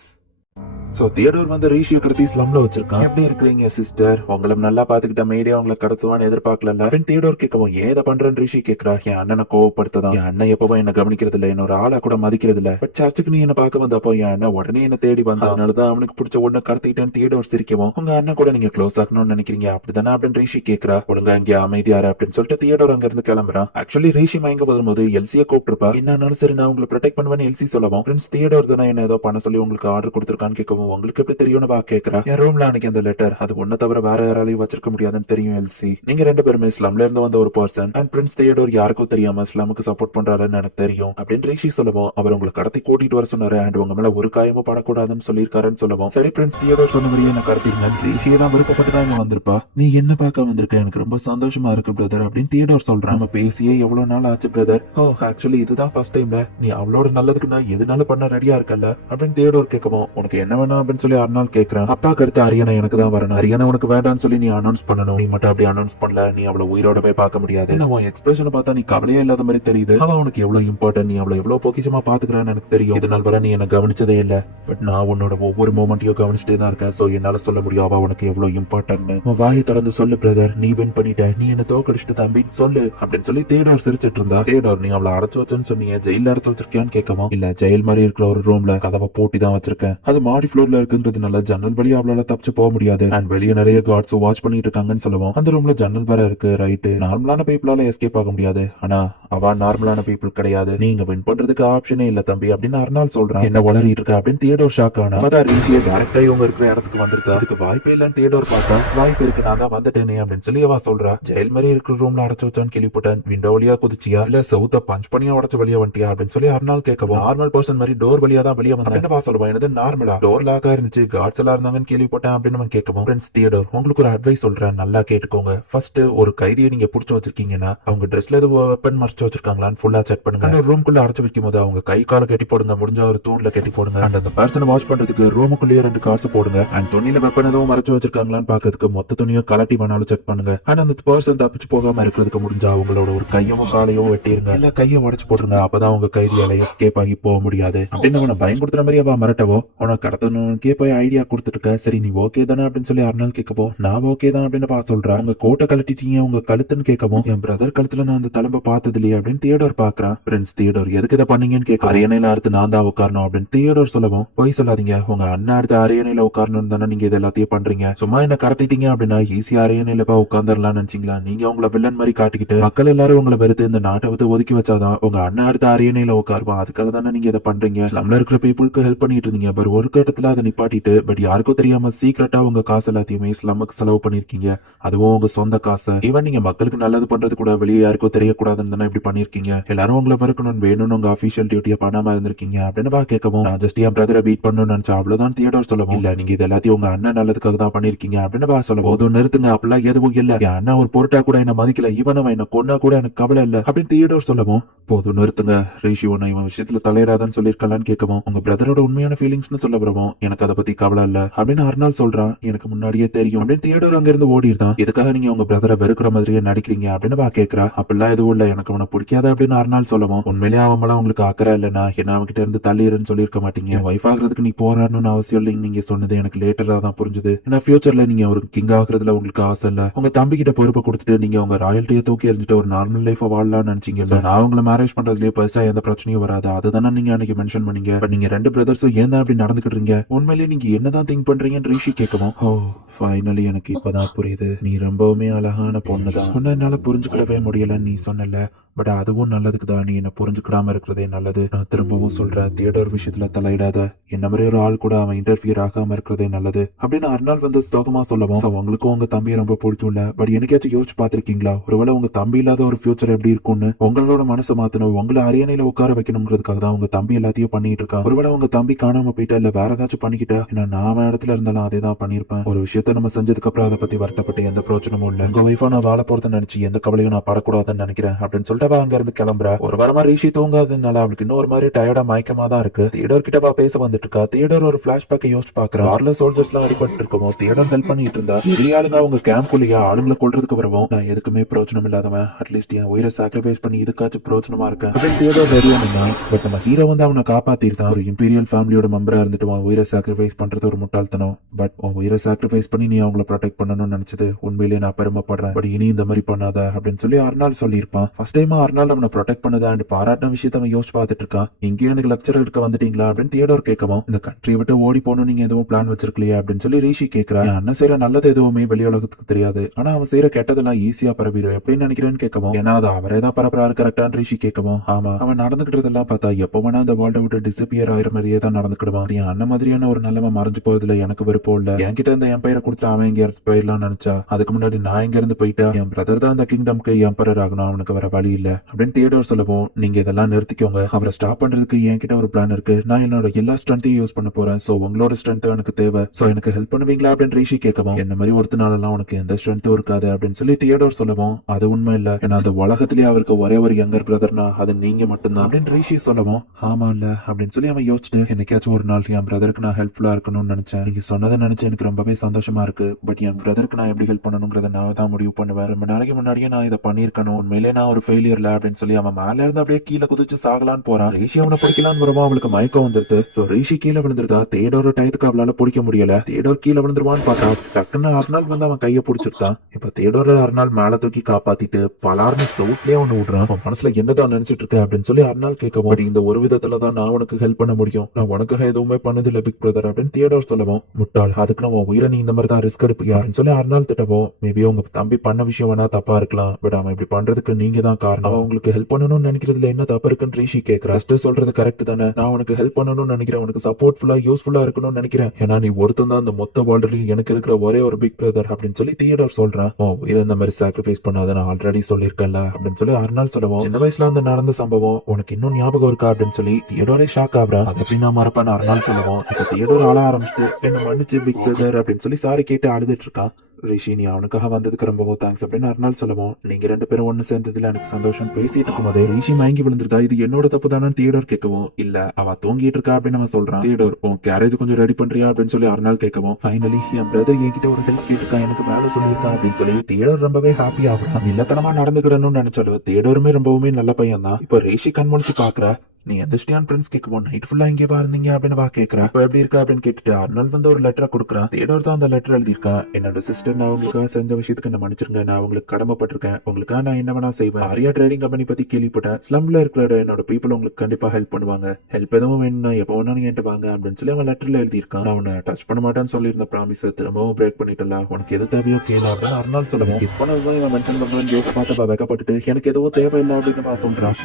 சோ தியோடோர் வந்து ரிஷியை கடத்தி ஸ்லம்ல வச்சிருக்கான். எப்படி இருக்கிறீங்க சிஸ்டர்? உங்களை நல்லா பாத்துக்கிட்ட மைடியா உங்களை கடத்துவான்னு எதிர்பார்க்கல அப்படின்னு தியோடோர் கேட்கவும் ஏன் இதை பண்றேன்னு ரிஷி கேட்கிறா. என் அண்ணனை கோவப்படுத்ததான். என் அண்ணன் எப்பவும் என்ன கவனிக்கிறது இல்ல. என்னோட ஆளா கூட மதிக்கிறது இல்ல. பட் சர்ச்சுக்கு நீ என்ன பார்க்க வந்தப்போ என் அண்ணன் உடனே என்ன தேடி வந்தா. அதனாலதான் அவனுக்கு பிடிச்ச ஒண்ணு கடத்திட்டேன்னு தியோடோர் சிரிக்கவும் உங்க அண்ணன் கூட நீங்க க்ளோஸ் ஆகணும்னு நினைக்கிறீங்க அப்படிதானே அப்படின்னு ரிஷி கேட்கிறா. ஒழுங்கா இங்க அமைதியாரு அப்படின்னு சொல்லிட்டு தியோடோர் அங்க இருந்து கிளம்புறான். ஆக்சுவலி ரிஷி மயங்க வரும்போது எல்சியை கூப்பிட்டுருப்பா. என்னன்னாலும் சரி நான் உங்களை ப்ரொடெக்ட் பண்ணுவேன்னு எல்சி சொல்லவும் பிரின்ஸ் தியோடோர் தானே என்ன ஏதோ பண்ண சொல்லி உங்களுக்கு ஆர்டர் கொடுத்திருக்கான்னு கேட்கவும் உங்களுக்கு எப்படி தெரியும்னு கேக்குறா. என் ரூம்ல அன்னைக்கு அந்த லெட்டர் அது ஒன்ன தவிர வேற யாராலையும் வச்சிருக்க முடியாதுன்னு தெரியும் எல்சி. நீங்க ரெண்டு பேருமே ஸ்லம்ல இருந்து வந்த ஒரு பர்சன் அண்ட் பிரின்ஸ் தியோடோர் யாருக்கும் தெரியாம ஸ்லமுக்கு சப்போர்ட் பண்றாருன்னு எனக்கு தெரியும் அப்படின்னு ரிஷி சொல்லவும் அவர் உங்களை கடத்தி கூட்டிட்டு வர சொன்னாரு அண்ட் உங்க மேல ஒரு காயமும் படக்கூடாதுன்னு சொல்லியிருக்காருன்னு சொல்லவும் சரி பிரின்ஸ் தியோடோர் சொன்ன மாதிரியே என்ன கடத்திங்க. ரிஷியை தான் விருப்பப்பட்டு தான் இங்க வந்திருப்பா. நீ என்ன பார்க்க வந்திருக்க? எனக்கு ரொம்ப சந்தோஷமா இருக்கு பிரதர் அப்படின்னு தியோடோர் சொல்றான். நம்ம பேசியே எவ்வளவு நாள் ஆச்சு பிரதர். ஓ ஆக்சுவலி இதுதான் ஃபர்ஸ்ட் டைம்ல நீ அவளோட நல்லதுக்கு நான் எதுனால பண்ண ரெடியா இருக்கல அப்படின்னு தியோடோர் கேட்கவும் உனக்கு என்ன வேணும் அப்படின்னு சொல்லி அர்னால் கேக்குறான். அப்பாக்கு அடுத்து அரியணை எனக்கு தான் வரணும். அரியணை உனக்கு வேண்டாம்னு சொல்லி நீ அனௌன்ஸ் பண்ணணும். நீ மட்டும் அப்படி அனௌன்ஸ் பண்ணல நீ அவளை உயிரோட போய் பார்க்க முடியாது. உன் எக்ஸ்பிரஷனை பார்த்தா நீ கவலையே இல்லாத மாதிரி தெரியுது. அவ உனக்கு எவ்வளவு இம்பார்ட்டன்ட், நீ அவளை எவ்வளவு பொக்கிஷமா பாத்துக்கிறான்னு எனக்கு தெரியும். இதனால் வர நீ என்ன கவனிச்சதே இல்ல. பட் நான் உன்னோட ஒவ்வொரு மூமெண்ட்டையும் கவனிச்சுட்டே தான் இருக்கேன். சோ என்னால சொல்ல முடியும் அவ உனக்கு எவ்வளவு இம்பார்ட்டன்ட். உன் வாயை திறந்து சொல்லு பிரதர். நீ வின் பண்ணிட்ட. நீ என்ன தோக்கடிச்சிட்டு தம்பின்னு சொல்லு அப்படின்னு சொல்லி தியோடோர் சிரிச்சிட்டு இருந்தா. தியோடோர் நீ அவளை அடைச்சு வச்சேன்னு சொன்னீங்க. ஜெயில அடைச்சு வச்சிருக்கியான்னு கேட்கவும் இல்ல ஜெயில் மாதிரி இருக்கிற ஒரு ரூம்ல கதவை போட்டி தான் வச்சிருக்கேன். அது மாடி ஃப்ளோர்ல இருக்குன்றதுனால ஜன்னல் வழியா அவளால தப்பிச்சு போக முடியாது. அண்ட் வெளியே நிறைய கார்ட்ஸ் வாட்ச் பண்ணிட்டு இருக்காங்கன்னு சொல்லுவோம். அந்த ரூம்ல ஜன்னல் வேற இருக்கு. ரைட் நார்மலான பீப்புளால எஸ்கேப் ஆக முடியாது. ஆனா அவ நார்மலான பீப்புள் கிடையாது. நீங்க வின் பண்றதுக்கு ஆப்ஷனே இல்ல தம்பி அப்படின்னு அர்னால் சொல்றான். என்ன வளரிட்டு இருக்கா அப்படின்னு தியோடோர் ஷாக் ஆனா. அதான் ரிஷியை டைரக்டா இவங்க இருக்கிற இடத்துக்கு வந்திருக்கா. அதுக்கு வாய்ப்பே இல்லன்னு தியோடோர் பார்த்தா வாய்ப்பு இருக்கு நான் தான் வந்துட்டேனே அப்படின்னு சொல்லி அவ சொல்றா. ஜெயில் மாதிரி இருக்கிற ரூம்ல அடைச்சு வச்சான்னு கேள்விப்பட்டேன். விண்டோ வழியா குதிச்சியா இல்ல சவுத்த பஞ்ச் பண்ணியா உடச்சு வெளியே வந்துட்டியா அப்படின்னு சொல்லி அர்னால் கேட்கவும் நார்மல் பர்சன் மாதிரி டோர் வழியா தான் வெளியே வந்தேன் என்ன சொல்லுவான். எனது நார்மலா டோர் லாக்கா இருந்துச்சு கார்ட்ஸ் எல்லாம் இருந்தாங்கன்னு கேள்விப்பட்டேன் அப்படின்னு அவன் கேட்கவும் பிரின்ஸ் தியோடோர் உங்களுக்கு ஒரு அட்வைஸ் சொல்றேன் நல்லா கேட்டுக்கோங்க. ஃபர்ஸ்ட் ஒரு கைதியை நீங்க புடிச்சு வச்சிருக்கீங்கன்னா அவங்க ட்ரெஸ்ல எதுவும் வெப்பன் மறைச்சு வச்சிருக்காங்களான்னு ஃபுல்லா செக் பண்ணுங்க. அந்த ரூம்குள்ள அடைச்சு வைக்கும் போது அவங்க கை கால கட்டி போடுங்க. முடிஞ்ச ஒரு தூண்ல கட்டி போடுங்க. அண்ட் அந்த பர்சனை வாட்ச் பண்றதுக்கு ரூமுக்குள்ளேயே 2 கார்ட்ஸ் போடுங்க. அண்ட் துணியில வெப்பன் எதுவும் மறைச்சு வச்சிருக்காங்களான்னு பாக்கிறதுக்கு மொத்த துணியும் கலட்டி வேணாலும் செக் பண்ணுங்க. அண்ட் அந்த பர்சன் தப்பிச்சு போகாம இருக்கிறதுக்கு முடிஞ்சா அவங்களோட ஒரு கையோ காலையோ வெட்டிருங்க. இல்ல கையை உடைச்சு போடுங்க. அப்பதான் அவங்க கைதியால எஸ்கேப் ஆகி போக முடியாது அப்படின்னு அவனை பயன்படுத்துற மாதிரி அவ மிரட்டவோ உனக்கு கடத்தணும்னு போய் ஐடியா கொடுத்துட்டு இருக்க. சரி நீ ஓகே தானே அப்படின்னு சொல்லி அர்னால் கேட்கப்போ நான் ஓகே தான் அப்படின்னு சொல்றேன். உங்க கோட்டை கழட்டிட்டீங்க உங்க கழுத்துன்னு கேட்கவும் என் பிரதர் கழுத்துல நான் அந்த தலம்ப பார்த்தது இல்லையே அப்படின்னு தியோடோர் பாக்குறான். பிரின்ஸ் தியோடோர் எதுக்கு இதை பண்ணீங்கன்னு கேட்க அரியணையில அடுத்து நான் தான் உட்காரணும் அப்படின்னு தியோடோர் சொல்லவும் போய் சொல்லாதீங்க உங்க அண்ணன் அடுத்து அரியணையில உட்காரணும் தானே நீங்க இது எல்லாத்தையும் பண்றீங்க. சும்மா என்ன கடத்திட்டீங்க அப்படின்னா ஈஸியா அரியணையில போய் உட்கார்ந்துடலாம்னு நினைச்சீங்களா? நீங்க உங்களை வில்லன் மாதிரி காட்டிக்கிட்டு மக்கள் எல்லாரும் உங்களை வெறுத்து இந்த நாட்டை விட்டு ஒதுக்கி வச்சாதான் உங்க அண்ணன் அடுத்து அரியணையில உட்காருவான். அதுக்காக தானே நீங்க இதை பண்றீங்க. ஸ்லம்ல இருக்கிற பீப்புளுக்கு ஹெல்ப் பண்ணிட்டு இருந்தீங்க. பட் ஒரு கட்டத்துல அதை நிப்பாட்டிட்டு பட் யாருக்கும் தெரியாம சீக்கிரட்டா உங்க காசு எல்லாத்தையுமே ஸ்லம்முக்கு செலவு பண்ணிருக்கீங்க. அதுவும் உங்க சொந்த காசு. ஈவன் நீங்க மக்களுக்கு நல்லது பண்றது கூட வெளியே யாருக்கும் தெரியக்கூடாதுன்னு தானே இப்படி பண்ணிருக்கீங்க. எல்லாரும் உங்களை மறுக்கணும் வேணும்னு உங்க அபிஷியல் டியூட்டியை பண்ணாம இருந்திருக்கீங்க அப்படின்னு கேட்கவும் நான் ஜஸ்ட் என் பிரதரை பீட் பண்ணணும்னு நினைச்சா அவ்வளவுதான் தியோடோர் சொல்லவும் இல்ல நீங்க இது எல்லாத்தையும் உங்க அண்ணன் நல்லதுக்காக தான் பண்ணிருக்கீங்க அப்படின்னு சொல்ல போதும் நிறுத்துங்க. அப்படிலாம் எதுவும் இல்ல. என் அண்ணன் ஒரு பொருட்டா கூட என்ன மதிக்கல. இவன் அவன் என்ன கொன்னா கூட எனக்கு கவலை இல்ல அப்படின்னு தியோடோர் சொல்லவும் போதும் நிறுத்துங்க. ரிஷி ஒன்னு இவன் விஷயத்துல தலையிடாதான்னு சொல்லிருக்கலான்னு கேட்கவும் உங்க பிரதரோட உண்மையான ஃபீலிங்ஸ்னு சொல்ல வரவும் எனக்கு அதை பத்தி கவலை இல்ல அப்படின்னு அர்னால் சொல்றான். எனக்கு முன்னாடியே தெரியும் அப்படின்னு தியோடோர் அங்க இருந்து ஓடிடுதான். இதுக்காக நீங்க உங்க பிரதரை வெறுக்கிற மாதிரியே நடிக்கிறீங்க அப்படின்னு கேட்கிறா. அப்படிலாம் எதுவும் இல்ல எனக்கு அவனை பிடிக்காத அப்படின்னு அர்னால் சொல்லவும் உண்மையிலேயே அவன் மேல உங்களுக்கு அக்கறை இல்லைன்னா என்ன அவன்கிட்ட இருந்து தள்ளிடுன்னு சொல்லிருக்க மாட்டீங்க. வைஃப் ஆகுறதுக்கு நீ போராடணும்னு அவசியம் இல்லைங்க. நீங்க சொன்னது எனக்கு லேட்டரா தான் புரிஞ்சுது. ஏன்னா ஃபியூச்சர்ல நீங்க ஒரு கிங் ஆகுறதுல உங்களுக்கு ஆசை இல்ல. உங்க தம்பி கிட்ட பொறுப்பை கொடுத்துட்டு நீங்க உங்க ராயல்ட்டியை தூக்கி எறிஞ்சிட்டு ஒரு நார்மல் லைஃபா வாழலாம்னு நினைச்சீங்க. நான் உங்களை மேரேஜ் பண்றதுலயே பெருசா எந்த பிரச்சனையும் வராது. அதுதானே நீங்க அன்னைக்கு மென்ஷன் பண்ணீங்க. பட் நீங்க 2 பிரதர்ஸும் ஏன் தான் அப்படி நடந்துக்கிட்டு உண்மையிலேயே நீங்க என்னதான் திங்க் பண்றீங்கன்னு ரிஷி கேட்கவும் ஓ ஃபைனலி எனக்கு இப்பதான் புரியுது. நீ ரொம்பவுமே அழகான பொண்ணுதான். சொன்ன என்னால புரிஞ்சுக்கிடவே முடியல. நீ சொன்னல பட் அதுவும் நல்லதுக்கு தான். நீ என்ன புரிஞ்சுக்கிடாம இருக்கிறதே நல்லது. நான் திரும்பவும் சொல்றேன், தியேடர் விஷயத்துல தலையிடாத. என்ன மாதிரி ஒரு ஆள் கூட அவன் இன்டர்ஃபியர் ஆகாம இருக்கிறதே நல்லது அப்படின்னு அர்னால் வந்து ஸ்தோகமா சொல்லவும், "So, உங்களுக்கும் உங்க தம்பியை ரொம்ப பிடிக்கும்ல, பட் எனக்காச்சும் யோசிச்சு பாத்திருக்கீங்களா, ஒருவேளை உங்க தம்பி இல்லாத ஒரு ஃபியூச்சர் எப்படி இருக்கும்னு? உங்களோட மனசை மாத்தணும், உங்களை அரியணையில உட்கார வைக்கணுங்கிறதுக்காக தான் உங்க தம்பி எல்லாத்தையும் பண்ணிட்டு இருக்கான். ஒருவேளை உங்க தம்பி காணாம போயிட்டா இல்ல வேற ஏதாச்சும் பண்ணிக்கிட்டா, ஏன்னா நான் அவன் இடத்துல இருந்தாலும் அதே தான் பண்ணிருப்பேன். ஒரு விஷயத்த நம்ம செஞ்சதுக்கு அப்புறம் அதை பத்தி வருத்தப்பட்டு எந்த பிரயோஜனமும் இல்ல. உங்க ஒய்ஃபா நான் வாழ போறதை நினைச்சு எந்த கவலையும் நான் படக்கூடாதுன்னு நினைக்கிறேன் அப்படின்னு சொல்லிட்டு அவ அங்க இருந்து கிளம்புறா. ஒரு வாரமா ரிஷி தூங்காததுனால அவளுக்கு இன்னொரு மாதிரி டயர்டா மயக்கமா தான் இருக்கு. தியேடர் கிட்ட பேச வந்துட்டு இருக்கா. தியேடர் ஒரு பிளாஷ்பேக்கை யோசிச்சு பாக்குறா. வார்ல சோல்ஜர்ஸ் எல்லாம் அடிபட்டு இருக்கோம். தியேடர் ஹெல்ப் பண்ணிட்டு இருந்தா. பெரிய ஆளுங்க அவங்க கேம்ப்குள்ளேயே ஆளுங்களை கொல்றதுக்கு வரவும், நான் எதுக்குமே பிரயோஜனம் இல்லாதவன், அட்லீஸ்ட் என் உயிரை சாக்ரிஃபைஸ் பண்ணி இதுக்காச்சும் பிரயோஜனமா இருக்கேன் அப்படின்னு தியேடர் ரெடியா நின்னா. பட் நம்ம ஹீரோ வந்து அவனை காப்பாத்திருந்தான். ஒரு இம்பீரியல் ஃபேமிலியோட மெம்பரா இருந்துட்டு உன் உயிரை சாக்ரிஃபைஸ் பண்றது ஒரு முட்டாள்தனம். பட் உன் உயிரை சாக்ரிஃபைஸ் பண்ணி நீ அவங்கள ப்ரொடெக்ட் பண்ணணும்னு நினைச்சது உண்மையிலேயே நான் பெருமைப்படுறேன். பட் இனி இந்த மாதிரி பண்ணாத அப்படின்னு சொல்லி அர்னால் சொல்லியிருப்பான். ஃபர்ஸ்ட் டைம் அர்னால் அவனை ப்ரொடெக்ட் பண்ணதா அண்ட் பாராட்டின விஷயத்த அவன் யோசிச்சு பார்த்துட்டு இருக்கான். இங்கேயும் எனக்கு லெக்சர் எடுக்க வந்துட்டீங்களா அப்படின்னு தியேடர் கேட்கவும், இந்த கண்ட்ரியை விட்டு ஓடி போகணும் நீங்க எதுவும் பிளான் வச்சிருக்கலையா அப்படின்னு சொல்லி ரிஷி கேட்கிறா. என் அண்ணன் செய்யற நல்லது எதுவுமே வெளி உலகத்துக்கு தெரியாது, ஆனா அவன் செய்யற கெட்டதெல்லாம் ஈஸியா பரவிடும் எப்படின்னு நினைக்கிறேன்னு கேட்கவும், ஏன்னா அது அவரே தான் பரப்புறாரு கரெக்டான்னு ரிஷி கேட்கவும், ஆமா அவன் நடந்துகிட்டதெல்லாம் பார்த்தா எப்ப வேணா அந்த வேர்ல்ட விட்டு டிசப்பியர் ஆயிர மாதிரியே தான் நடந்துக்கிடுவான். என் அண்ணன் மாதிரியான ஒரு நல்லவன் மறைஞ்சு போறதுல எனக்கு விருப்பம் இல்ல. என்கிட்ட இந்த எம்பையரை கொடுத்துட்டு அவன் எங்க போயிடலாம் நினைச்சா, அதுக்கு முன்னாடி நான் இங்க இருந்து போயிட்டா என் பிரதர் தான் அந்த கிங்டம்க்கு எம்பரர் ஆகணும், அவனுக்கு வர வழி இல்ல அப்படின்னு தியேடர் சொல்லவும், நீங்க இதெல்லாம் நிறுத்திக்கோங்க. அவரை ஸ்டாப் பண்றதுக்கு என்கிட்ட ஒரு பிளான் இருக்கு. நான் என்னோட எல்லா ஸ்ட்ரென்த்தையும் யூஸ் பண்ண போறேன். சோ உங்களோட ஸ்ட்ரென்த் எனக்கு தேவை. சோ எனக்கு ஹெல்ப் பண்ணுவீங்களா அப்படின்னு ரிஷி கேட்கவும், என்ன மாதிரி ஒருத்தனாலலாம் உனக்கு எந்த ஸ்ட்ரென்த்தும் இருக்காது அப்படின்னு சொல்லி தியேடர் சொல்லவும், அது உண்மை இல்ல. ஏன்னா அந்த உலகத்திலேயே அவருக்கு ஒரே ஒரு யங்கர் பிரதர்னா அது நீங்க மட்டும்தான் அப்படின்னு ரிஷி சொல்லவும், ஆமா இல்ல அப்படின்னு சொல்லி அவன் யோசிச்சுட்டு, என்னைக்காச்சும் ஒரு நாள் என் பிரதருக்கு நான் ஹெல்ப்ஃபுல்லா இருக்கணும்னு நினைச்சேன். நீங்க சொன்னதை நினைச்சு எனக்கு ரொம்பவே சந்தோஷமா இருக்கு. பட் என் பிரதருக்கு நான் எப்படி ஹெல்ப் பண்ணணுங்கிறத நான் தான் முடிவு பண்ணுவேன். ரொம்ப நாளைக்கு முன்னாடியே நான் இதை பண்ணிருக்கணும். உண்மையிலே நான் ஒரு ஃபெயிலியர்ல அப்படின்னு சொல்லி அவன் மேல இருந்து அப்படியே கீழே குதிச்சு சாகலான்னு போறான். ரிஷி அவனை பிடிக்கலான்னு வருவான். அவளுக்கு மயக்கம் வந்துருது. சோ ரிஷி கீழே விழுந்துருதா. தேடோர் டயத்துக்கு அவளால பிடிக்க முடியல. தேடோர் கீழே விழுந்துருவான்னு பார்த்தா டக்குன்னு அர்னால் வந்து அவன் கையை பிடிச்சிருக்கான். இப்ப தேடோர் அர்னால் மேல தூக்கி காப்பாத்திட்டு பலார்னு சவுட்லயே ஒண்ணு விடுறான். மனசுல என்னதான் நினைச்சிட்டு இருக்க அப்படின்னு சொல்லி அர்னால் கேட்கவும், இந்த ஒரு விதத்துலதான் நான் உனக்கு ஹெல்ப் பண்ண முடியும். நான் உனக்காக எதுவுமே பண்ணது இல்ல பிக் பிரதர் அப்படின்னு தியேடோர் சொல்லவும், முட்டாள் அதுக்கு நான் உன் உயிரை நீ இந்த மாதிரி தான் ரிஸ்க் எடுப்பியா அப்படின்னு சொல்லி அர்னால் திட்டவும், மேபி உங்க தம்பி பண்ண விஷயம் வேணா தப்பா இருக்கலாம், பட் அவன் இப்படி பண்றதுக்கு நீங்க தான் காரணம். அவன் உங்களுக்கு ஹெல்ப் பண்ணணும்னு நினைக்கிறதுல என்ன தப்பு இருக்குன்னு ரிஷி கேட்கிறா. சொல்றது கரெக்ட் தானே, நான் உனக்கு ஹெல்ப் பண்ணணும்னு நினைக்கிறேன், உனக்கு சப்போர்ட்ஃபுல்லா யூஸ்ஃபுல்லா இருக்கணும்னு நினைக்கிறேன். ஏன்னா நீ ஒருத்தன் தான் அந்த மொத்த வேர்ல்ட்லயும் எனக்கு இருக்கிற ஒரே ஒரு பிக் பிரதர் அப்படின்னு சொல்லி தியேடர் சொல்றான். ஓ உயிரை இந்த மாதிரி சாக்ரிஃபைஸ் பண்ணாத நான் ஆல்ரெடி சொல்லியிருக்கேன்ல அப்படின்னு சொல்லி அர்னால் சொல்லவும், சின்ன வயசுல அந்த நடந்த சம்பவம் உனக்கு இன்னும் ஞாபகம் இருக்கா அப்படின்னு சொல்லி தியேடோரே ஷாக் ஆகுறான். அது எப்படி நான் மறப்பேன் அர்னால் சொல்லவும், இப்ப தியேடோர் ஆள ஆரம்பிச்சுட்டு என்ன மன்னிச்சு பிக் பிரதர் அப்படின்னு சொல்லி சாரி கேட்டு அழுதுட்டு இருக்கான். ரிஷி நீ அவனுக்காக வந்ததுக்கு ரொம்பவும் தேங்க்ஸ் அப்படின்னு அர்னால் சொல்லவும், நீங்க ரெண்டு பேரும் ஒண்ணு சேர்ந்ததுல எனக்கு சந்தோஷம். பேசிட்டு இருக்கும் போதே ரிஷி மயங்கி விழுந்துருதா. இது என்னோட தப்பு தானே தியேடர் கேட்கவும், இல்ல அவ தூங்கிட்டு இருக்கா அப்படின்னு அவன் சொல்றான். தியேடர் உன் கேரேஜ் கொஞ்சம் ரெடி பண்றியா அப்படின்னு சொல்லி அர்னால் கேட்கவும், ஃபைனலி என் பிரதர் என்கிட்ட ஒரு ஹெல்ப் கேட்டிருக்கான், எனக்கு வேலை சொல்லியிருக்கான் அப்படின்னு சொல்லி தியேடர் ரொம்பவே ஹாப்பி ஆகுறான். இல்லத்தனமா நடந்துக்கிடணும்னு நினைச்சாலும் தியேடருமே ரொம்பவுமே நல்ல பையன் தான். இப்ப ரிஷி கண்முழிச்சு பாக்குற, நீ எந்திரிச்சிட்டியான் பிரின்ஸ் கேட்கவும், நைட் ஃபுல்லா இங்கே இருந்தீங்க அப்படின்னு வா கேட்கறா. இப்போ எப்படி இருக்கா அப்படின்னு கேட்டுட்டு அர்னால் வந்து ஒரு லெட்டரை கொடுக்குறான். தியேடோர் தான் அந்த லெட்டர் எழுதியிருக்கான். என்னோட சிஸ்டர் நான் உங்களுக்காக செஞ்ச விஷயத்துக்கு என்ன மன்னிச்சிருங்க, நான் உங்களுக்கு கடமைப்பட்டிருக்கேன், உங்களுக்காக நான் என்ன வேணா செய்வேன். ஆரியா ட்ரேடிங் கம்பெனி பத்தி கேள்விப்பட்டேன், ஸ்லம்ல இருக்கிற என்னோட பீப்புள் உங்களுக்கு கண்டிப்பா ஹெல்ப் பண்ணுவாங்க, ஹெல்ப் எதுவும் வேணும்னா எப்போ வேணா நீ என்கிட்ட வாங்க அப்படின்னு சொல்லி அவன் லெட்டர்ல எழுதியிருக்கான். நான் உன்னை டச் பண்ண மாட்டேன்னு சொல்லியிருந்த ப்ராமிஸ் திரும்பவும் பிரேக் பண்ணிட்டல, உனக்கு எது தேவையோ கேளு அப்படின்னு அர்னால் சொல்லுவோம். கிஸ் பண்ணதுதான் இவன் மென்ஷன் பண்றான்னு ஜோக் பார்த்து வெக்கப்பட்டுட்டு எனக்கு எதுவும் தேவையில்லை அப்படின்னு சொல்றான்.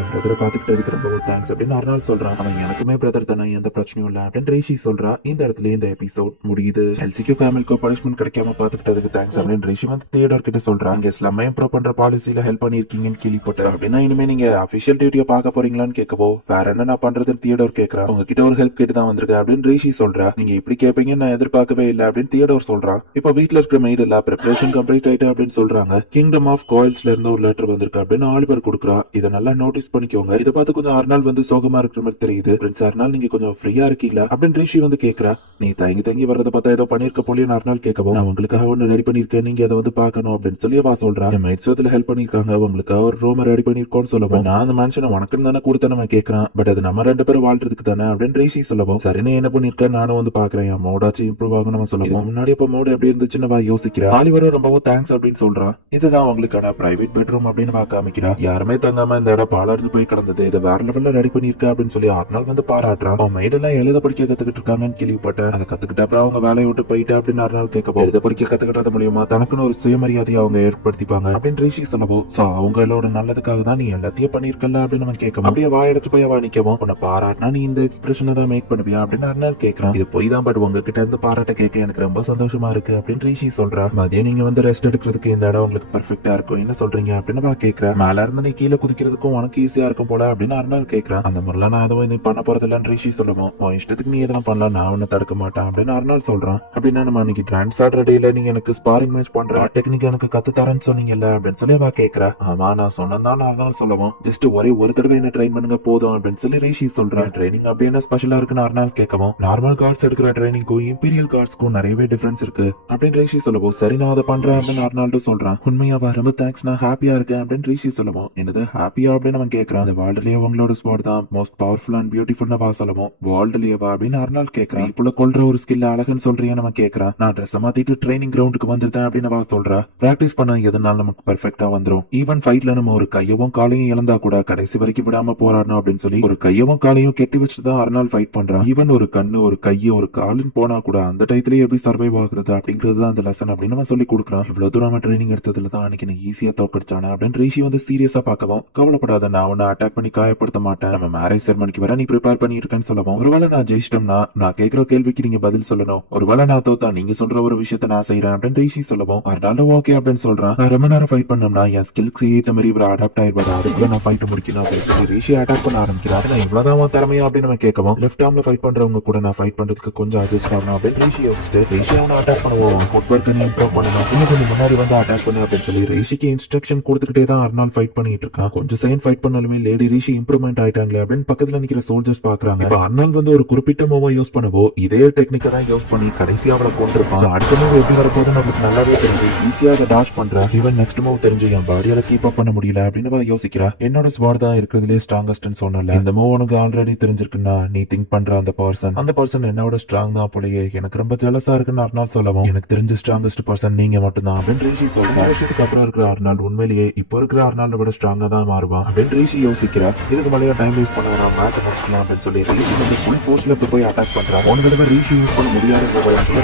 என் பிரதரை பார்த்துக்கிட்டதுக்கு ரொம்பவும் தேங்க்ஸ் அப்படின்னு அர்னால் சொல்றான். அவன் எனக்குமே பிரதர் தானே, எந்த பிரச்சனையும் இல்ல அப்படின்னு ரிஷி சொல்றா. இந்த இடத்துல இந்த எபிசோட் முடியுது. செல்சிக்கோ கேமல்கோ பனிஷ்மெண்ட் கிடைக்காம பாத்துக்கிட்டதுக்கு தேங்க்ஸ் அப்படின்னு ரிஷி வந்து தியேடர் கிட்ட சொல்றான். இங்க ஸ்லம்மை இம்ப்ரூவ் பண்ற பாலிசியில ஹெல்ப் பண்ணிருக்கீங்கன்னு கேள்விப்பட்டேன், அப்படின்னா இனிமே நீங்க அபிஷியல் டியூட்டியை பார்க்க போறீங்களான்னு கேட்கவோ, வேற என்ன நான் பண்றதுன்னு தியேடர் கேட்கறான். உங்ககிட்ட ஒரு ஹெல்ப் கேட்டு தான் வந்திருக்கேன் அப்படின்னு ரிஷி சொல்றா. நீங்க இப்படி கேட்பீங்கன்னு நான் எதிர்பார்க்கவே இல்லை அப்படின்னு தியேடர் சொல்றான். இப்ப வீட்டுல இருக்கிற மெய்டு இல்ல ப்ரிப்பரேஷன் கம்ப்ளீட் ஆயிட்டு அப்படின்னு சொல்றாங்க. கிங்டம் ஆஃப் காயில்ஸ்ல இருந்து ஒரு லெட்டர் வந்திருக்கு அப்படின்னு ஆலிவர் கொடுக்குறான். இதை நல்லா நோட்டீஸ் பண்ணிக்கோங்க. இதை பார்த்து கொஞ்சம் அர்னால் வந்து சோகமா இருக்கிற மாதிரி தெரியுது. பிரின்ஸ் அர்னால் நீங்க கொஞ்சம் ஃப்ரீயா இருக்கீங்களா அப்படின்னு ரிஷி வந்து கேக்குறா. நீ தங்கி வர்றத பார்த்தா ஏதோ பண்ணிருக்க போலியும் அர்னால் கேட்கவும், நான் உங்களுக்காக ஒண்ணு ரெடி பண்ணிருக்கேன், நீங்க அதை வந்து பாக்கணும் அப்படின்னு சொல்லி அவ சொல்றா. என் மைட்ஸ்ல ஹெல்ப் பண்ணிருக்காங்க, உங்களுக்காக ஒரு ரூம் ரெடி பண்ணிருக்கோம்னு சொல்லவும், நான் அந்த மனுஷனை உனக்குன்னு தானே கொடுத்த நம்ம கேட்கறான், பட் அது நம்ம ரெண்டு பேரும் வாழ்றதுக்கு தானே அப்படின்னு ரிஷி சொல்லவும், சரின்னு என்ன பண்ணிருக்கேன் நானும் வந்து பாக்குறேன், என் மோடாச்சும் இம்ப்ரூவ் ஆகும் நம்ம சொல்லவும், முன்னாடி இப்ப மோடு எப்படி இருந்துச்சுன்னு யோசிக்கிறா. ஆலிவரும் ரொம்பவும் தேங்க்ஸ் அப்படின்னு சொல்றான். இதுதான் உங்களுக்கான பிரைவேட் பெட்ரூம் அப்படின்னு பார்க்க அமைக்கிறா. யாருமே தங்காம இந்த இடம் பாலர்ந்து போய் கிடந்தது, இது வேற லெவல் லெவல்ல ரெடி பண்ணிருக்க அப்படின்னு சொல்லி ஆர்னால் வந்து பாராட்டுறான். அவன் மைடெல்லாம் எழுத படிக்க கத்துக்கிட்டு இருக்காங்கன்னு கேள்விப்பட்டேன். அதை கத்துக்கிட்ட அப்புறம் அவங்க வேலையை விட்டு போயிட்டு அப்படின்னு ஆர்னால் கேட்கப்போ எழுத படிக்க கத்துக்கிட்டது மூலியமா தனக்குன்னு ஒரு சுயமரியாதையை அவங்க ஏற்படுத்திப்பாங்க அப்படின்னு ரிஷி சொல்லவோ சோ அவங்களோட நல்லதுக்காக தான் நீ எல்லாத்தையும் பண்ணிருக்கல அப்படின்னு அவன் கேட்கவும் அப்படியே வாயடைச்சு போய் அவ நிக்கவும் உன்னை பாராட்டினா நீ இந்த எக்ஸ்பிரஷனை தான் மேக் பண்ணுவியா அப்படின்னு ஆர்னால் கேட்கறான். இது போய் தான் பட் உங்ககிட்ட இருந்து பாராட்ட கேட்க எனக்கு ரொம்ப சந்தோஷமா இருக்கு அப்படின்னு ரிஷி சொல்றா. மதியம் நீங்க வந்து ரெஸ்ட் எடுக்கிறதுக்கு இந்த இடம் உங்களுக்கு பெர்ஃபெக்ட்டா இருக்கும் என்ன சொல்றீங்க அப்படின்னு அவ கேட்கறா. மேல இருந்து நீ கீழே குதிக்கிறதுக்கும் உனக்கு ஈஸியா இருக்கும் போல அப்படின்னு அர்னால் கேட்கறான். அந்த மாதிரிலாம் நான் எதுவும் இது பண்ண போறது இல்லன்னு ரிஷி சொல்லுவோம். உன் இஷ்டத்துக்கு நீ எதனா பண்ணலாம் நான் ஒன்னும் தடுக்க மாட்டேன் அப்படின்னு அர்னால் சொல்றான். அப்படின்னா நம்ம அன்னைக்கு டான்ஸ் ஆடுற டேல நீங்க எனக்கு ஸ்பாரிங் மேட்ச் பண்ற டெக்னிக் எனக்கு கத்து தரேன்னு சொன்னீங்கல்ல அப்படின்னு சொல்லி அவ கேட்கறா. ஆமா நான் சொன்னதான் அர்னால் சொல்லுவோம். ஜஸ்ட் ஒரே ஒரு தடவை என்ன ட்ரெயின் பண்ணுங்க போதும் அப்படின்னு சொல்லி ரிஷி சொல்றான். ட்ரைனிங் அப்படி என்ன ஸ்பெஷலா இருக்குன்னு அர்னால் கேட்கவும் நார்மல் கார்ட்ஸ் எடுக்கிற ட்ரைனிங்க்கும் இம்பீரியல் கார்ட்ஸ்க்கும் நிறையவே டிஃபரன்ஸ் இருக்கு அப்படின்னு ரிஷி சொல்லுவோம். சரி நான் அதை பண்றேன் அப்படின்னு அர்னால்டு சொல்றான். உண்மையாவா ரொம்ப தேங்க்ஸ் நான் ஹாப்பியா இருக்கேன் அப்படின்னு ரிஷி சொல்லுவோம். என்னது ஹாப்பியா அப்படின்னு அவன் கேட்கறான். அந்த வேர்ல்ட்லயே உங்களோட ஸ்பாட் தான் மோஸ்ட் பவர்ஃபுல் அண்ட் பியூட்டிஃபுல் வா சொல்லுவோம். வேர்ல்ட்லயேவா அப்படின்னு அர்னால் கேட்கறான். இப்ப கொள்ற ஒரு ஸ்கில் அழகுன்னு சொல்றியான்னு அவன் கேட்கறான். நான் ட்ரெஸ் மாத்திட்டு ட்ரைனிங் கிரவுண்டுக்கு வந்துட்டேன் அப்படின்னு அவ சொல்றா. பிராக்டிஸ் பண்ண எதனால நமக்கு பெர்ஃபெக்ட்டா வந்துரும். ஈவன் ஃபைட்ல நம்ம ஒரு கையவும் காலையும் இழந்தா கூட கடைசி வரைக்கும் விடாம போராடணும் அப்படின்னு சொல்லி ஒரு கையவும் காலையும் கெட்டி வச்சுதான் அர்னால் ஃபைட் பண்றான். ஈவன் ஒரு கண்ணு ஒரு கைய ஒரு காலின் போனா கூட அந்த டயத்திலேயே எப்படி சர்வைவ் ஆகுறது அப்படிங்கிறது தான் அந்த லெசன் அப்படின்னு அவன் சொல்லி கொடுக்குறான். இவ்வளவு தூரம் அவன் ட்ரைனிங் எடுத்ததுல தான் அன்னைக்கு ஈஸியா தோக்கடிச்சானே அப்படின்னு ரிஷி வந்து சீரியஸா பார்க்கவும் கவலைப்படாத நான் உன்னை அட்டாக் பண்ணி காயப்படுத்த மாட்டேன். நம்ம மேரேஜ் செரமனிக்கு வர நீ ப்ரிப்பேர் பண்ணிட்டு இருக்கேன்னு சொல்லவும் ஒருவேளை நான் ஜெயிச்சிட்டோம்னா நான் கேட்கிற கேள்விக்கு நீங்க பதில் சொல்லணும். ஒருவேளை நான் தோத்தா நீங்க சொல்ற ஒரு விஷயத்த நான் செய்யறேன் அப்படின்னு ரிஷி சொல்லவும் அதனால ஓகே அப்படின்னு சொல்றான். நான் ரொம்ப நேரம் ஃபைட் பண்ணோம்னா என் ஸ்கில்க்கு ஏத்த மாதிரி இவர் அடாப்ட் ஆயிடுவாரு. அதுக்குள்ள நான் ஃபைட் முடிக்கணும் அப்படின்னு சொல்லி ரிஷி அட்டாக் பண்ண ஆரம்பிக்கிறாரு. நான் இவ்வளவுதான் திறமையா அப்படின்னு நம்ம கேட்கவும் லெஃப்ட் ஆர்ம்ல ஃபைட் பண்றவங்க கூட நான் ஃபைட் பண்றதுக்கு கொஞ்சம் அட்ஜஸ்ட் ஆகணும் அப்படின்னு ரிஷி யோசிச்சுட்டு ரிஷி அவனை அட்டாக் பண்ணுவோம். ஃபுட் ஒர்க் நீ இம்ப்ரூவ் பண்ணணும் இன்னும் கொஞ்சம் முன்னாடி வந்து அட்டாக் பண்ணு அப்படின்னு சொல்லி ரிஷிக்கு இன்ஸ்ட்ரக்ஷன் கொடுத்துக்கிட்டே தான் அர்னால் ஃபைட் பண்ணிட்டு இருக்கான். கொஞ்சம் செகண்ட் ஃபைட் பண்ணாலுமே லேடி ரிஷி இம்ப்ரூவ்மெண்ட் ஆயிட்டாங்களே அப்படின்னு பக்கத்துல நிக்கிற சோல்ஜர்ஸ் பாக்குறாங்க. இப்ப அர்னால் வந்து ஒரு குறிப்பிட்ட மூவை யூஸ் பண்ணவோ இதே டெக்னிக்கை தான் யூஸ் பண்ணி கடைசியா அவளை கொண்டிருப்பான். அடுத்த மூவ் எப்படி வரப்போது நம்மளுக்கு நல்லாவே தெரிஞ்சு ஈஸியா அதை டாஷ் பண்றேன். ஈவன் நெக்ஸ்ட் மூவ் தெரிஞ்சு என் பாடியால கீப் அப் பண்ண முடியல அப்படின்னு யோசிக்கிறா. என்னோட ஸ்வாட் தான் இருக்கிறதுலே ஸ்ட்ராங்கஸ்ட் சொன்னல. இந்த மூவ் உனக்கு ஆல்ரெடி தெரிஞ்சிருக்குன்னா நீ திங்க் பண்ற அந்த பர்சன் என்னோட ஸ்ட்ராங் தான் போலயே எனக்கு ரொம்ப ஜெலஸா இருக்குன்னு அர்னால் சொல்லவும் எனக்கு தெரிஞ்ச ஸ்ட்ராங்கஸ்ட் பர்சன் நீங்க மட்டும் தான் அப்படின்னு ரிஷி சொல்றான். வருஷத்துக்கு அப்புறம் இருக்கிற அர்னால் உண்மையிலேயே இப்போ இருக்கிற அர்னால்ட விட ஸ்ட்ராங்கா தான் மாறுவான் அப்படின்னு ரிஷி யோசிக்கிறா. இதுக்கு மேலேயே டைம் வேஸ்ட் பண்ண வேணாம் மேட்ச் முடிச்சுக்கலாம் அப்படின்னு சொல்லி ரிஷி வந்து ஃபுல் ஃபோர்ஸ்ல போய் அட்டாக் பண்றான். ஒரு தடவை ரிஷி யூஸ் பண்ண முடியாத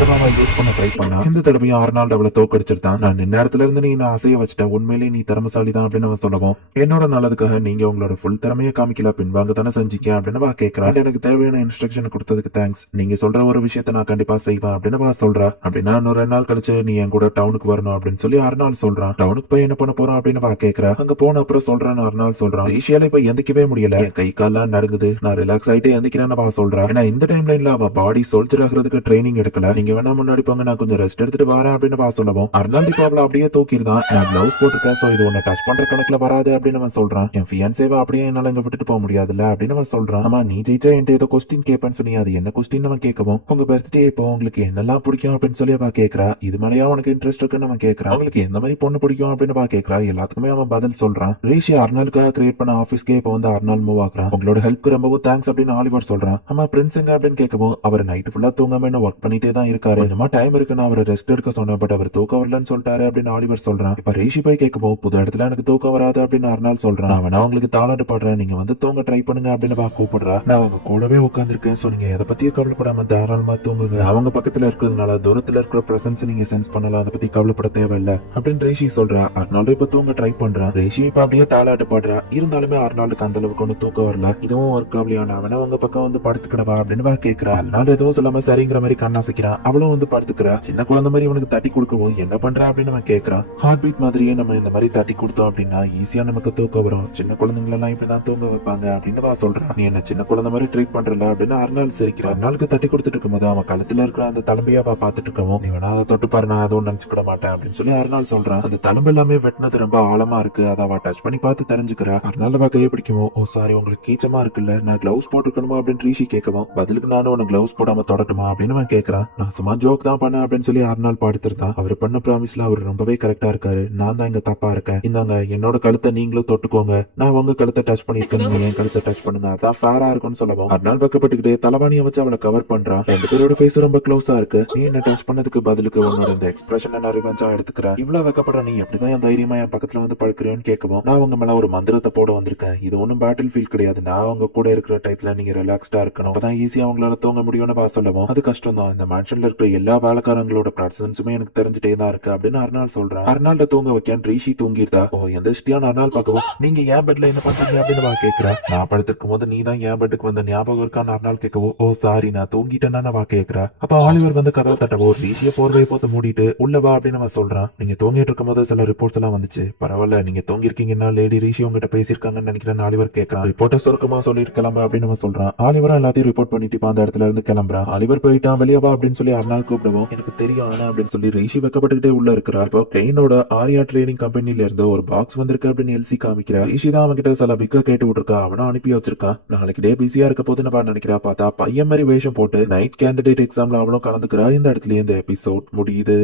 தடவை யூஸ் பண்ண ட்ரை பண்ணா. இந்த தடவையும் அர்னால்ட் அவளை தோக்கடிச்சிருந்தான். நான் நின்ன இடத்துல இருந்து நீ நான் அசைய வச்சுட்டேன். உண்மையிலேயே நீ திறமசாலி தான் அப்படின்னு அவன் சொல்லவும் என்னோட நல்லதுக்காக நீங்க உங்களோட ஃபுல் திறமையை காமிக்கல பின்வாங்க தானே செஞ்சீங்க அப்படின்னு வா கேட்கறா. எனக்கு தேவையான இன்ஸ்ட்ரக்ஷன் கொடுத்ததுக்கு தேங்க்ஸ். நீங்க சொல்ற ஒரு விஷயத்த நான் கண்டிப்பா செய்வேன் அப்படின்னு வா சொல்றா. அப்படின்னா இன்னொரு 2 நாள் கழிச்சு நீ என் கூட டவுனுக்கு வரணும் அப்படின்னு சொல்லி அர்னால் சொல்றான். டவுனுக்கு போய் என்ன பண்ண போறோம் அப்படின்னு வா கேட்கறா. அங்க போன அப்புறம் சொல்றேன் அர்னால் சொல்றான். ஈஷியால இப்ப எந்திக்கவே முடியல. என் கை கால்லாம் நடுங்குது. நான் ரிலாக்ஸ் ஆயிட்டு எந்திக்கிறேன்னு வா சொல்றா. ஏன்னா இந்த டைம் லைன்ல அவ பாடி சோல்ஜர் ஆகிறதுக்கு ட்ரைனிங் எடுக்கல. நீங்க வேணா முன்னாடி போங்க நான் கொஞ்சம் ரெஸ்ட் எடுத்துட்டு வரேன் அப்படின்னு வா சொல்லவும் அர்னால் இப்ப அவளை அப்படியே தூக்கிடுதான். நான் கிளவுஸ் போட்டிருக்கேன் சோ இது உன்னை டச் பண்ற கணக்குல வராது அப்படின்னு அவன் சொல்றான். என் ஃபியான்சேவா அப்படியே என்னால இங்க விட்டுட்டு போக முடியாதுல்ல அப்படின்னு அவன் சொல்றான். ஆமா நீ ஜெயிச்சா என்கிட்ட ஏதோ கொஸ்டின் கேட்பேன்னு சொன்னி அது என்ன கொஸ்டின் அவன் கேட்கவும் உங்க பர்த்டே இப்போ உங்களுக்கு என்னெல்லாம் பிடிக்கும் அப்படின்னு சொல்லி அவ கேட்கறா. இது மேலயா உனக்கு இன்ட்ரெஸ்ட் இருக்குன்னு அவன் கேட்கறான். அவங்களுக்கு எந்த மாதிரி பொண்ணு பிடிக்கும் அப்படின்னு அவ கேட்கறா. எல்லாத்துக்குமே அவன் பதில் சொல்றான். ரிஷி அர்னாலுக்காக கிரியேட் பண்ண ஆபீஸ்க்கே இப்போ வந்து அர்னால் மூவ் ஆகுறான். உங்களோட ஹெல்ப்க்கு ரொம்பவும் தேங்க்ஸ் அப்படின்னு ஆலிவர் சொல்றான். ஆமா பிரின்ஸ் எங்க அப்படின்னு கேட்கவும் அவர் நைட் ஃபுல்லா தூங்காம இன்னும் ஒர்க் பண்ணிட்டே தான் இருக்காரு. கொஞ்சமா டைம் இருக்குன்னு அவர் ரெஸ்ட் எடுக்க சொன்ன பட் அவர் தூக்கம் வரலன்னு சொல்லிட்டாரு அப்படின்னு ஆலிவர் சொல்றான். இப்ப ரிஷி போய் கேட்கவும் புது இடத்துல எனக்கு தூக்கம் வராது அப்படின்னு அர்னால் சொல்றான். அவன் உங்களுக்கு தாளாட்டு பாடுறேன் நீங்க வந்து தூங்க ட்ரை பண்ணுங்க அப்படின்னு வா கூப்பிடுறா. நான் அவங்க கூடவே உட்காந்துருக்கேன் சோ நீங்க எதை பத்தியும் கவலைப்படாம தாராளமா தூங்குங்க. அவங்க பக்கத்துல இருக்கிறதுனால தூரத்துல இருக்கிற பிரசன்ஸ் நீங்க சென்ஸ் பண்ணலாம். அதை பத்தி கவலைப்பட தேவையில்ல அப்படின்னு ரிஷி சொல்றா. அர்னால்டு இப்ப தூங்க ட்ரை பண்றான். ரிஷி இப்ப அப்படியே தாளாட்டு பாடுறா. இருந்தாலுமே அர்னால்டுக்கு அந்த அளவுக்கு ஒண்ணு தூக்கம் வரல. இதுவும் ஒர்க் ஆகலையான அவன அவங்க பக்கம் வந்து படுத்துக்கிடவா அப்படின்னு வா கேட்கறா. அர்னால்டு எதுவும் சொல்லாம சரிங்கிற மாதிரி கண்ணாசிக்கிறான். அவளும் வந்து படுத்துக்கிறா. சின்ன குழந்தை மாதிரி அவனுக்கு தட்டி கொடுக்கவும் என்ன பண்றா அப்படின்னு அவன் கேட்கறான். ஹார்ட் பீட் மாதிரியே நம்ம இந்த மாதிரி தட்டி கொடுத்தோம் அப்படின்னா ஈஸியா நமக்கு தூக்கம் வரும். சின்ன குழந்தைங்க எல்லாம் இப்படிதான் தூங்க வைப்பாங்க அப்படின்னு வா சொல்றா. நீ என்ன சின்ன குழந்தை மாதிரி ட்ரீட் பண்றல அப்படின்னு அர்னால் சிரிக்கிறா. அர்னாலுக்கு தட்டி கொடுத்துட்டு இருக்கும்போது அவன் கழுத்துல இருக்கிற அந்த தலம்பையா பாத்துட்டு இருக்கவும் நீ வேணா அதை தொட்டு பாரு நான் அதுவும் நினைச்சுக்கிட மாட்டேன் அப்படின்னு சொல்லி அர்னால் சொல்றான். அந்த தலம்பு எல்லாமே வெட்டினது ரொம்ப ஆழமா இருக்கு. அதை அவ டச் பண்ணி பார்த்து தெரிஞ்சுக்கிறா. அர்னால் அவ கையை பிடிக்கவும் ஓ சாரி உங்களுக்கு கீச்சமா இருக்குல்ல நான் கிளவுஸ் போட்டுக்கணுமா அப்படின்னு ரிஷி கேட்கவும் பதிலுக்கு நானும் உனக்கு கிளவுஸ் போடாம தொடட்டுமா அப்படின்னு அவன் கேட்கறான். நான் சும்மா ஜோக் தான் பண்ணேன் அப்படின்னு சொல்லி அர்னால் பாடுத்திருந்தான். அவர் பண்ண ப்ராமிஸ்ல அவர் ரொம்பவே கரெக்டா இருக்காரு. நான் தான் இங்க தப்பா இருக்கேன். இந்தாங்க என்னோட கழுத்தை நீங்களும் தொட்டுக்கோங்க. நான் உங்க கழுத்தை டச் பண்ணிருக்கேன் நீங்க என் கழுத்தை டச் பண்ணுங்க அதான் ஃபேரா இருக்கும்னு சொல்லவும் அர்னால் வெக்கப்பட்டுக்கிட்டே தலவாணியை வச்சு அவளை கவர் பண்றான். ரெண்டு பேரோட ஃபேஸ் ரொம்ப க்ளோஸா இருக்கு. நீ என்ன டச் பண்ணதுக்கு பதிலுக்கு உன்னோட இந்த எக்ஸ்பிரஷன் நான் ரிவெஞ்சா எடுத்துக்கிறேன். இவ்வளவு வெக்கப்படுற நீ எப்படிதான் என் தைரியமா என் பக்கத்துல வந்து படுக்கிறேன்னு கேட்கவும் நான் உங்க மேல ஒரு மந்திரத்தை போட வந்திருக்கேன். இது ஒண்ணும் பேட் பேட்டில் ஃபீல்ட் கிடையாது. நான் உங்க கூட இருக்கிற டயத்துல நீங்க ரிலாக்ஸ்டா இருக்கணும். அப்பதான் ஈஸியா அவங்களால தூங்க முடியும்னு பா சொல்லவும் அது கஷ்டம் தான். இந்த மேன்ஷன்ல இருக்கிற எல்லா வேலைக்காரங்களோட பிரசன்ஸுமே எனக்கு தெரிஞ்சுட்டே தான் இருக்கு அப்படின்னு அர்னால் சொல்றான். அர்னால்ட தூங்க வைக்க ரிஷி தூங்கிருதா. ஓ எந்திரிச்சிட்டியான்னு அர்னால் பார்க்கவும் நீங்க ஏன் பெட்ல என்ன பண்றீங்க அப்படின்னு வா கேக்குறா. நான் படுத்திருக்கும் போது நீ தான் என் பெட்டுக்கு வந்த ஞாபகம் இருக்கான்னு அர்னால் கேட்கவோ ஓ சாரி நான் தூங்கிட்டேன்னு வா கேக்குறா. அப்ப ஆலிவர் வந்து கதவை தட்டவோ ரிஷிய போர்வையை போட்டு மூடிட்டு உள்ள வா அப்படின்னு அவன் சொல்றான். நீங்க தூங்கிட்டு இருக்கும் போது சில ரிப்போர்ட்ஸ் எல்லாம் வந்துச்சு. பரவாயில்ல நீங்க தூங்கி இருக்கீங்கன்னா லேடி ரிஷி உங்ககிட்ட பேசியிருக்காங்கன்னு நினைக்கிறேன் ஆலிவர் கேட்கறான். ரிப்போர்ட்டை சுருக்கமா சொல்லிட்டு கிளம்ப அப்படின்னு அவன் சொல்றான். ஆலிவரும் எல்லாத்தையும் ரிப்போர்ட் பண்ணிட்டு இப்ப அந்த இடத்துல இருந்து கிளம்புறான். ஆலிவர் போயிட்டான் வெளியே வா அப்படின்னு சொல்லி அர்னால் கூப்பிடுவோம். எனக்கு தெரியும் ஆனா அப்படின்னு சொல்லி ரிஷி வெக்கப்பட்டுக்கிட்டே உள்ள இருக்கிறா. இப்போ கெயினோட ஆரியா ட்ரேடிங் கம்பெனில இருந்து ஒரு பாக்ஸ் வந்திருக்கு அப்படின்னு எல்சி காமிக்கிறா. ரிஷி தான் அவன்கிட்ட சில பிக்க கேட்டு விட்டுருக்கா. அவனும் அனுப்பி வச்சிருக்கான். நாளைக்கு டே பிஸியா இருக்க போது நான் நினைக்கிறா. பார்த்தா பையன் மாதிரி வேஷம் போட்டு நைட் கேண்டிடேட் எக்ஸாம்ல அவனும் கலந்துக்கிறா. இந்த இடத்துல இந்த எபிசோட் முடியுது.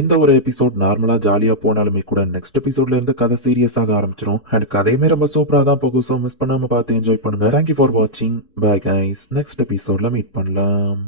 இந்த ஒரு எபிசோட் நார்மலா ஜாலியா போனாலுமே கூட நெக்ஸ்ட் எபிசோட்ல இருந்து கதை சீரியஸ் ஆக ஆரம்பிச்சிடும். அண்ட் கதையுமே ரொம்ப சூப்பரா தான் போகும். ஸோ மிஸ் பண்ணாம பார்த்து என்ஜாய் பண்ணுங்க. தேங்க்யூ ஃபார் வாட்சிங். Bye guys. நெக்ஸ்ட் எபிசோட்ல மீட் பண்ணலாம்.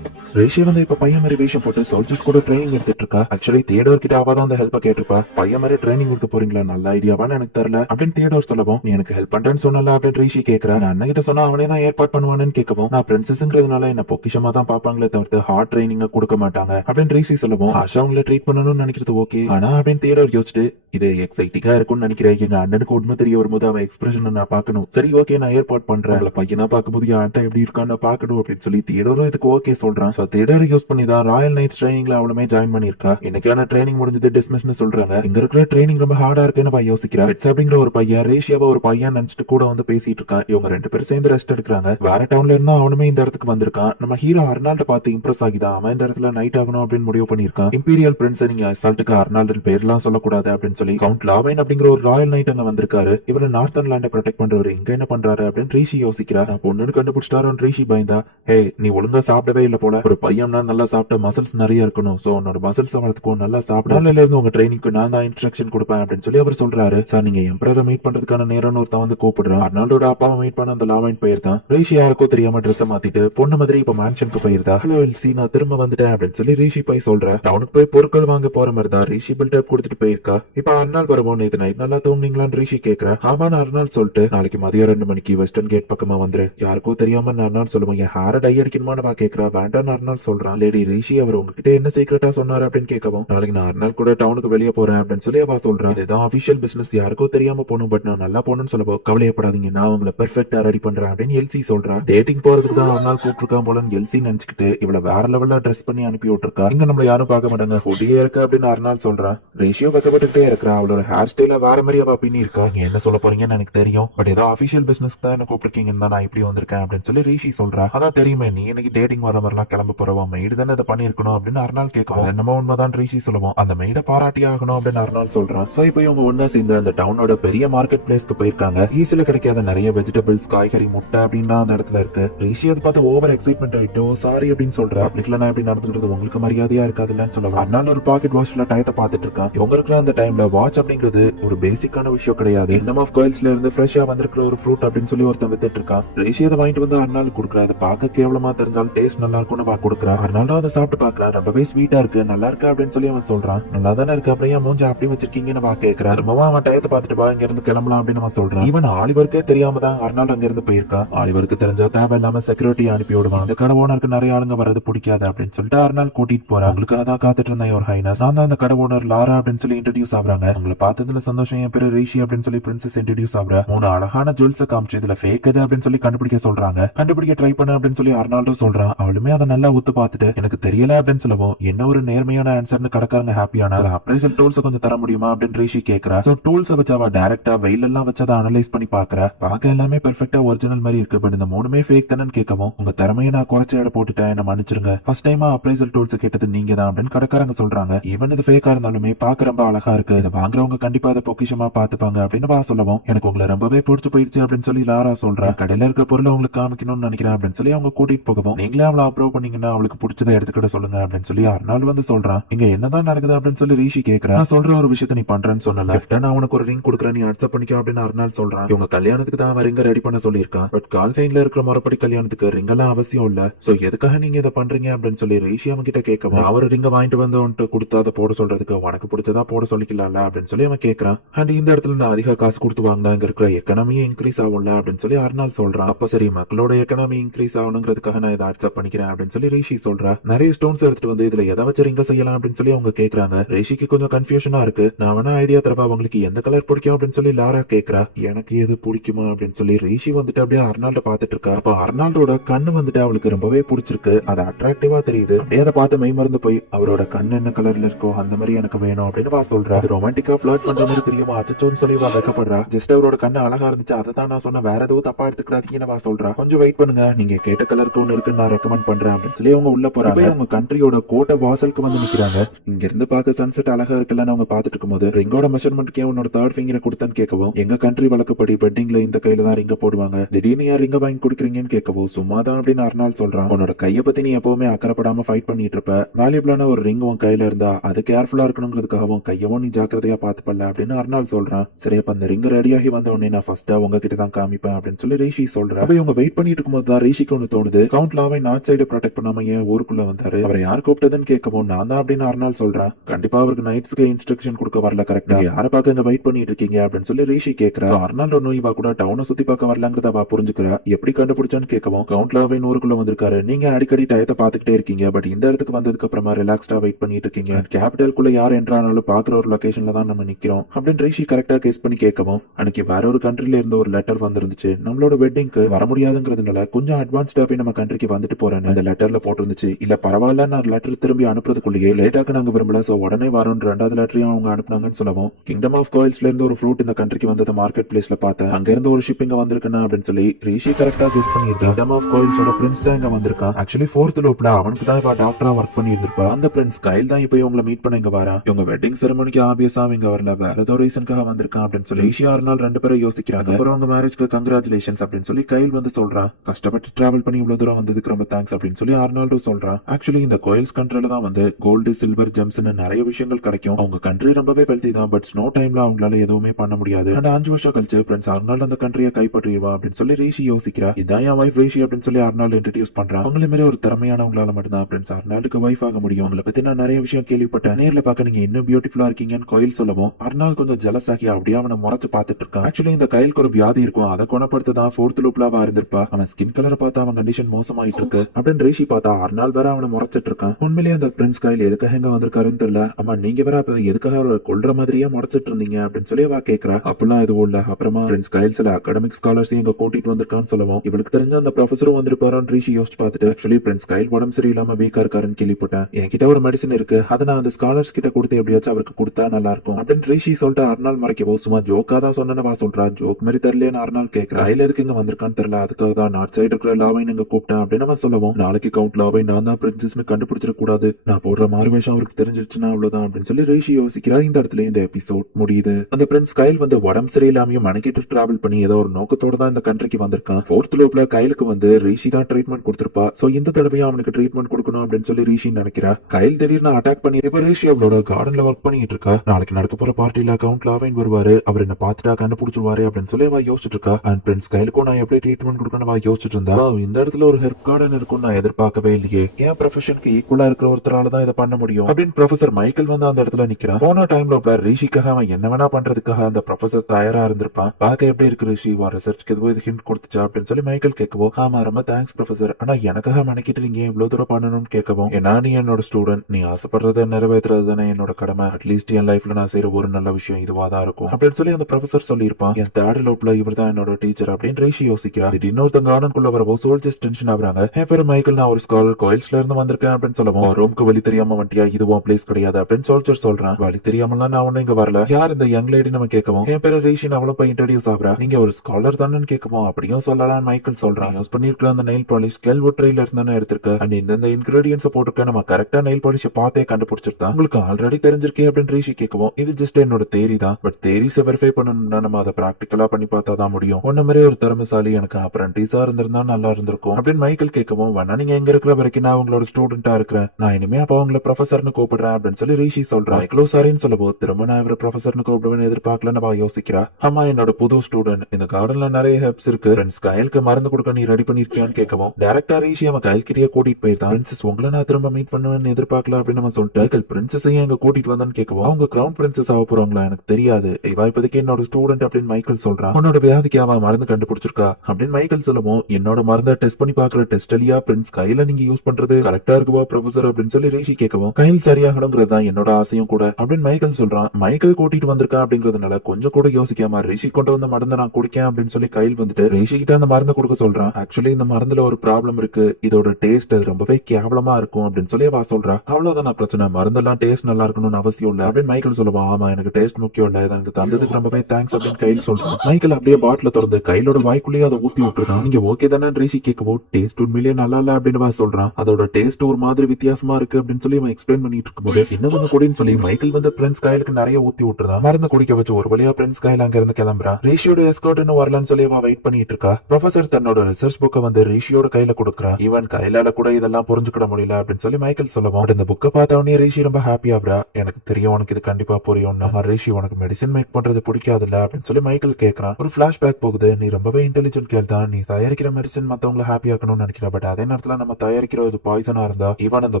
ரேஷி வந்து இப்ப பையன் மாதிரி வேஷம் போட்டு சோல்ஜர்ஸ் கூட ட்ரைனிங் எடுத்துட்டு இருக்கா. ஆக்சுவலி தேடோர் கிட்ட அவதான் அந்த ஹெல்ப் கேட்டிருப்பா. பையன் மாதிரி ட்ரைனிங் கொடுக்க போறீங்களா, நல்ல ஐடியாவான்னு எனக்கு தெரியல அப்படின்னு தேடோர் சொல்லவும் நீ எனக்கு ஹெல்ப் பண்றேன்னு சொன்னல அப்படின்னு ரேஷி கேட்கறா. நான் அண்ணன் கிட்ட சொன்னா அவனே தான் ஏற்பாடு பண்ணுவானு கேட்கவும் நான் பிரின்சஸ்ங்கிறதுனால என்ன பொக்கிஷமா தான் பாப்பாங்களே தவிர்த்து ஹார்ட் ட்ரைனிங் கொடுக்க மாட்டாங்க அப்படின்னு ரேஷி சொல்லவும் ஆஷா அவங்களை ட்ரீட் பண்ணணும்னு நினைக்கிறது ஓகே ஆனா அப்படின்னு தேடோர் யோசிச்சுட்டு இது எக்ஸைட்டிங்கா இருக்கும்னு நினைக்கிறேன். எங்க அண்ணனுக்கு உண்மை தெரிய வரும்போது அவன் எக்ஸ்பிரஷன் நான் பாக்கணும். சரி ஓகே நான் ஏற்பாடு பண்றேன். அவளை பையனா பார்க்கும்போது என் ஆட்டம் எப்படி இருக்கான்னு பாக்கணும் அப்படின்னு சொல்லி தேடோரும் இதுக்கு ஓகே சொல்றான். சோ தேடோர் யூஸ் பண்ணி தான் ராயல் நைட்ஸ் ட்ரைனிங்ல அவளுமே ஜாயின் பண்ணிருக்கா. இன்னைக்கான ட்ரைனிங் முடிஞ்சது டிஸ்மிஸ்னு சொல்றாங்க. இங்க இருக்கிற ட்ரைனிங் ரொம்ப ஹார்டா இருக்குன்னு யோசிக்கிறா. பெட்ஸ் அப்படிங்கிற ஒரு பையன் ரேஷியாவை ஒரு பையன் நினைச்சிட்டு கூட வந்து பேசிட்டு இருக்கான். இவங்க ரெண்டு பேரும் சேர்ந்து ரெஸ்ட் எடுக்கிறாங்க. வேற டவுன்ல இருந்தா அவனுமே இந்த இடத்துக்கு வந்திருக்கான். நம்ம ஹீரோ அர்னால்ட பார்த்து இம்ப்ரெஸ் ஆகிதான் அவன் இந்த இடத்துல நைட் ஆகணும் அப்படின்னு முடிவு பண்ணிருக்கான். இம்பீரியல் பிரின்ஸ் நீங்க அசால்ட்டுக்கு அர்னால்டு பேர்லாம் சொல்லக்கூடாது அப்படின்னு சொல்லி கவுண்ட் லாவைன் அப்படிங்கிற ஒரு ராயல் நைட் அங்க வந்திருக்காரு. இவரு நார்த்தன் லேண்டை ப்ரொடெக்ட் பண்றவரு இங்க என்ன பண்றாரு அப்படின்னு ரீஷி யோசிக்கிறா. பொண்ணுன்னு கண்டுபிடிச்சிட்டாரு ரீஷி பயந்தா. ஹே நீ ஒழுங்கா சாப்பிடவே இல்ல போல. ஒரு பையன்னா நல்லா சாப்பிட்ட மசில்ஸ் நிறைய இருக்கணும். சோ உன்னோட மசில்ஸ் வளர்த்துக்கும் நல்லா சாப்பிடால இருந்து உங்க ட்ரைனிங்க்கு நான் தான் இன்ஸ்ட்ரக்ஷன் கொடுப்பேன் அப்படின்னு சொல்லி அவர் சொல்றாரு. சார் நீங்க எம்பரரை மீட் பண்றதுக்கான நேரம் ஒருத்தன் வந்து கூப்பிடுறான். அர்னால்டோட அப்பாவை மீட் பண்ண அந்த லாவைன் பெயர் தான். ரீஷி யாருக்கோ தெரியாம ட்ரெஸ் மாத்திட்டு பொண்ணு மாதிரி இப்ப மேன்ஷனுக்கு போயிருந்தா. ஹலோ எல்சி நான் திரும்ப வந்துட்டேன் அப்படின்னு சொல்லி ரீஷி போய் சொல்ற. டவுனுக்கு போய் பொருட்கள் வாங்க போற மாதிரி தான் ரீஷி பில்டப் கொடுத்துட்டு போயிருக்கா. இப்ப அர்னால் வருவோம் நேத்து நைட் நல்லா தூங்குனீங்களான்னு ரிஷி கேக்குறா. ஆமான்னு அர்னால் சொல்லிட்டு நாளைக்கு மதியம் 2 மணிக்கு வெஸ்டர்ன் கேட் பக்கமா வந்துரு. யாருக்கோ தெரியாம அர்னால் சொல்லுவோம் என் ஹேர டை அடிக்கணுமான்னு கேக்குறா. வேண்டான்னு அர்னால் சொல்றான். லேடி ரிஷி அவர் உங்ககிட்ட என்ன சீக்கிரட்டா சொன்னாரு அப்படின்னு கேட்கவும் நாளைக்கு நான் அர்னால் கூட டவுனுக்கு வெளியே போறேன் அப்படின்னு சொல்லி அவ சொல்றா. இதுதான் அபிஷியல் பிசினஸ் யாருக்கோ தெரியாம போகணும் பட் நான் நல்லா போகணும்னு சொல்லவோ கவலையப்படாதீங்க நான் உங்களை பெர்ஃபெக்டா ரெடி பண்றேன் அப்படின்னு எல்சி சொல்றா. டேட்டிங் போறதுக்கு தான் அர்னால் கூப்பிட்டுருக்கான் போலன்னு எல்சி நினைச்சுக்கிட்டு இவளை வேற லெவல்ல ட்ரெஸ் பண்ணி அனுப்பி விட்டுருக்கா. இங்க நம்மள யாரும் பார்க்க மாட்டாங்க ஹுடியே இருக்கு அப்படின்னு அர்னால் சொல்றான். ரேஷியோ வைக்கப்பட்டுக்கிட்டே இருக்கிறா. அவளோட ஹேர் ஸ்டைல வேற மாதிரி அவ பின்னி இருக்கா. நீங்க என்ன சொல்ல போறீங்கன்னு எனக்கு தெரியும் பட் ஏதோ அபிஷியல் பிசினஸ் தான் என்ன கூப்பிட்டுருக்கீங்கன்னு தான் நான் இப்படி வந்திருக்கேன் அப்படின்னு சொல்லி ரிஷி சொல்றா. அதான் தெரியுமே நீ இன்னைக்கு டேட்டிங் வர மாதிரிலாம் கிளம்ப போறவா மெய்டு தானே இதை பண்ணிருக்கணும் அப்படின்னு அர்னால் கேட்கும். என்னமோ உண்மைதான் ரிஷி சொல்லுவோம். அந்த மெய்ட பாராட்டி ஆகணும் அப்படின்னு அர்னால் சொல்றான். சோ இப்போ இவங்க ஒண்ணா சேர்ந்து அந்த டவுனோட பெரிய மார்க்கெட் பிளேஸ்க்கு போயிருக்காங்க. ஈஸில கிடைக்காத நிறைய வெஜிடபிள்ஸ் காய்கறி முட்டை அப்படின்னு அந்த இடத்துல இருக்கு. ரிஷி அதை பார்த்து ஓவர் எக்ஸைட்மெண்ட் ஆயிட்டோ சாரி அப்படின்னு சொல்றா. அப்படில நான் எப்படி நடந்துக்கிறது உங்களுக்கு மரியாதையா இருக்காதுன்னு சொல்லுவேன். அர்னால் ஒரு பாக்கெட் வாட்ச்ல டயத்தை பார்த்துட்டு இருக்கான். இவங்க இருக்கிற அந்த டைம்ல வாட்ச் அப்படிங்கிறது ஒரு பேசிக்கான விஷயம் கிடையாது. இன்னும் ஆஃப் கோயில்ஸ்ல இருந்து ஃப்ரெஷ்ஷா வந்திருக்கிற ஒரு ஃப்ரூட் அப்படின்னு சொல்லி ஒருத்தன் வித்துட்டு இருக்கான். ரிஷி அதை வாங்கிட்டு வந்து அர்னால் கொடுக்குறா. அதை பார்க்க கேவலமா தெரிஞ்சாலும் டேஸ்ட் நல்லா இருக்கும்னு கொடுக்குறா. அர்னால்டோ அதை சாப்பிட்டு பாக்குறான். ரொம்பவே ஸ்வீட்டா இருக்கு நல்லா இருக்கு அப்படின்னு சொல்லி அவன் சொல்றான். நல்லா தானே இருக்கு அப்புறம் ஏன் மூஞ்சா அப்படி வச்சிருக்கீங்கன்னு கேட்கிறான். ரொம்பவா அவன் டயத்தை பார்த்துட்டு வா இங்க இருந்து கிளம்பலாம் அப்படின்னு அவன் சொல்றான். இவன் ஆலிவருக்கே தெரியாம தான் அர்னால்ட் அங்க இருந்து போயிருக்கா. ஆலிவருக்கு தெரிஞ்சா தேவையில்லாம செக்யூரிட்டி அனுப்பி விடுவான். அந்த கடை ஓனருக்கு நிறைய ஆளுங்க வர்றது பிடிக்காது அப்படின்னு சொல்லிட்டு அர்னால் கூட்டிட்டு போறான். உங்களுக்கு அதான் காத்துட்டு இருந்தேன் ஒரு ஹைனஸ். நான் தான் அந்த கடை ஓனர் லாரா அப்படின்னு சொல்லி இன்ட்ரோடியூஸ் ஆகுறாங்க. உங்களை பார்த்ததுல சந்தோஷம். என் பேரு ரிஷி அப்படின்னு சொல்லி பிரின்சஸ் இன்ட்ரோடியூஸ் ஆகுற. 3 அழகான ஜுவல்ஸ் காமிச்சு இதுல ஃபேக் அது அப்படின்னு சொல்லி கண்டுபிடிக்க சொல்றாங்க. கண்டுபிடிக்க ட்ரை பண்ணு அப்படின்னு சொல்லி அர்னால்டோ சொல்றான். அவளுமே அதை நல்லா ஒத்து பார்த்துட்டு எனக்கு தெரியல அப்படின்னு சொல்லவும் என்ன ஒரு நேர்மையான ஆன்சர்னு கடைக்காரங்க ஹாப்பியான அப்ரைசல் டூல்ஸ் கொஞ்சம் தர முடியுமா அப்படின்னு ரிஷி கேக்குறா. சோ டூல்ஸ் வச்சு அவ டைரக்டா வெயில் எல்லாம் வச்சு அதை அனலைஸ் பண்ணி பாக்குறா. பார்க்க எல்லாமே பெர்ஃபெக்ட்டா ஒரிஜினல் மாதிரி இருக்கு பட் இந்த 3மே ஃபேக் தானேன்னு கேட்கவும் உங்க திறமையை நான் குறைச்ச இட போட்டுட்டேன் என்ன மன்னிச்சிருங்க. ஃபர்ஸ்ட் டைமா அப்ரைசல் டூல்ஸ் கேட்டது நீங்க தான் அப்படின்னு கடைக்காரங்க சொல்றாங்க. ஈவன் இது ஃபேக்கா இருந்தாலுமே பார்க்க ரொம்ப அழகா இருக்கு. இதை வாங்குறவங்க கண்டிப்பா அதை பொக்கிஷமா பாத்துப்பாங்க அப்படின்னு வா சொல்லவும் எனக்கு உங்களை ரொம்பவே பிடிச்சு போயிடுச்சு அப்படின்னு சொல்லி லாரா சொல்றா. கடையில இருக்க பொருளை உங்களுக்கு காமிக்கணும்னு நினைக்கிறேன் அப்படின்னு சொல்லி அவங்க கூட்டிட்டு போகவும் நீங்களே அவளை அப்ரூவ் பண்ணீங்கன்னா அவளுக்கு பிடிச்சதை எடுத்துக்கிட்ட சொல்லுங்க அப்படின்னு சொல்லி அர்னால் வந்து சொல்றான். இங்க என்னதான் நடக்குது அப்படின்னு சொல்லி ரிஷி கேக்குறா. நான் சொல்ற ஒரு விஷயத்தை நீ பண்றேன்னு சொன்னல நான் உனக்கு ஒரு ரிங் கொடுக்குறேன் நீ அக்செப்ட் பண்ணிக்க அப்படின்னு அர்னால் சொல்றான். இவங்க கல்யாணத்துக்கு தான் அவன் ரிங்க ரெடி பண்ண சொல்லியிருக்கான் பட் கால்கைன்ல இருக்கிற முறைப்படி கல்யாணத்துக்கு ரிங் எல்லாம் அவசியம் இல்ல. சோ எதுக்காக நீங்க இதை பண்றீங்க அப்படின்னு சொல்லி ரிஷி அவன் கிட்ட கேட்கவும் நான் ஒரு ரிங்க வாங்கிட்டு வந்து கொடுத்து அதை போட சொல்றதுக்கு உனக்கு பிடிச்சதா போட சொல்லிக்கலாம்ல பண்ணலாம்ல அப்படின்னு சொல்லி அவன் கேக்குறான். அண்ட் இந்த இடத்துல நான் அதிக காசு கொடுத்து வாங்கினா இங்க இருக்கிற எக்கனாமியும் இன்க்ரீஸ் ஆகும்ல அப்படின்னு சொல்லி அர்னால் சொல்றான். அப்ப சரி, மக்களோட எக்கனாமி இன்க்ரீஸ் ஆகணுங்கிறதுக்காக நான் இதை அக்செப்ட் பண்ணிக்கிறேன் அப்படின்னு சொல்லி ரிஷி சொல்றா. நிறைய ஸ்டோன்ஸ் எடுத்துட்டு வந்து இதுல எதை வச்சு ரிங்க செய்யலாம் அப்படின்னு சொல்லி அவங்க கேக்குறாங்க. ரிஷிக்கு கொஞ்சம் கன்ஃபியூஷனா இருக்கு. நான் வேணா ஐடியா தரப்பா, அவங்களுக்கு எந்த கலர் பிடிக்கும் அப்படின்னு சொல்லி லாரா கேக்குறா. எனக்கு எது பிடிக்குமா அப்படின்னு சொல்லி ரிஷி வந்துட்டு அப்படியே அர்னால்ட பாத்துட்டு இருக்கா. அப்ப அர்னால்டோட கண்ணு வந்துட்டு அவளுக்கு ரொம்பவே பிடிச்சிருக்கு. அது அட்ராக்டிவா தெரியுது. அப்படியே அதை பார்த்து மெய் மறந்து போய் அவரோட கண்ணு என்ன கலர்ல இருக்கோ அந்த மாதிரி எனக்கு வேணும் அப்படின்னு வா சொல்றா. அது ரொமான்டிக்கா ஃபிளர்ட் பண்ற மாதிரி தெரியுமா, அச்சோன்னு சொல்லி வா வைக்கப்படுறா. ஜஸ்ட் அவரோட கண்ணு அழகா இருந்துச்சு, அதை தான் நான் சொன்ன, வேற எதுவும் தப்பா எடுத்துக்கிறாதீங்கன்னு வா சொல்றா. கொஞ்சம் வெயிட் பண்ணுங்க, நீங்க கேட்ட கலருக்கு ஒண்ணு இருக்கு, நான் ரெக்கமெண்ட் பண்றேன் அப்படின்னு சொல்லி அவங்க உள்ள போறாங்க. அவங்க கண்ட்ரியோட கோட்டை வாசலுக்கு வந்து நிக்கிறாங்க. இங்க இருந்து பார்க்க சன்செட் அழகா இருக்குல்ல அவங்க பாத்துட்டு இருக்கும்போது, ரிங்கோட மெஷர்மெண்ட்க்கே உன்னோட தேர்ட் ஃபிங்கரை கொடுத்தான்னு கேட்கவும், எங்க கண்ட்ரி வழக்கப்படி பெட்டிங்ல இந்த கையில தான் ரிங்க போடுவாங்க, திடீர்னு யார் ரிங்க வாங்கி கொடுக்குறீங்கன்னு கேட்கவும், சும்மாதான் அப்படின்னு அர்னால் சொல்றான். உன்னோட கைய பத்தி நீ எப்பவுமே அக்கறைப்படாம ஃபைட் பண்ணிட்டு இருப்ப, வேல்யூபிளான ஒரு ரிங் உன் கையில இருந்தா அது கேர்ஃபுல்லா இருக்கணுங்கிறதுக்காகவும் கையவும் நீ ஜாக்கிரதையா பாத்துப்பல அப்படின்னு அர்னால் சொல்றான். சரி, அப்ப அந்த ரிங் ரெடியாகி வந்த உடனே நான் ஃபர்ஸ்டா உங்ககிட்ட தான் காமிப்பேன் அப்படின்னு சொல்லி ரிஷி சொல்றா. அப்ப இவங்க வெயிட் பண்ணிட்டு இருக்கும்போது தான் ரிஷிக்கு ஒண்ணு தோணுது. கவுண்ட் லாவை நார்த் சைடு ப்ரொடெக்ட் பண்ணாம ஏன் ஊருக்குள்ள வந்தாரு, அவரை யார் கூப்பிட்டதுன்னு கேட்கவும், நான் தான் அப்படின்னு அர்னால் சொல்றான். கண்டிப்பா அவருக்கு நைட்ஸ்க்கு இன்ஸ்ட்ரக்ஷன் கொடுக்க வரல, கரெக்டா? யாரை பார்க்க இங்க வெயிட் பண்ணிட்டு இருக்கீங்க அப்படின்னு சொல்லி ரிஷி கேக்குறா. அர்னால்டோ நோய்வா கூட டவுனை சுத்தி பார்க்க வரலாங்கிறத அவ புரிஞ்சுக்கிறா. எப்படி கண்டுபிடிச்சான்னு கேட்கவும், கவுண்ட் லாவை ஊருக்குள்ள வந்திருக்காரு, நீங்க அடிக்கடி டயத்தை பாத்துக்கிட்டே இருக்கீங்க, பட் இந்த இடத்துக்கு வந்ததுக்கு அப்புறமா ரிலாக்ஸ்டா வெயிட் பண்ணிட்டு இருக்கீங்க, கேபிட்டலுக்குள்ள யார் என்றாலும் பாக்குற ஒரு லொகேஷன்ல தான் நம்ம நிக்கிறோம் அப்படின்னு ரிஷி கரெக்டா கேஸ் பண்ணி கேட்கவும், அன்னைக்கு வேற ஒரு கண்ட்ரில இருந்து ஒரு லெட்டர் வந்திருந்துச்சு, நம்மளோட வெட்டிங்க்கு வர முடியாதுங்கிறதுனால கொஞ்சம் அட்வான்ஸ்டா போய் நம்ம கண்ட்ரிக்கு வந்துட்டு போறேன்னு அந்த லெட்டர்ல போட்டிருந்துச்சு. இல்ல பரவாயில்ல, நான் லெட்டர் திரும்பி அனுப்புறதுக்குள்ளேயே லேட்டாக்க நாங்க விரும்பல, சோ உடனே வரோம் ரெண்டாவது லெட்டரையும் அவங்க அனுப்புனாங்கன்னு சொல்லவும், கிங்டம் ஆஃப் கோயில்ஸ்ல இருந்து ஒரு ஃப்ரூட் இந்த கண்ட்ரிக்கு வந்தது மார்க்கெட் பிளேஸ்ல பார்த்தேன், அங்க இருந்து ஒரு ஷிப்பிங்க வந்திருக்குன்னு அப்படின்னு சொல்லி ரிஷி கரெக்டா கெஸ் பண்ணிருக்கா. கிங்டம் ஆஃப் கோயில்ஸோட பிரின்ஸ் தான் இங்க வந்திருக்கான். ஆக்சுவலி ஃபோர்த் லூப்ல அவனுக்கு தான் இப்ப டாக்டரா ஒர்க் பண்ணியிருந்திருப்பா. அந்த பிரின்ஸ் கைல் தான் இப்ப இவங்களை மீட் பண்ண இங்க வரா. இவங்க வெட்டிங் செரமனிக்கு ஆபியஸா இங்க வரல, வேற ஏதோ ரீசனுக்காக வந்திருக்கான் அப்படின்னு சொல்லி ரிஷி அர்னால் ரெண்டு பேரும் யோசிக்கிறாங்க. அப்புறம் அவங்க மேரேஜ்க்கு கங்க்ராச்சுலேஷன்ஸ் அப்படின்னு சொல்லி கைல் வந்து சொல்றான். கஷ்டப்பட்டு டிராவல் பண்ணி இவ்வளவு தூரம் வந்ததுக்கு ரொம்ப தேங்க்ஸ் அப்படின்னு சொல்லி அர்னால்டோ சொல்றான். ஆக்சுவலி இந்த கோயில்ஸ் கண்ட்ரில தான் வந்து கோல்டு சில்வர் ஜெம்ஸ்னு நிறைய விஷயங்கள் கிடைக்கும். அவங்க கண்ட்ரி ரொம்பவே வெல்தி தான், பட் ஸ்னோ டைம்ல அவங்களால எதுவுமே பண்ண முடியாது. அந்த 5 வருஷம் கழிச்சு பிரின்ஸ் அர்னால்ட் அந்த கண்ட்ரியை கைப்பற்றிடுவா அப்படின்னு சொல்லி ரிஷி யோசிக்கிறா. இதான் என் வைஃப் ரிஷி அப்படின்னு சொல்லி அர்னால்ட் இன்ட்ரடியூஸ் பண்றான். அவங்கள மாதிரி ஒரு திறமையானவங்களால மட்டும்தான் பிரின்ஸ் அர்னால்டுக்கு வைஃப் ஆக முடியும். உங்களை பத்தி நான் நிறைய விஷயம் கேள்விப்பட்டேன், நேர்ல பார்க்க நீங்க இன்னும் பியூட்டிஃபுல்லா இருக்கீங்கன்னு கோயில் சொல்லவும், அர்னால்ட் கொஞ்சம் ஜெலஸ் ஆகி அப்படியே அவனை முறைச்சு பார்த்துட்டு இருக்கான். ஆக்சுவலி இந்த கைலுக்கு ஒரு வியாதி இருக்கும், அதை குணப்படுத்த தான் ஃபோர்த் லூப்லாவா இருந்திருப்பா. அவன் ஸ்கின் கலரை பார்த்தா அவன் கண்டிஷன் மோசமாயிட்டு இருக்கு அப்படின்னு ரிஷி பார்த்தா அர்னால் வேற அவனை முறைச்சிட்டு இருக்கான். உண்மையிலேயே அந்த பிரின்ஸ் கைல் எதுக்காக எங்க வந்திருக்காருன்னு தெரியல. அம்மா நீங்க வேற அப்ப எதுக்காக அவரை கொல்ற மாதிரியே முறைச்சிட்டு இருந்தீங்க அப்படின்னு சொல்லி அவ கேக்குறா. அப்படிலாம் எதுவும் இல்ல. அப்புறமா பிரின்ஸ் கைல் சில அகாடமிக் ஸ்காலர்ஸ் எங்க கூட்டிட்டு வந்திருக்கான்னு சொல்லவும், இவளுக்கு தெரிஞ்ச அந்த ப்ரொஃபஸரும் வந்திருப்பாரான்னு ரிஷி யோசிச்சு பார்த்துட்டு, ஆக்சுவலி பிரின்ஸ் கைல் உடம்பு சரியில்லாம வீக்கா இருக்காருன்னு கேள்விப்பட்டேன், என்கிட்ட ஒரு மெடிசன் இருக்கு, அதை நான் அந்த ஸ்காலர்ஸ் கிட்ட கொடுத்து எப்படியாச்சும் அவருக்கு கொடுத்தா நல்லா இருக்கும் அப்படின்னு ரிஷி சொல்லிட்டு அர்னால் மறைக்கவோ, சும்மா ஜோக்கா தான் சொன்னவா சொல்றா. ஜோக் மாதிரி தெரியலன்னு அர்னால் கேக்குறா. கையில் எதுக்கு இங்க வந்திருக்கான்னு தெரியல, அதுக்காக தான் நார்த் சைடு இருக்கிற லாவை நீங்க கூப்பிட்டேன் அப்படின்னு அவன் சொல்லவும், நாளைக்கு கவுண்ட் லாவை நான் தான் பிரின்சஸ்னு கண்டுபிடிச்சிட கூடாது, நான் போடுற மாறு வேஷம் அவருக்கு தெரிஞ்சிருச்சுன்னா அவ்வளவுதான் அப்படின்னு சொல்லி ரிஷி யோசிக்கிறா. இந்த இடத்துல இந்த எபிசோட் முடியுது. அந்த பிரின்ஸ் கைல் வந்து உடம்பு சரியில்லாமையும் மணிக்கிட்டு டிராவல் பண்ணி ஏதோ ஒரு நோக்கத்தோட தான் இந்த கண்ட்ரிக்கு வந்திருக்கான். ஃபோர்த் லூப்ல கைலுக்கு வந்து ரிஷி தான் ட்ரீட்மெண்ட் கொடுத்திருப்பா. சோ இந்த தடவையும் அவனுக்கு ட்ரீட்மெண்ட் கொடுக்கணும் அப்படின்னு சொல்லி ரிஷி நினைக்கிறா. கைல் திடீர்னு அட்டாக் பண்ணி இப்ப ரிஷி அவளோட கார்டன்ல ஒர்க் பண்ணிட்டு இருக்கா. நாளைக்கு நடக்க போற பார்ட்டில கவுண்ட் லாவைன் வருவாரு, அவர் என்ன பார்த்துட்டா கண்டுபிடிச்சிருவாரு அப்படின்னு சொல்லி அவ யோசிச்சுட்டு இருக்கா. அண்ட் பிரின்ஸ் கைலுக்கும் நான் எப்படி ட்ரீட்மெண்ட் கொடுக்கணும் அவ யோசிச்சுட்டு இருந்தா. இந்த இடத்துல ஒரு ஹெர்ப் கார்டன் இருக்கும் நான் எதிர்பார்க்கவே இல்லையே, என் ப்ரொஃபஷனுக்கு ஈக்குவலா இருக்கிற ஒருத்தரால தான் இதை பண்ண முடியும் அப்படின்னு ப்ரொஃபசர் மைக்கேல் வந்து அந்த இடத்துல நிக்கிறான். போன டைம்ல ரிஷிக்காக அவன் என்ன வேணா பண்றதுக்காக அந்த ப்ரொஃபசர் தயாரா இருந்திருப்பான். பார்க்க எப்படி இருக்கு ரிஷி, உன் ரிசர்ச்க்கு எதுவும் இது ஹிண்ட் கொடுத்துச்சா அப்படின்னு சொல்லி மைக்கேல் கேட்கவும், ஆமா ரொம்ப தேங்க்ஸ் ப்ரொஃபசர், ஆனா எனக்காக மணிக்கிட்டு நீங்க இவ்வளவு தூரம் பண்ணணும்னு கேட்கவும், ஏன்னா நீ என்னோட ஸ்டூடெண்ட், நீ ஆசைப்படுறத நிறைவேற்றுறது தானே என்னோட கடமை, அட்லீஸ்ட் என் லைஃப்ல நான் செய்யற ஒரு நல்ல விஷயம் இதுவா தான் இருக்கும் அப்படின்னு சொல்லி அந்த ப்ரொஃபசர் சொல்லியிருப்பான். என் தேர்ட் லூப்ல இவர் தான் என்னோட டீச்சர் அப்படின்னு ரிஷி யோசிக்கிறா. இன்னொருத்தங்க கார்டனுக்குள்ள வரவோ சோல்ஜர்ஸ் டென்ஷன் ஆகுறாங்க. என் பேரு மைக்கேல், நான் ஒரு ஸ்காலர் கோயில்ஸ்ல இருந்து வந்திருக்கேன் அப்படின்னு சொல்லவும், ரூம்க்கு வழி தெரியாம வந்துட்டியா, இதுவும் பிளேஸ் கிடையாது அப்படின்னு சோல்ஜர் சொல்றான். வழி தெரியாமலாம் நான் ஒண்ணு இங்க வரல, யார் இந்த யங் லேடி நம்ம கேட்கவும், என் பேரு ரிஷின் அவளை போய் இன்ட்ரோடியூஸ் ஆகுறா. நீங்க ஒரு ஸ்காலர் தானு கேட்கவும், அப்படியும் சொல்லலாம் மைக்கேல் சொல்றான். யூஸ் பண்ணிருக்கிற அந்த நெயில் பாலிஷ் கெல்வுட் ட்ரைல இருந்தானே எடுத்திருக்க, அண்ட் இந்த இன்கிரீடியன்ஸ் போட்டுருக்க, நம்ம கரெக்டா நெயில் பாலிஷ் பார்த்தே கண்டுபிடிச்சிருந்தா உங்களுக்கு ஆல்ரெடி தெரிஞ்சிருக்கே அப்படின்னு ரிஷி கேட்கவும், இது ஜஸ்ட் என்னோட தேரி தான், பட் தேரிஸ் வெரிஃபை பண்ணணும்னா நம்ம அதை பிராக்டிகலா பண்ணி பார்த்தா தான் முடியும், ஒன்ன மாதிரி ஒரு திறமைசாலி எனக்கு அப்ரண்டிஸா இருந்திருந்தா நல்லா இருந்திருக்கும் அப்படின்னு மைக்கேல் கேட்கவும், வேணா நீங்க எங்க இருக்கிற வரைக்கும் நான் உங்களோட ஸ்டூடெண்டா இருக்கிறேன், நான் இனிமே அப்ப உங்களை ப்ரொஃபசர்னு கூப்பிடுறேன் அப்படின்னு சொல்லி ரிஷி சொல்றான். மைக்கேலோ சாரின்னு சொல்லவும், திரும்ப நான் இவரை ப்ரொஃபசர்னு கூப்பிடுவேன்னு எதிர்பார்க்கலன்னு அவ யோசிக்கிறா. ஆமா என்னோட புது ஸ்டூடெண்ட், இந்த கார்டன்ல நிறைய ஹெல்ப்ஸ் இருக்கு, ஃப்ரெண்ட்ஸ் கைலுக்கு மருந்து கொடுக்க நீ ரெடி பண்ணிருக்கியான்னு கேட்கவும், டைரக்டா ரிஷி அவன் கைல் கிட்டே கூட்டிட்டு போயிருந்தான். பிரின்சஸ் உங்களை நான் திரும்ப மீட் பண்ணுவேன்னு எதிர்பார்க்கல அப்படின்னு நம்ம சொல்லிட்டு, பிரின்சஸையும் எங்க கூட்டிட்டு வந்தான்னு கேட்கவும், அவங்க கிரவுன் பிரின்சஸ் ஆக போறவங்களா எனக்கு தெரியாது, இவ இப்போதைக்கு என்னோட ஸ்டூடெண்ட் அப்படின்னு மைக்கேல் சொல்றான். உன்னோட வியாதிக்கு அவன் மருந்து கண்டுபிடிச்சிருக்கா அப்படின்னு மைக்கேல் சொல்லவும், என்னோட மருந்தை டெஸ்ட் பண்ணி பாக்குற டெஸ்டலியா பிரின்ஸ் கையில நீங்க யூஸ் பண்றது கரெக்டா இருக்குவா ப்ரொஃபசர் அப்படின்னு சொல்லி ரிஷி கேட்கவும், கையில் சரியாகணுங்கிறது தான் என்னோட ஆசையும் கூட அப்படின்னு மைக்கேல் சொல்றான். மைக்கேல் கூட்டிட்டு வந்திருக்கா அப்படிங்கறதுனால கொஞ்சம் கூட யோசிக்காம ரிஷி கொண்டு வந்த மருந்தை நான் குடிக்கேன் அப்படின்னு சொல்லி கையில் வந்துட்டு ரிஷி கிட்ட அந்த மருந்து கொடுக்க சொல்றான். ஆக்சுவலி இந்த மருந்துல ஒரு ப்ராப்ளம் இருக்கு, இதோட டேஸ்ட் ரொம்பவே கேவலமா இருக்கும் அப்படின்னு சொல்லி அவ சொல்றா. அவ்வளவுதான் பிரச்சனை, மருந்தெல்லாம் டேஸ்ட் நல்லா இருக்கணும்னு அவசியம் இல்ல அப்படின்னு மைக்கேல் சொல்லுவான். ஆமா எனக்கு டேஸ்ட் முக்கியம் இல்ல, எனக்கு தந்ததுக்கு ரொம்பவே தேங்க்ஸ் அப்படின்னு கையில் சொல்றான். மைக்கேல் அப்படியே பாட்டில திறந்து கையிலோட வாய்க்குள்ளேயே அதை ஊத்தி விட்டுறான். நீங்க ஓகே தானே ரிஷி கேட்கவும், டேஸ்ட் உண்மையிலேயே நல்லா இல்ல அப்படின்னு சொல்றான். அதோட டேஸ்ட் ஒரு மாதிரி வித்தியாசமா இருக்கு அப்படின்னு சொல்லி அவன் எக்ஸ்பிளைன் பண்ணிட்டு இருக்கும்போது, இன்னும் கொஞ்சம் கூடன்னு சொல்லி மைக்கேல் வந்து பிரின்ஸ் கைலுக்கு நிறைய ஊத்தி விட்டுறான். மருந்து குடிக்க வச்சு ஒரு வழியா பிரின்ஸ் கையில் அங்க இருந்து கிளம்புறான். ரிஷியோட எஸ்கோர்ட் இன்னும் வரலன்னு சொல்லி அவ வெயிட் பண்ணிட்டு இருக்கா. ப்ரொஃபசர் தன்னோட ரிசர்ச் புக்கை வந்து ரிஷியோட கையில கொடுக்குறான். இவன் கையிலால கூட இதெல்லாம் புரிஞ்சுக்கிட முடியல அப்படின்னு சொல்லி மைக்கேல் சொல்லவும், இந்த புக்கை பார்த்த உடனே ரிஷி ரொம்ப ஹாப்பியா ப்ரா, எனக்கு தெரியும் உனக்கு இது கண்டிப்பா புரியும். ரிஷி உனக்கு மெடிசன் மேக் பண்றது பிடிக்காதுல்ல அப்படின்னு சொல்லி மைக்கேல் கேட்கறான். ஒரு பிளாஷ்பேக் போகுது. நீ ரொம்பவே இன்டெலிஜென்ட் கேள் தான், நீ தயாரிக்கிற மெடிசன் மத்தவங்களை ஹாப்பி ஆக்கணும்னு நினைக்கிற, பட் அதே நேரத்துல நம்ம தயாரிக்கிற ஒரு பாய்சனா இருந்தா ஈவன் அந்த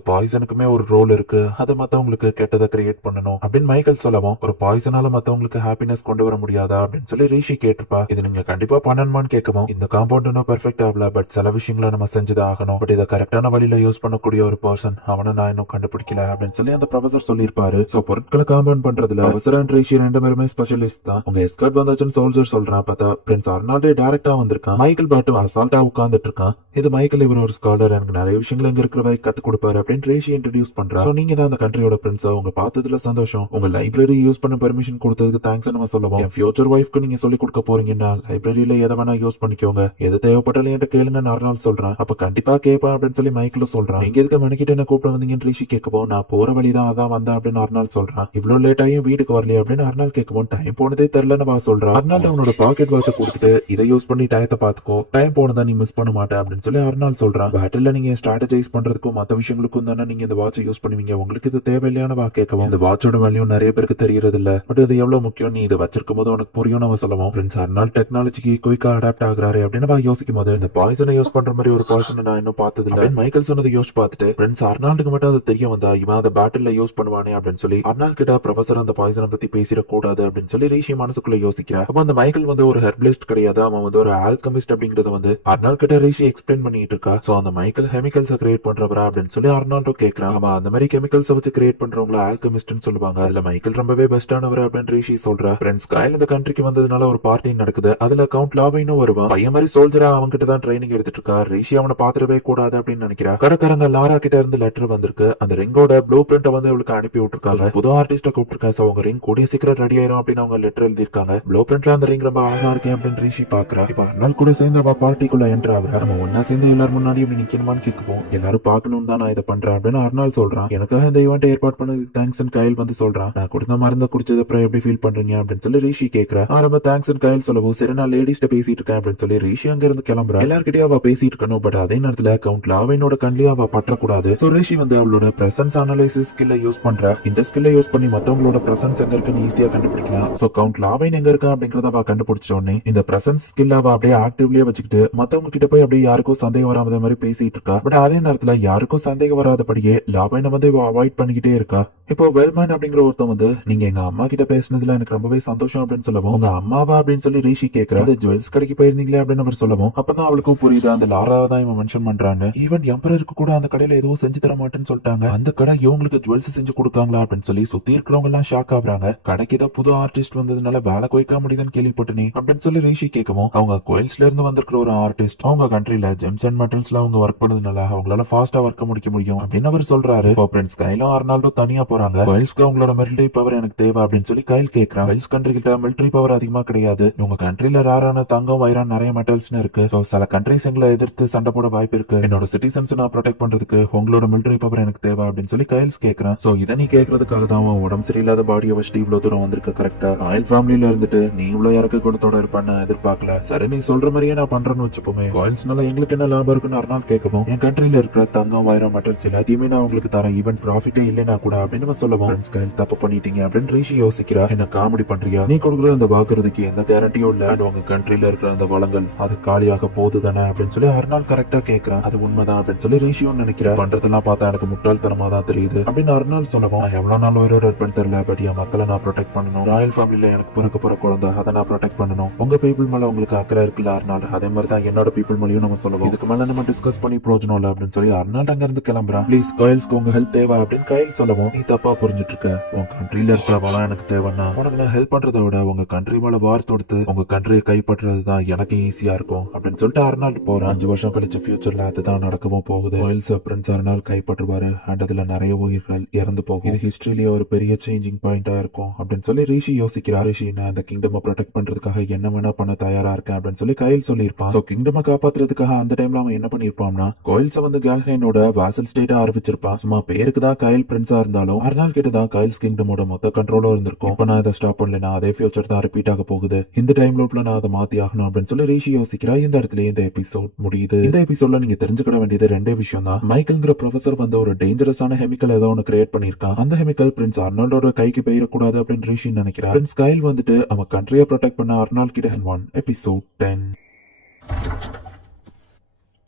பாய்சனுக்குமே ஒரு ரோல் இருக்கு, அது மத்தவங்களுக்கு கெட்டதை கிரியேட் பண்ணணும் அப்படின்னு மைக்கேல் சொல்லவும், ஒரு பாய்சனால மத்தவங்களுக்கு ஹாப்பினஸ் கொண்டு வர முடியாதா அப்படின்னு சொல்லி ரிஷி கேட்டிருப்பா. இது நீங்க கண்டிப்பா பண்ணணுமான்னு கேட்கவும், இந்த காம்பவுண்ட் இன்னும் பெர்ஃபெக்ட் ஆகல, பட் சில விஷயங்களை நம்ம செஞ்சுதான் ஆகணும், பட் இதை கரெக்டான வழியில யூஸ் பண்ணக்கூடிய ஒரு பர்சன் அவனை நான் இன்னும் கண்டுபிடிக்கல அப்படின்னு சொல்லி அந்த ப்ரொஃபசர் சொல்லியிருப்பாரு. சோ பொருட்களை காம்பவுண்ட் பண்றதுல ப்ரொஃபசர் அண்ட் ரிஷி ரெண்டு பேருமே ஸ்பெஷலிஸ்ட் தான். உங்க எஸ்கர்ட் வந்தாச்சுன்னு சோல்ஜர் சொல்றான். பார்த்தா பிரின்ஸ் அர்னால்டே டைரக்டா வந்திருக்கான். மைக்கேல் பாட்டு அசால்ட்டா உட்கார்ந்துட்டு இருக்கான். இது மைக்கேல், இவர் ஒரு ஸ்காலர், எனக்கு நிறைய விஷயங்கள் இங்க இருக்கிற வரை கத்து கொடுப்பாரு அப்படின்னு ரிஷி இன்ட்ரோடியூஸ் பண்றான். நீங்க தான் அந்த கண்ட்ரியோட பிரின்ஸ், உங்க பார்த்ததுல சந்தோஷம், உங்க லைப்ரரி யூஸ் பண்ண பெர்மிஷன் கொடுத்ததுக்கு தேங்க்ஸ் நம்ம சொல்லுவோம். என் ஃபியூச்சர் ஒய்ஃப்க்கு நீங்க சொல்லி கொடுக்க போறீங்கன்னா லைப்ரரியில எதை வேணா யூஸ் பண்ணிக்கோங்க, எது தேவைப்பட்டாலும் என்கிட்ட கேளுங்க அர்னால் சொல்றான். அப்ப கண்டிப்பா கேட்பேன் அப்படின்னு சொல்லி மைக்கேலும் சொல்றான். நீங்க எதுக்கு மணிக்கிட்ட என்ன கூப்பிட வந்தீங்கன்னு ரிஷி கேட்கவும், நான் போற வழிதான் அதான் வந்தேன் அப்படின்னு அர்னால் சொல்றான். இவ்வளவு லேட் ஆகியும் வீட்டுக்கு வரலையே அப்படின்னு அர்னால் கேட்கவும், டைம் போனதே தெரியலன்னு சொல்றான். அர்னால் அவனோட பாக்கெட் வாட்சை கொடுத்துட்டு இதை யூஸ் பண்ணி டயத்தை பாத்துக்கோ, டைம் போனதா நீ மிஸ் பண்ண மாட்டேன் அப்படின்னு சொல்லி அர்னால் சொல்றான். பேட்டில்ல நீங்க ஸ்ட்ராட்டஜைஸ் பண்றதுக்கும் மத்த விஷயங்களுக்கும் தானே நீங்க இந்த வாட்சை யூஸ் பண்ணுவீங்க, உங்களுக்கு இது தேவையில்லையான கேட்கவும், இந்த வாட்சோட வேல்யூ நிறைய பேருக்கு தெரியறது இல்ல, பட் இது எவ்வளவு முக்கியம் நீ இதை வச்சிருக்கும் போது உனக்கு புரியும் நம்ம சொல்லுவோம். பிரின்ஸ் அர்னால் டெக்னாலஜிக்கு குயிக்கா அடாப்ட் ஆகுறாரு அப்படின்னு யோசிக்கும் போது, இந்த பாய்சனை யூஸ் பண்ற மாதிரி ஒரு பாய்சனை நான் இன்னும் பார்த்தது இல்ல. மைக்கேல் சொன்னதை யோசிச்சு பார்த்துட்டு, பிரின்ஸ் அர்னால்டுக்கு மட்டும் அது தெரிய வந்தா இவன் அதை பேட்டில்ல யூஸ் பண்ணுவானே அப்படின்னு சொல்லி அர்னால் கிட்ட ப்ரொஃபசர் அந்த பாய்சனை பத்தி பேசிடக்கூடாது அப்படின்னு சொல்லி ரிஷி மனசுக்குள்ள யோசிக்கிறேன். அப்ப அந்த மைக்கேல் வந்து ஒரு ஹெர்பலிஸ்ட் கிடையாது, அவன் வந்து ஒரு ஆல்கமிஸ்ட் அப்படிங்கறத வந்து அர்னால் கிட்ட ரிஷி எக்ஸ்பிளைன் பண்ணிட்டு இருக்கா. சோ அந்த மைக்கேல் கெமிக்கல்ஸ் கிரியேட் பண்றவரா அப்படின்னு சொல்லி அர்னால்டோ கேக்குறான். ஆமா, அந்த மாதிரி கெமிக்கல்ஸ் வச்சு கிரியேட் பண்றவங்கள ஆல்கமிஸ்ட்னு சொல்லுவாங்க, அதுல மைக்கேல் ரொம்பவே பெஸ்டானவர் அப்படின்னு ரிஷி சொல்றா. ஃப்ரெண்ட்ஸ் கையில் இந்த கண்ட்ரிக்கு வந்ததுனால ஒரு பார்ட்டி நடக்குது, அதுல கவுண்ட் லாவைனும் வருவான். பையன் மாதிரி சோல்ஜரா அவன் கிட்ட தான் ட்ரைனிங் எடுத்துட்டு இருக்கா. ரிஷி அவனை பாத்துடவே கூடாது அப்படின்னு நினைக்கிறா. கடைக்காரங்க லாரா கிட்ட இருந்து லெட்டர் வந்திருக்கு, அந்த ரிங்கோட ப்ளூ பிரிண்ட் வந்து அவளுக்கு அனுப்பி விட்டுருக்காங்க. புது ஆர்டிஸ்ட கூப்பிட்டுருக்காங்க. சோ அவங்க ரிங் கூடிய சீக்கிரம் ரெடி ஆயிரும் அப்படின்னு அவங்க லெட்டர் எழுதிருக்காங்க. ப்ளூ பிரிண்ட்ல அந்த ரிங் ரொம்ப அழகா இருக்கேன் அப்படின்னு ரிஷி பாக்குறா. இப்ப அர்னால் கூட சேர்ந்து அவ பார்ட்டிக்குள்ள என்டர் ஆகுறா. நம்ம ஒன்னா சேர்ந்து எல்லாரும் முன்னாடி இப்படி நிக்கணுமான்னு கேட்கும். எல்லாரும் பாக்கணும் தான் நான் இதை பண்றேன் அப்படின்னு அர்னால் சொல்றான். எனக்காக இந்த ஈவெண்ட் ஏற்பாடு பண்ணதுக்கு தேங்க்ஸ் கையில் வந்து சொல்றான். நான் கொடுத்த மருந்த குடிச்சது அப்புறம் எப்படி ஃபீல் பண்றீங்க அப்படின்னு சொல்லி ரிஷி கேக்குறா. ரொம்ப தேங்க்ஸ் கையில் சொல்லவும், சரி நான் லேடிஸ்ட பேசிட்டு இருக்கேன் அப்படின்னு சொல்லி ரிஷி அங்க இருந்து கிளம்புறா. எல்லார்கிட்டயும் அவ பேசிட்டு இருக்கணும், பட் அதே நேரத்துல கவுண்ட் லாவைனோட கண்லயும் அவ பற்றக்கூடாது. சோ ரிஷி வந்து அவளோட பிரசன்ஸ் அனலைசிஸ் ஸ்கில்ல யூஸ் பண்றா. இந்த ஸ்கில்ல யூஸ் பண்ணி மத்தவங்களோட பிரசன்ஸ் எங்க இருக்குன்னு ஈஸியா கண்டுபிடிக்கலாம். சோ கவுண்ட் லாவைன் எங்க இருக்கா அப்படிங்கறத அவ கண்டுபிடிச்ச உடனே இந்த பிரசன்ஸ் ஸ்கில்ல அவ அப்படியே ஆக்டிவ்லயே வச்சுக்கிட்டு மத்தவங்க கிட்ட போய் அப்படியே யாருக்கும் சந்தேகம் வராத மாதிரி பேசிட்டு இருக்கா. பட் அதே நேரத்துல யாருக்கும் சந்தேகம் வராதபடியே லாவைனை வந்து அவாய்ட் பண்ணிக்கிட்டே இருக்கா. இப்போ வெல்மேன் அப்படிங்கிற ஒருத்தன் வந்து, நீங்க எங்க அம்மா கிட்ட பேசினதுல எனக்கு ரொம்பவே சந்தோஷம் அப்படின்னு சொல்லவும், உங்க அம்மாவா அப்படின்னு சொல்லி ரிஷி கேக்குறா. ஜுவல்ஸ் கடைக்கு போயிருந்தீங்களே அப்படின்னு அவர் சொல்லவும், அப்பதான் அவளுக்கும் புரியுது அந்த லாராவை தான் இவன் மென்ஷன் பண்றான்னு. ஈவன் எம்பரருக்கு கூட அந்த கடையில எதுவும் செஞ்சு தர மாட்டேன்னு சொல்லிட்டாங்க, அந்த கடை இவங்களுக்கு ஜுவல்ஸ் செஞ்சு கொடுக்காங்களா அப்படின்னு சொல்லி சுத்தி இருக்கிறவங்க எல்லாம் ஷாக் ஆகுறாங்க. கடைக்கு ஏதோ புது ஆர்டிஸ்ட் வந்ததுனால வேலை குறைக்க முடியுதுன்னு கேள்விப்பட்டனே அப்படின்னு சொல்லி ரிஷி கேட்கவும், அவங்க கோயில்ஸ்ல இருந்து வந்திருக்கிற ஒரு ஆர்டிஸ்ட் அவங்க கண்ட்ரில ஜெம்ஸ் அண்ட் மெட்டல்ஸ்ல அவங்க ஒர்க் பண்ணதுனால அவங்களால ஃபாஸ்டா ஒர்க் முடிக்க முடியும் அப்படின்னு அவர் சொல்றாரு. பிரின்ஸ் கையிலும் அர்னால்டோ தனியா போறாங்க. கோயில்ஸ்க்கு அவங்களோட மிலிட்டரி பவர் எனக்கு தேவை அப்படின்னு சொல்லி கையில் கேட்கறான். கோயில்ஸ் கண்ட்ரி கிட்ட மிலிட்டரி பவர் அதிகமா கிடையாது, உங்க கண்ட்ரில ரேரான தங்கம் வைரம் நிறைய மெட்டல்ஸ்னு இருக்கு. சோ சில கண்ட்ரிஸ் எங்களை எதிர்த்து சண்டை போட வாய்ப்பு இருக்கு, என்னோட சிட்டிசன்ஸ் நான் ப்ரொடெக்ட் பண்றதுக்கு உங்களோட மிலிட்டரி பவர் எனக்கு தேவை அப்படின்னு சொல்லி கைல்ஸ் கேட்கறான். சோ இதை நீ கேட்கறதுக்காக தான் உடம்பு சரியில்லாத பாடியை வச்சுட்டு இவ்வளவு தூரம் வந்திருக்க. கரெக்டா ராயல் ஃபேமிலில இருந்துட்டு நீ இவ்வளவு இறக்க குணத்தோட இருப்பான்னு எதிர்பார்க்கல. சரி நீ சொல்ற மாதிரியே நான் பண்றேன்னு வச்சுப்போமே, கோயில்ஸ்னால எங்களுக்கு என்ன லாபம் இருக்குன்னு அர்னால் கேட்கவும், என் கண்ட்ரில இருக்கிற தங்கம் வைரம் மெட்டல்ஸ் எல்லாத்தையுமே நான் உங்களுக்கு தரேன், ஈவன் ப்ராஃபிட்டே இல்லைன்னா கூட அப்படின்னு அப்படின்னு சொல்லவும் பிரின்ஸ் கைல் தப்பு பண்ணிட்டீங்க அப்படின்னு ரிஷி யோசிக்கிறா. என்ன காமெடி பண்றியா? நீ கொடுக்குற அந்த வாக்குறுதிக்கு எந்த கேரண்டியும் இல்ல. அண்ட் உங்க கண்ட்ரில இருக்கிற அந்த வளங்கள் அது காலியாக போகுது தானே அப்படின்னு சொல்லி அர்னால் கரெக்டா கேக்குறான். அது உண்மைதான் அப்படின்னு சொல்லி ரிஷியும் நினைக்கிறேன். பண்றதெல்லாம் பார்த்தா எனக்கு முட்டாள்தனமா தான் தெரியுது அப்படின்னு அர்னால் சொல்லவும் நான் எவ்வளவு நாள் உயிரோட இருப்பேன்னு தெரியல. பட் என் மக்களை நான் ப்ரொடெக்ட் பண்ணணும். ராயல் ஃபேமிலில எனக்கு பிறக்க போற குழந்தை அதை நான் ப்ரொடெக்ட் பண்ணணும். உங்க பீப்புள் மேல உங்களுக்கு அக்கறை இருக்குல்ல அர்னால், அதே மாதிரி தான் என்னோட பீப்புள் மேலயும் நம்ம சொல்லுவோம். இதுக்கு மேல நம்ம டிஸ்கஸ் பண்ணி பிரோஜனம் இல்ல அப்படின்னு சொல்லி அர்னால் அங்க இருந்து கிளம்புறான். ப்ளீஸ் கோயில்ஸ்க்கு உங்க ஹெல்ப் தேவை அப்படின்னு கையில் சொல்லவும் நீ தப்பா புரிஞ்சுட்டு இருக்க. உன் கண்ட்ரில இருக்கிற வளம் எனக்கு தேவைன்னா உனக்கு நான் ஹெல்ப் பண்றதை விட உங்க கண்ட்ரி மேல வார் தொடுத்து உங்க கண்ட்ரியை கைப்பற்றுறது தான் எனக்கு ஈஸியா இருக்கும் அப்படின்னு சொல்லிட்டு அர்னால் போறான். 5 வருஷம் கழிச்சு ஃபியூச்சர்ல அதுதான் நடக்கவும் போகுது. கோயில்ஸ் பிரின்ஸ் அர்னால் கைப்பற்றுவாரு அண்ட் அதுல நிறைய உயிர்கள் இறந்து போகும். இது ஹிஸ்டரியிலேயே ஒரு பெரிய சேஞ்சிங் பாயிண்டா இருக்கும் அப்படின்னு சொல்லி ரிஷி யோசிக்கிறார். ரிஷி நான் அந்த கிங்டம் ப்ரொடெக்ட் பண்றதுக்காக என்ன வேணா பண்ண தயாரா இருக்கேன் அப்படின்னு சொல்லி கையில் சொல்லியிருப்பான். கிங்டம் காப்பாத்துறதுக்காக அந்த டைம்ல அவன் என்ன பண்ணிருப்பான்னா கோயில்ஸ் வந்து கேல்ஹைனோட வாசல் ஸ்டேட்டா ஆரம்பிச்சிருப்பான். சும்மா பேருக்கு தான் கைல் பிரின்ஸா இருந்தாலும் அர்னால் கிட்ட தான் கைல்ஸ் கிங்டமோட மொத்த கண்ட்ரோலும் இருந்திருக்கும். இப்ப நான் இதை ஸ்டாப் பண்ணலனா அதே ஃபியூச்சர் தான் ரிப்பீட் ஆக போகுது. இந்த டைம் லூப்ல நான் அதை மாத்தி ஆகணும் அப்படின்னு சொல்லி ரிஷி யோசிக்கிறா. இந்த இடத்துல இந்த எபிசோட் முடியுது. இந்த எபிசோட்ல நீங்க தெரிஞ்சுக்கிட வேண்டியது ரெண்டே விஷயம் தான். மைக்கேல்ங்கிற ப்ரொஃபசர் வந்து ஒரு டேஞ்சரஸான கெமிக்கல் ஏதோ ஒன்னு கிரியேட் பண்ணிருக்கான். அந்த கெமிக்கல் பிரின்ஸ் அர்னால்டோட கைக்கு போயிடக்கூடாது அப்படின்னு ரிஷி நினைக்கிறார். பிரின்ஸ் கைல் வந்துட்டு அவன் கண்ட்ரியை ப்ரொடெக்ட் பண்ண அர்னால் கிட்ட எபிசோட் 10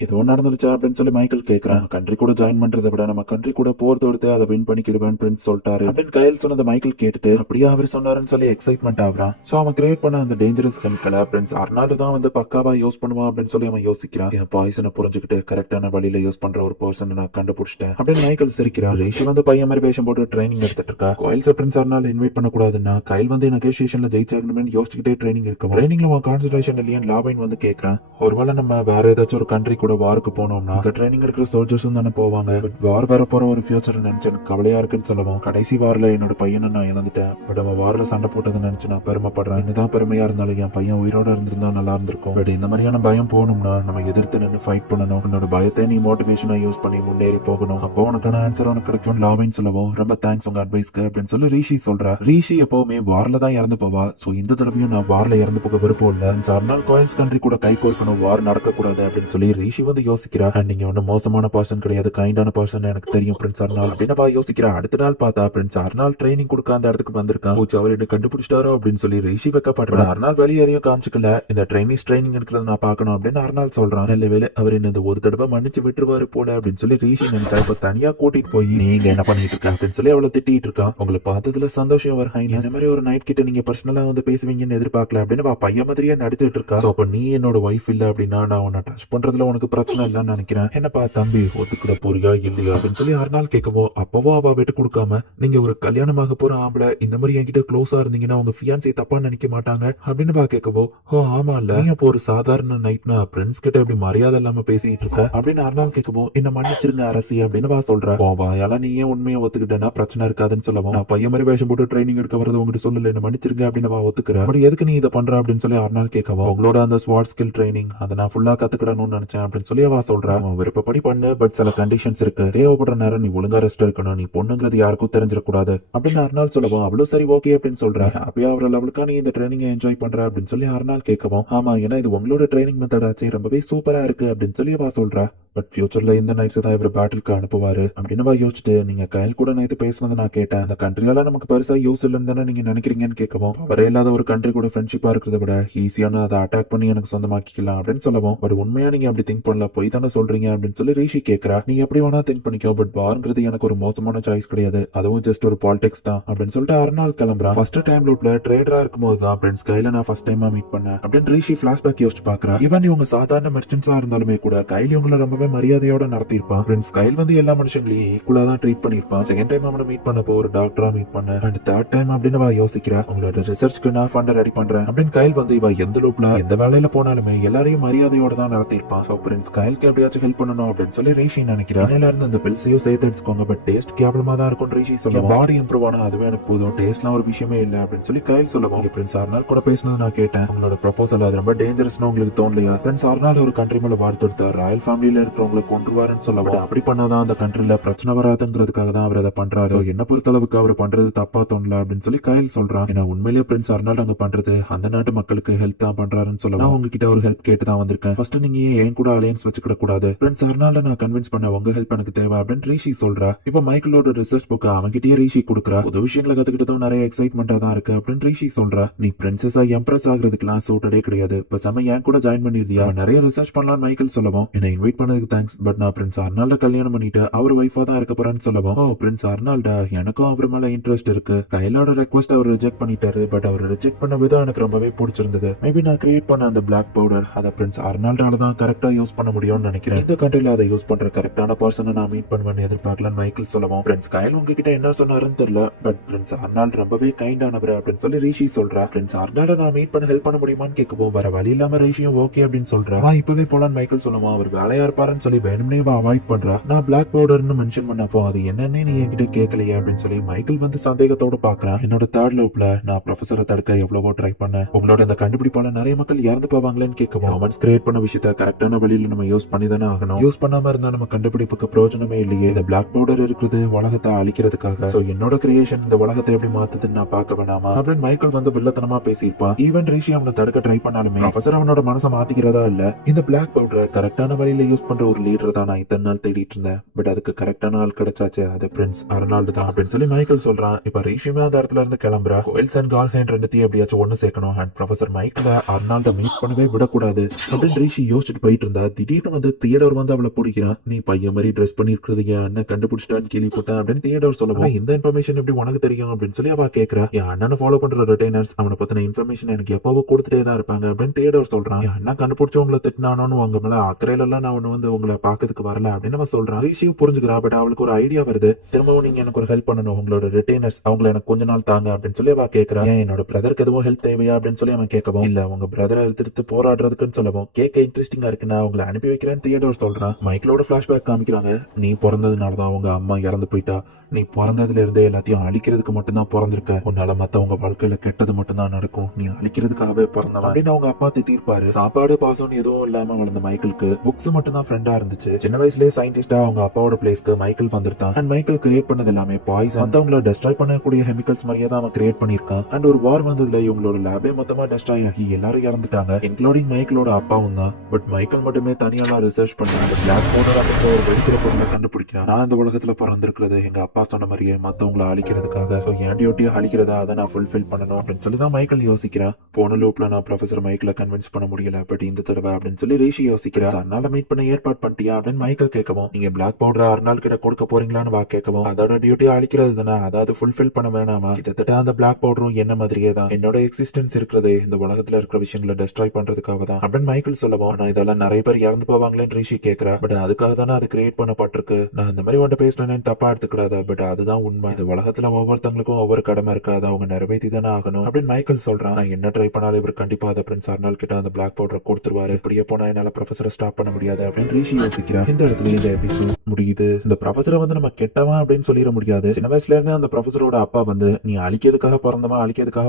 இதுவும் நடந்துருச்சா அப்படின்னு சொல்லி மைக்கேல் கேக்குறான். கண்ட்ரி கூட ஜாயின் பண்றதை விட நம்ம கண்ட்ரி கூட போர் தொடுத்து அதை வின் பண்ணிக்கிடுவேன் பிரின்ஸ் சொல்லிட்டாரு அப்படின்னு கையில் சொன்னதை மைக்கேல் கேட்டுட்டு அப்படியே அவர் சொன்னாருன்னு சொல்லி எக்ஸைட்மெண்ட் ஆகுறான். சோ அவன் கிரியேட் பண்ண அந்த டேஞ்சரஸ் கெமிக்கலை பிரின்ஸ் அர்னால்டு தான் வந்து பக்காவா யூஸ் பண்ணுவான் அப்படின்னு சொல்லி அவன் யோசிக்கிறான். என் பாய்சனை புரிஞ்சுக்கிட்டு கரெக்டான வழியில யூஸ் பண்ற ஒரு பர்சன் நான் கண்டுபிடிச்சிட்டேன் அப்படின்னு மைக்கேல் சிரிக்கிறான். ரிஷி வந்து பையன் மாதிரி வேஷம் போட்டு ட்ரைனிங் எடுத்துட்டு இருக்கா. கோயில்ஸ் பிரின்ஸ் அர்னால் இன்வைட் பண்ணக்கூடாதுன்னா கைல் வந்து நெகோசியேஷன்ல ஜெயிச்சாகணும்னு யோசிச்சுக்கிட்டே ட்ரைனிங் இருக்கும். ட்ரைனிங்ல கான்சன்ட்ரேஷன் இல்லையா லாபைன் வந்து கேட்கறான். ஒருவேளை நம்ம வேற ஏதாச்சும் ஒரு கண்ட்ரி கூட வாருக்கு போனோம்னா ட்ரைனிங் எடுக்கிற சோல்ஜர்ஸும் தானே போவாங்க. பட் வார் வர போற ஒரு ஃபியூச்சர் நினைச்சு எனக்கு கவலையா இருக்குன்னு சொல்லுவோம். கடைசி வார்ல என்னோட பையனை நான் இழந்துட்டேன். பட் அவன் வார்ல சண்டை போட்டதை நினைச்சு நான் பெருமைப்படுறேன். என்னதான் பெருமையா இருந்தாலும் என் பையன் உயிரோட இருந்திருந்தா நல்லா இருந்திருக்கும். பட் இந்த மாதிரியான பயம் போகணும்னா நம்ம எதிர்த்து நின்று ஃபைட் பண்ணணும். உன்னோட பயத்தை நீ மோட்டிவேஷனா யூஸ் பண்ணி முன்னேறி போகணும். அப்போ உனக்கான ஆன்சர் உனக்கு கிடைக்கும் லாவின்னு சொல்லவும் ரொம்ப தேங்க்ஸ் உங்க அட்வைஸ்க்கு அப்படின்னு சொல்லி ரிஷி சொல்றா. ரிஷி எப்பவுமே வார்ல தான் இறந்து போவா. சோ இந்த தடவையும் நான் வார்ல இறந்து போக விருப்பம் இல்ல. அர்னால் கோயில்ஸ் கண்ட்ரி கூட கை கோர்க்கணும், வார் நடக்க கூடாது அப்படின்னு சொல்லி ரிஷி வந்து யோசிக்கிறா. நீங்க ஒன்னும் மோசமான பர்சன் கிடையாது, கைண்டான பர்சன் எனக்கு தெரியும் பிரின்ஸ் அர்னால் அப்படின்னு யோசிக்கிறா. அடுத்த நாள் பார்த்தா பிரின்ஸ் அர்னால் ட்ரைனிங் கொடுக்க அந்த இடத்துக்கு வந்திருக்கான். அவர் என்ன கண்டுபிடிச்சிட்டாரோ அப்படின்னு சொல்லி ரிஷி வைக்கப்படுறான். அர்னால் வெளியே எதையும் காமிச்சுக்கல. இந்த ட்ரைனிங் எடுக்கிறது நான் பார்க்கணும் அப்படின்னு அர்னால் சொல்றான். நல்ல வேலை அவர் என்ன ஒரு தடவை மன்னிச்சு விட்டுருவாரு போல அப்படின்னு சொல்லி ரிஷி நினைச்சா. இப்ப தனியா கூட்டிட்டு போய் நீங்க என்ன பண்ணிட்டு இருக்க அப்படின்னு சொல்லி அவளை திட்டிட்டு இருக்கான். உங்களை பார்த்ததுல சந்தோஷம் அவர் ஹைன். இந்த மாதிரி ஒரு நைட் கிட்ட நீங்க பர்சனலா வந்து பேசுவீங்கன்னு எதிர்பார்க்கல அப்படின்னு பையன் மாதிரியே நடிச்சிட்டு இருக்கா. அப்ப நீ என்னோட ஒய்ஃப் இல்ல அப்படின்னா நான் உன்னை டச் பண்றதுல உனக்கு பிரச்சனை இல்லைன்னு நினைக்கிறேன். என்னப்பா தம்பி ஒத்துக்கிட போறியா இல்லையா அப்படின்னு சொல்லி அர்னால் கேட்கவும் அப்பவோ அவ விட்டு கொடுக்காம நீங்க ஒரு கல்யாணமாக போற ஆம்பளை இந்த மாதிரி என்கிட்ட க்ளோஸா இருந்தீங்கன்னா உங்க ஃபியான்சி தப்பா நினைக்க மாட்டாங்க அப்படின்னு கேட்கவோ ஓ ஆமா இல்ல நீ அப்போ ஒரு சாதாரண நைட்னா பிரின்ஸ் கிட்ட இப்படி மரியாதை இல்லாம பேசிட்டு இருக்க அப்படின்னு அர்னால் கேட்கவும் என்ன மன்னிச்சிருங்க அரசி அப்படின்னு சொல்ற. வாயால நீ ஏன் உண்மையை ஒத்துக்கிட்டேன்னா பிரச்சனை இருக்காதுன்னு சொல்லவும் நான் பையன் மாதிரி வேஷம் போட்டு ட்ரைனிங் எடுக்க வரது உங்ககிட்ட சொல்லல என்ன மன்னிச்சிருங்க அப்படின்னு ஒத்துக்கிற. அப்படி எதுக்கு நீ இதை பண்ற அப்படின்னு சொல்லி அர்னால் கேட்கவும் உங்களோட அந்த ஸ்வாட் ஸ்கில் ட்ரைனிங் அதை நான் ஃபுல்லா கத்துக்கிடணும்னு நினைச்சேன் அப்படின்னு சொல்லி சொல்றா. விருப்பப்படி பண்ணு பட் சில கண்டிஷன்ஸ் இருக்கு. தேவைப்படுற நேரம் நீ ஒழுங்கா ரெஸ்ட் எடுக்கணும். நீ பொண்ணுங்கிறது யாருக்கும் தெரிஞ்சிடக்கூடாது அப்படின்னு அர்னால் சொல்லவும் அவளும் சரி ஓகே அப்படின்னு சொல்ற. அப்படியே அவர லெவலுக்கா நீ இந்த ட்ரைனிங் என்ஜாய் பண்ற அப்படின்னு சொல்லி அர்னால் கேட்கவும் ஆமா ஏன்னா இது உங்களோட ட்ரைனிங் மெத்தட் ஆச்சு ரொம்பவே சூப்பரா இருக்கு அப்படின்னு சொல்லி சொல்றா. பட் ஃபியூச்சர்ல இந்த நைட்ஸ் தான் இவர் பேட்டிலுக்கு அனுப்புவாரு அப்படின்னு யோசிச்சுட்டு நீங்க கையில் கூட நேத்து பேசினதை நான் கேட்டேன். அந்த கண்ட்ரியால நமக்கு பெருசா யூஸ் இல்லைன்னு தானே நீங்க நினைக்கிறீங்கன்னு கேட்கவும் அவரே இல்லாத ஒரு கண்ட்ரி கூட ஃப்ரெண்ட்ஷிப்பா இருக்கிறத விட ஈஸியான அதை அட்டாக் பண்ணி எனக்கு சொந்தமாக்கிக்கலாம் அப்படின்னு சொல்லவும் பட் உண்மையா நீங்க அப்படி திங்க் பண்ணல போய் தானே சொல்றீங்க அப்படின்னு சொல்லி ரிஷி கேட்கறா. நீ எப்படி வேணா திங்க் பண்ணிக்கோ பட் வார்ங்கிறது எனக்கு ஒரு மோசமான சாய்ஸ் கிடையாது, அதுவும் ஜஸ்ட் ஒரு பாலிடிக்ஸ் தான் அப்படின்னு சொல்லிட்டு அர்னால் கிளம்புறான். ஃபர்ஸ்ட் டைம் லூப்ல ட்ரேடரா இருக்கும்போது தான் பிரின்ஸ் கையில நான் ஃபர்ஸ்ட் டைமா மீட் பண்ணேன் அப்படின்னு ரிஷி பிளாஷ்பேக் யோசிச்சு பாக்குறா. இவன் இவங்க சாதாரண மெர்ச்சன்ஸா இருந்தாலுமே கூட கையில் இவங்களை ரொம்பவே மரியாதையோட நடத்திருப்பான். பிரின்ஸ் கைல் வந்து எல்லா மனுஷங்களையும் ஈக்குவலா தான் ட்ரீட் பண்ணிருப்பான். செகண்ட் டைம் அவனை மீட் பண்ணப்போ ஒரு டாக்டரா மீட் பண்ண அண்ட் தேர்ட் டைம் அப்படின்னு யோசிக்கிறா. உங்களோட ரிசர்ச்க்கு நான் ஃபண்ட் ரெடி பண்றேன் அப்படின்னு கைல் வந்து இவ எந்த லூப்ல எந்த வேலையில போனாலுமே எல்லாரையும் மரியாதையோட தான் நடத்திருப்பான். சோ பிரின்ஸ் கைலுக்கு எப்படியாச்சும் ஹெல்ப் பண்ணணும் அப்படின்னு சொல்லி ரிஷி நினைக்கிறேன். இருந்து அந்த பில்ஸையும் சேர்த்து எடுத்துக்கோங்க பட் டேஸ்ட் கேவலமா தான் இருக்கும் ரிஷி சொல்லுவான். பாடி இம்ப்ரூவ் ஆனா அதுவே எனக்கு போதும், டேஸ்ட்லாம் ஒரு விஷயமே இல்ல அப்படின்னு சொல்லி கைல் சொல்லுவாங்க. பிரின்ஸ் அர்னால் கூட பேசினது நான் கேட்டேன். உங்களோட ப்ரொபோசல் அது ரொம்ப டேஞ்சரஸ்னு உங்களுக்கு தோணலையா? பிரின்ஸ் அர்னால் ஒரு கண்ட்ரி மேல வார் தொடுத்தார். ராயல் ஃபேமிலியில இருக்கிற இருக்கிறவங்களை கொன்றுவாருன்னு சொல்லவும் அப்படி பண்ணாதான் அந்த கண்ட்ரில பிரச்சனை வராதுங்கிறதுக்காக தான் அவர் அதை பண்றாரு. என்ன பொறுத்த அளவுக்கு அவர் பண்றது தப்பா தோணல அப்படின்னு சொல்லி கயல் சொல்றான். ஏன்னா உண்மையிலேயே பிரின்ஸ் அர்னால்ட் அங்க பண்றது அந்த நாட்டு மக்களுக்கு ஹெல்ப் தான் பண்றாருன்னு சொல்ல நான் உங்ககிட்ட ஒரு ஹெல்ப் கேட்டு தான் வந்திருக்கேன். ஃபர்ஸ்ட் நீங்க ஏன் கூட அலையன்ஸ் வச்சுக்கிட கூடாது. பிரின்ஸ் அர்னால்ட நான் கன்வின்ஸ் பண்ண உங்க ஹெல்ப் எனக்கு தேவை அப்படின்னு ரீஷி சொல்றா. இப்ப மைக்கேலோட ரிசர்ச் புக் அவன்கிட்டயே ரீஷி கொடுக்குறா. புது விஷயங்களை கத்துக்கிட்டதும் நிறைய எக்ஸைட்மெண்டா தான் இருக்கு அப்படின்னு ரீஷி சொல்றா. நீ பிரின்சஸா எம்ப்ரஸ் ஆகுறதுக்குலாம் சூட்டடே கிடையாது. இப்ப செம ஏன் கூட ஜாயின் பண்ணிருந்தியா, நிறைய ரிசர்ச் பண்ணலாம் மைக்கேல் சொல்லவும் என்ன இன்வைட் பண்ணதுக்கு தேங்க்ஸ், பட் நான் பிரின்ஸ் அர்னால்ட கல்யாணம் பண்ணிட்டு அவர் வைஃபா தான் இருக்க போறேன்னு சொல்லவும் ஓ பிரின்ஸ் அர்னால்டா எனக்கும் அவர் மேல இன்ட்ரெஸ்ட் இருக்கு. கைலோட ரெக்வஸ்ட் அவர் ரிஜெக்ட் பண்ணிட்டாரு. பட் அவர் ரிஜெக்ட் பண்ண விதம் எனக்கு ரொம்பவே பிடிச்சிருந்தது. மேபி நான் கிரியேட் பண்ண அந்த பிளாக் பவுடர் அதை பிரின்ஸ் அர்னால்டால தான் கரெக்டா யூஸ் பண்ண முடியும்னு நினைக்கிறேன். இந்த கண்ட்ரில அதை யூஸ் பண்ற கரெக்டான பர்சனை நான் மீட் பண்ணுவேன்னு எதிர்பார்க்கலான்னு மைக்கேல் சொல்லவும் பிரின்ஸ் கைல் உங்ககிட்ட என்ன சொன்னாருன்னு தெரியல, பட் பிரின்ஸ் அர்னால்ட் ரொம்பவே கைண்டானவர் அப்படின்னு சொல்லி ரிஷி சொல்றா. பிரின்ஸ் அர்னால்ட நான் மீட் பண்ண ஹெல்ப் பண்ண முடியுமான்னு கேட்கவும் வர வழி இல்லாம ரிஷியும் ஓகே அப்படின்னு சொல்றா. இப்பவே போலான்னு மைக்கேல் சொல்லுவான். அவர் வேலையா இருப்பாருன்னு சொல்லி வேணும்னே அவாய்ட் பண்றா. நான் பிளாக் பவுடர்னு மென்ஷன் பண்ணப்போ அது என்னன்னு நீ என்கிட்ட கேட்கலையே அப்படின்னு சொல்லி மைக்கேல் வந்து சந்தேகத்தோட பாக்குறான். என்னோட தேர்ட் லூப்ல நான் ப்ரொஃபஸரை தடுக்க எவ்வளவோ ட்ரை பண்ணேன். உங்களோட இந்த கண்டுபிடிப்பால நிறைய மக்கள் இறந்து போவாங்களேன்னு கேட்கவும் அவன்ஸ் கிரியேட் பண்ண விஷயத்த கரெக்டான வழியில நம்ம யூஸ் பண்ணி தானே ஆகணும். யூஸ் பண்ணாம இருந்தா நம்ம கண்டுபிடிப்புக்கு பிரயோஜனமே இல்லையே. இந்த பிளாக் பவுடர் இருக்குது உலகத்தை அழிக்கிறதுக்காக. சோ என்னோட கிரியேஷன் இந்த உலகத்தை எப்படி மாத்துதுன்னு நான் பார்க்க வேணாமா அப்படின்னு மைக்கேல் வந்து வில்லத்தனமா பேசியிருப்பான். ஈவன் ரிஷி அவனை தடுக்க ட்ரை பண்ணாலுமே ப்ரொஃபஸர் அவனோட மனசை மாத்திக்கிறதா இல்ல. இந்த பிளாக் பவுடரை கரெக்டான வழியில யூஸ் பண்ற ஒரு லீடர் தான் நான் இத்தனை நாள் தேடிட்டு இருந்தேன். பட் அதுக்கு கரெக்டான ஆள் கிடைச்சாச்சு, அது பிரின்ஸ் அர்னால்டு தான் அப்படின்னு சொல்லி மைக்கேல் சொல்றான். இப்ப ரிஷியுமே அந்த இடத்துல இருந்து கிளம்புறா. கோயில்ஸ் அண்ட் கால்ஹேண்ட் ரெண்டுத்தையும் எப்படியாச்சும் ஒண்ணு சேர்க்கணும் அண்ட் ப்ரொஃபசர் மைக்கேல அர்னால்ட மீட் பண்ணவே விடக்கூடாது அப்படின்னு ரிஷி யோசிச்சுட்டு போயிட்டு இருந்தா திடீர்னு வந்து தியேடோர் வந்து அவளை பிடிக்கிறான். நீ பையன் மாதிரி ட்ரெஸ் பண்ணிருக்கிறது என் அண்ணன் கண்டுபிடிச்சிட்டான்னு கேள்விப்பட்டேன் அப்படின்னு தியேடோர் சொல்லவும் இந்த இன்ஃபர்மேஷன் எப்படி உனக்கு தெரியும் அப்படின்னு சொல்லி அவ கேட்கறா. என் அண்ணனை ஃபாலோ பண்ற ரிட்டைனர்ஸ் அவனை பத்தின இன்ஃபர்மேஷன் எனக்கு எப்பவோ கொடுத்துட்டே தான் இருப்பாங்க அப்படின்னு தியேடோர் சொல்றான். என் அண்ணன் கண்டுபிடிச்சு உங்களை திட்டினானு உங்க மேல அக்கறையில எல்லாம் நான் வந்து உங்களை பாக்கிறதுக்கு வரல அப்படின்னு அவன் சொல்றான். ரிஷியும் புரிஞ்சுக்கிறா. பட் அவளுக்கு ஒரு ஐடியா வருது. திரும்பவும் நீங்க எனக்கு ஒரு ஹெல்ப் பண்ணணும், உங்களோட ரிட்டைனர்ஸ் அவங்களை எனக்கு கொஞ்ச நாள் தாங்க அப்படின்னு சொல்லி அவ கேட்கறா. ஏன் என்னோட பிரதருக்கு எதுவும் ஹெல்ப் தேவையா அப்படின்னு சொல்லி அவன் கேட்கவும் இல்ல உங்க பிரதரை எடுத்துட்டு போராடுறதுக்குன்னு சொல்லவும் கேட்க இன்ட்ரெஸ்டிங்கா இருக்கு, நான் உங்களை அனுப்பி வைக்கிறேன்னு தியேடோர் சொல்றான். மைக்கேலோட பிளாஷ்பேக் காமிக்கிறாங்க. நீ பிறந்ததுனாலதான் உங்க அம்மா இறந்து போயிட்டா. நீ பிறந்ததுல இருந்தே எல்லாத்தையும் அழிக்கிறதுக்கு மட்டும்தான் பிறந்திருக்க. உன்னால மத்தவங்க வாழ்க்கையில கெட்டது மட்டும்தான் நடக்கும். நீ அழிக்கிறதுக்காகவே பிறந்தவன் அப்படின்னு அவங்க அப்பா திட்டிருப்பாரு. சாப்பாடு பாசம் எதுவும் இல்லாம வளர்ந்த மைக்கேலுக்கு புக்ஸ் மட்டும் தான் ஃப்ரெண்டா இருந்துச்சு. சின்ன வயசுலயே சயின்டிஸ்டா அவங்க அப்பாவோட பிளேஸ்க்கு மைக்கேல் வந்திருந்தான். அண்ட் மைக்கேல் கிரியேட் பண்ணது எல்லாமே பாய்சன், மத்தவங்களை டெஸ்ட்ராய் பண்ணக்கூடிய கெமிக்கல்ஸ் மாதிரியே தான் அவன் கிரியேட் பண்ணிருக்கான். அண்ட் ஒரு வார் வந்ததுல இவங்களோட லேபே மொத்தமா டெஸ்ட்ராய் ஆகி எல்லாரும் இறந்துட்டாங்க, இன்க்ளூடிங் மைக்கேலோட அப்பாவும் தான். பட் மைக்கேல் மட்டுமே தனியாலாம் ரிசர்ச் பண்ணாங்க. பிளாக் பவுடர் அப்படின்ற ஒரு வெடிக்கிற பொருளை கண்டுபிடிக்கிறான். நான் இந்த உலகத்துல பிறந்திருக்கிறது எங்க அப்பா சொன்ன மாதிரியே மத்தவங்களை அழிக்கிறதுக்காக. சோ என் டியூட்டியை அழிக்கிறதா அதை நான் ஃபுல்ஃபில் பண்ணணும் அப்படின்னு சொல்லி தான் மைக்கேல் யோசிக்கிறான். போன லூப்ல நான் ப்ரொஃபசர் மைக்கேல கன்வின்ஸ் பண்ண முடியல, பட் இந்த தடவை அப்படின்னு சொல்லி ரிஷி யோசிக்கிறா. அர்னால்ட மீட் பண்ண ஏற்பாடு பண்ணிட்டியா அப்படின்னு மைக்கேல் கேட்கவும் நீங்க பிளாக் பவுடர் அர்னால் கிட்ட கொடுக்க போறீங்களான்னு வா கேட்கவும் அதோட டியூட்டி அழிக்கிறது தானே, அதாவது ஃபுல்ஃபில் பண்ண வேணாமா. கிட்டத்தட்ட அந்த பிளாக் பவுடரும் என்ன மாதிரியே தான். என்னோட எக்ஸிஸ்டன்ஸ் இருக்கிறது இந்த உலகத்துல இருக்கிற விஷயங்களை டெஸ்ட்ராய் பண்றதுக்காக தான் அப்படின்னு மைக்கேல் சொல்லவும் ஆனா இதெல்லாம் நிறைய பேர் இறந்து போவாங்களேன்னு ரிஷி கேட்கிறா. பட் அதுக்காக தானே அது கிரியேட் பண்ணப்பட்டிருக்கு. நான் இந்த மாதிரி ஒன்றை பேசுறேன்னு தப்பா எடுத்துக்கூடாது, பட் அதுதான் உண்மை. இந்த உலகத்துல ஒவ்வொருத்தங்களுக்கும் ஒவ்வொரு கடமை இருக்காது, அவங்க நிறைவேற்றி தானே ஆகணும் அப்படின்னு மைக்கேல் சொல்றான். நான் என்ன ட்ரை பண்ணாலும் இவர் கண்டிப்பா அதை பிரின்ஸ் அர்னால் கிட்ட அந்த பிளாக் பவுடரை கொடுத்துருவாரு. இப்படியே போனா என்னால ப்ரொஃபஸரை ஸ்டாப் பண்ண முடியாது அப்படின்னு ரிஷி யோசிக்கிறா. இந்த இடத்துல இந்த எபிசோட் முடியுது. இந்த ப்ரொஃபஸரை வந்து நம்ம கெட்டவன் அப்படின்னு சொல்லிட முடியாது. சின்ன வயசுல இருந்து அந்த ப்ரொஃபஸரோட அப்பா வந்து நீ அழிக்கிறதுக்காக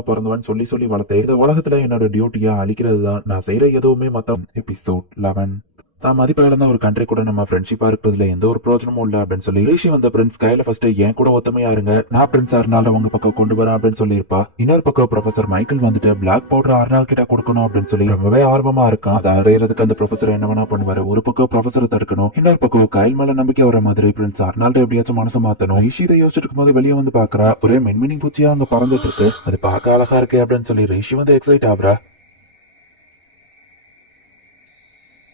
பிறந்தவன் சொல்லி சொல்லி வளர்த்தே. இந்த உலகத்துல என்னோட டியூட்டியா அழிக்கிறது தான். நான் செய்யற எதுவுமே மொத்தம். எபிசோட் 11 தான் மதிப்பா இழந்த ஒரு கண்ட்ரி கூட நம்ம ஃப்ரெண்ட்ஷிப்பா இருக்கிறதுல எந்த ஒரு பிரோஜனமும் இல்ல அப்படின்னு சொல்லி ரிஷி வந்த பிரின்ஸ் கையில ஃபர்ஸ்ட் என் கூட ஒத்தமையா இருங்க, நான் பிரின்ஸ் அர்னால்ட உங்க பக்கம் கொண்டு வரேன் அப்படின்னு சொல்லியிருப்பா. இன்னொரு பக்கம் ப்ரொஃபசர் மைக்கேல் வந்துட்டு பிளாக் பவுடர் அர்னால் கிட்ட கொடுக்கணும் அப்படின்னு சொல்லி ரொம்பவே ஆர்வமா இருக்கான். அதை அடையிறதுக்கு அந்த ப்ரொஃபசர் என்ன வேணா பண்ணுவாரு. ஒரு பக்கம் ப்ரொஃபசரை தடுக்கணும், இன்னொரு பக்கம் கைல் மேல நம்பிக்கை வர மாதிரி பிரின்ஸ் அர்னால்ட எப்படியாச்சும் மனசை மாத்தணும். ரிஷி இதை யோசிச்சுட்டு இருக்கும் போது வெளியே வந்து பாக்குறா. ஒரே மின்மினி பூச்சியா அங்க பறந்துட்டு இருக்கு. அது பார்க்க அழகா இருக்கு அப்படின்னு சொல்லி ரிஷி வந்து எக்ஸைட் ஆகுறா.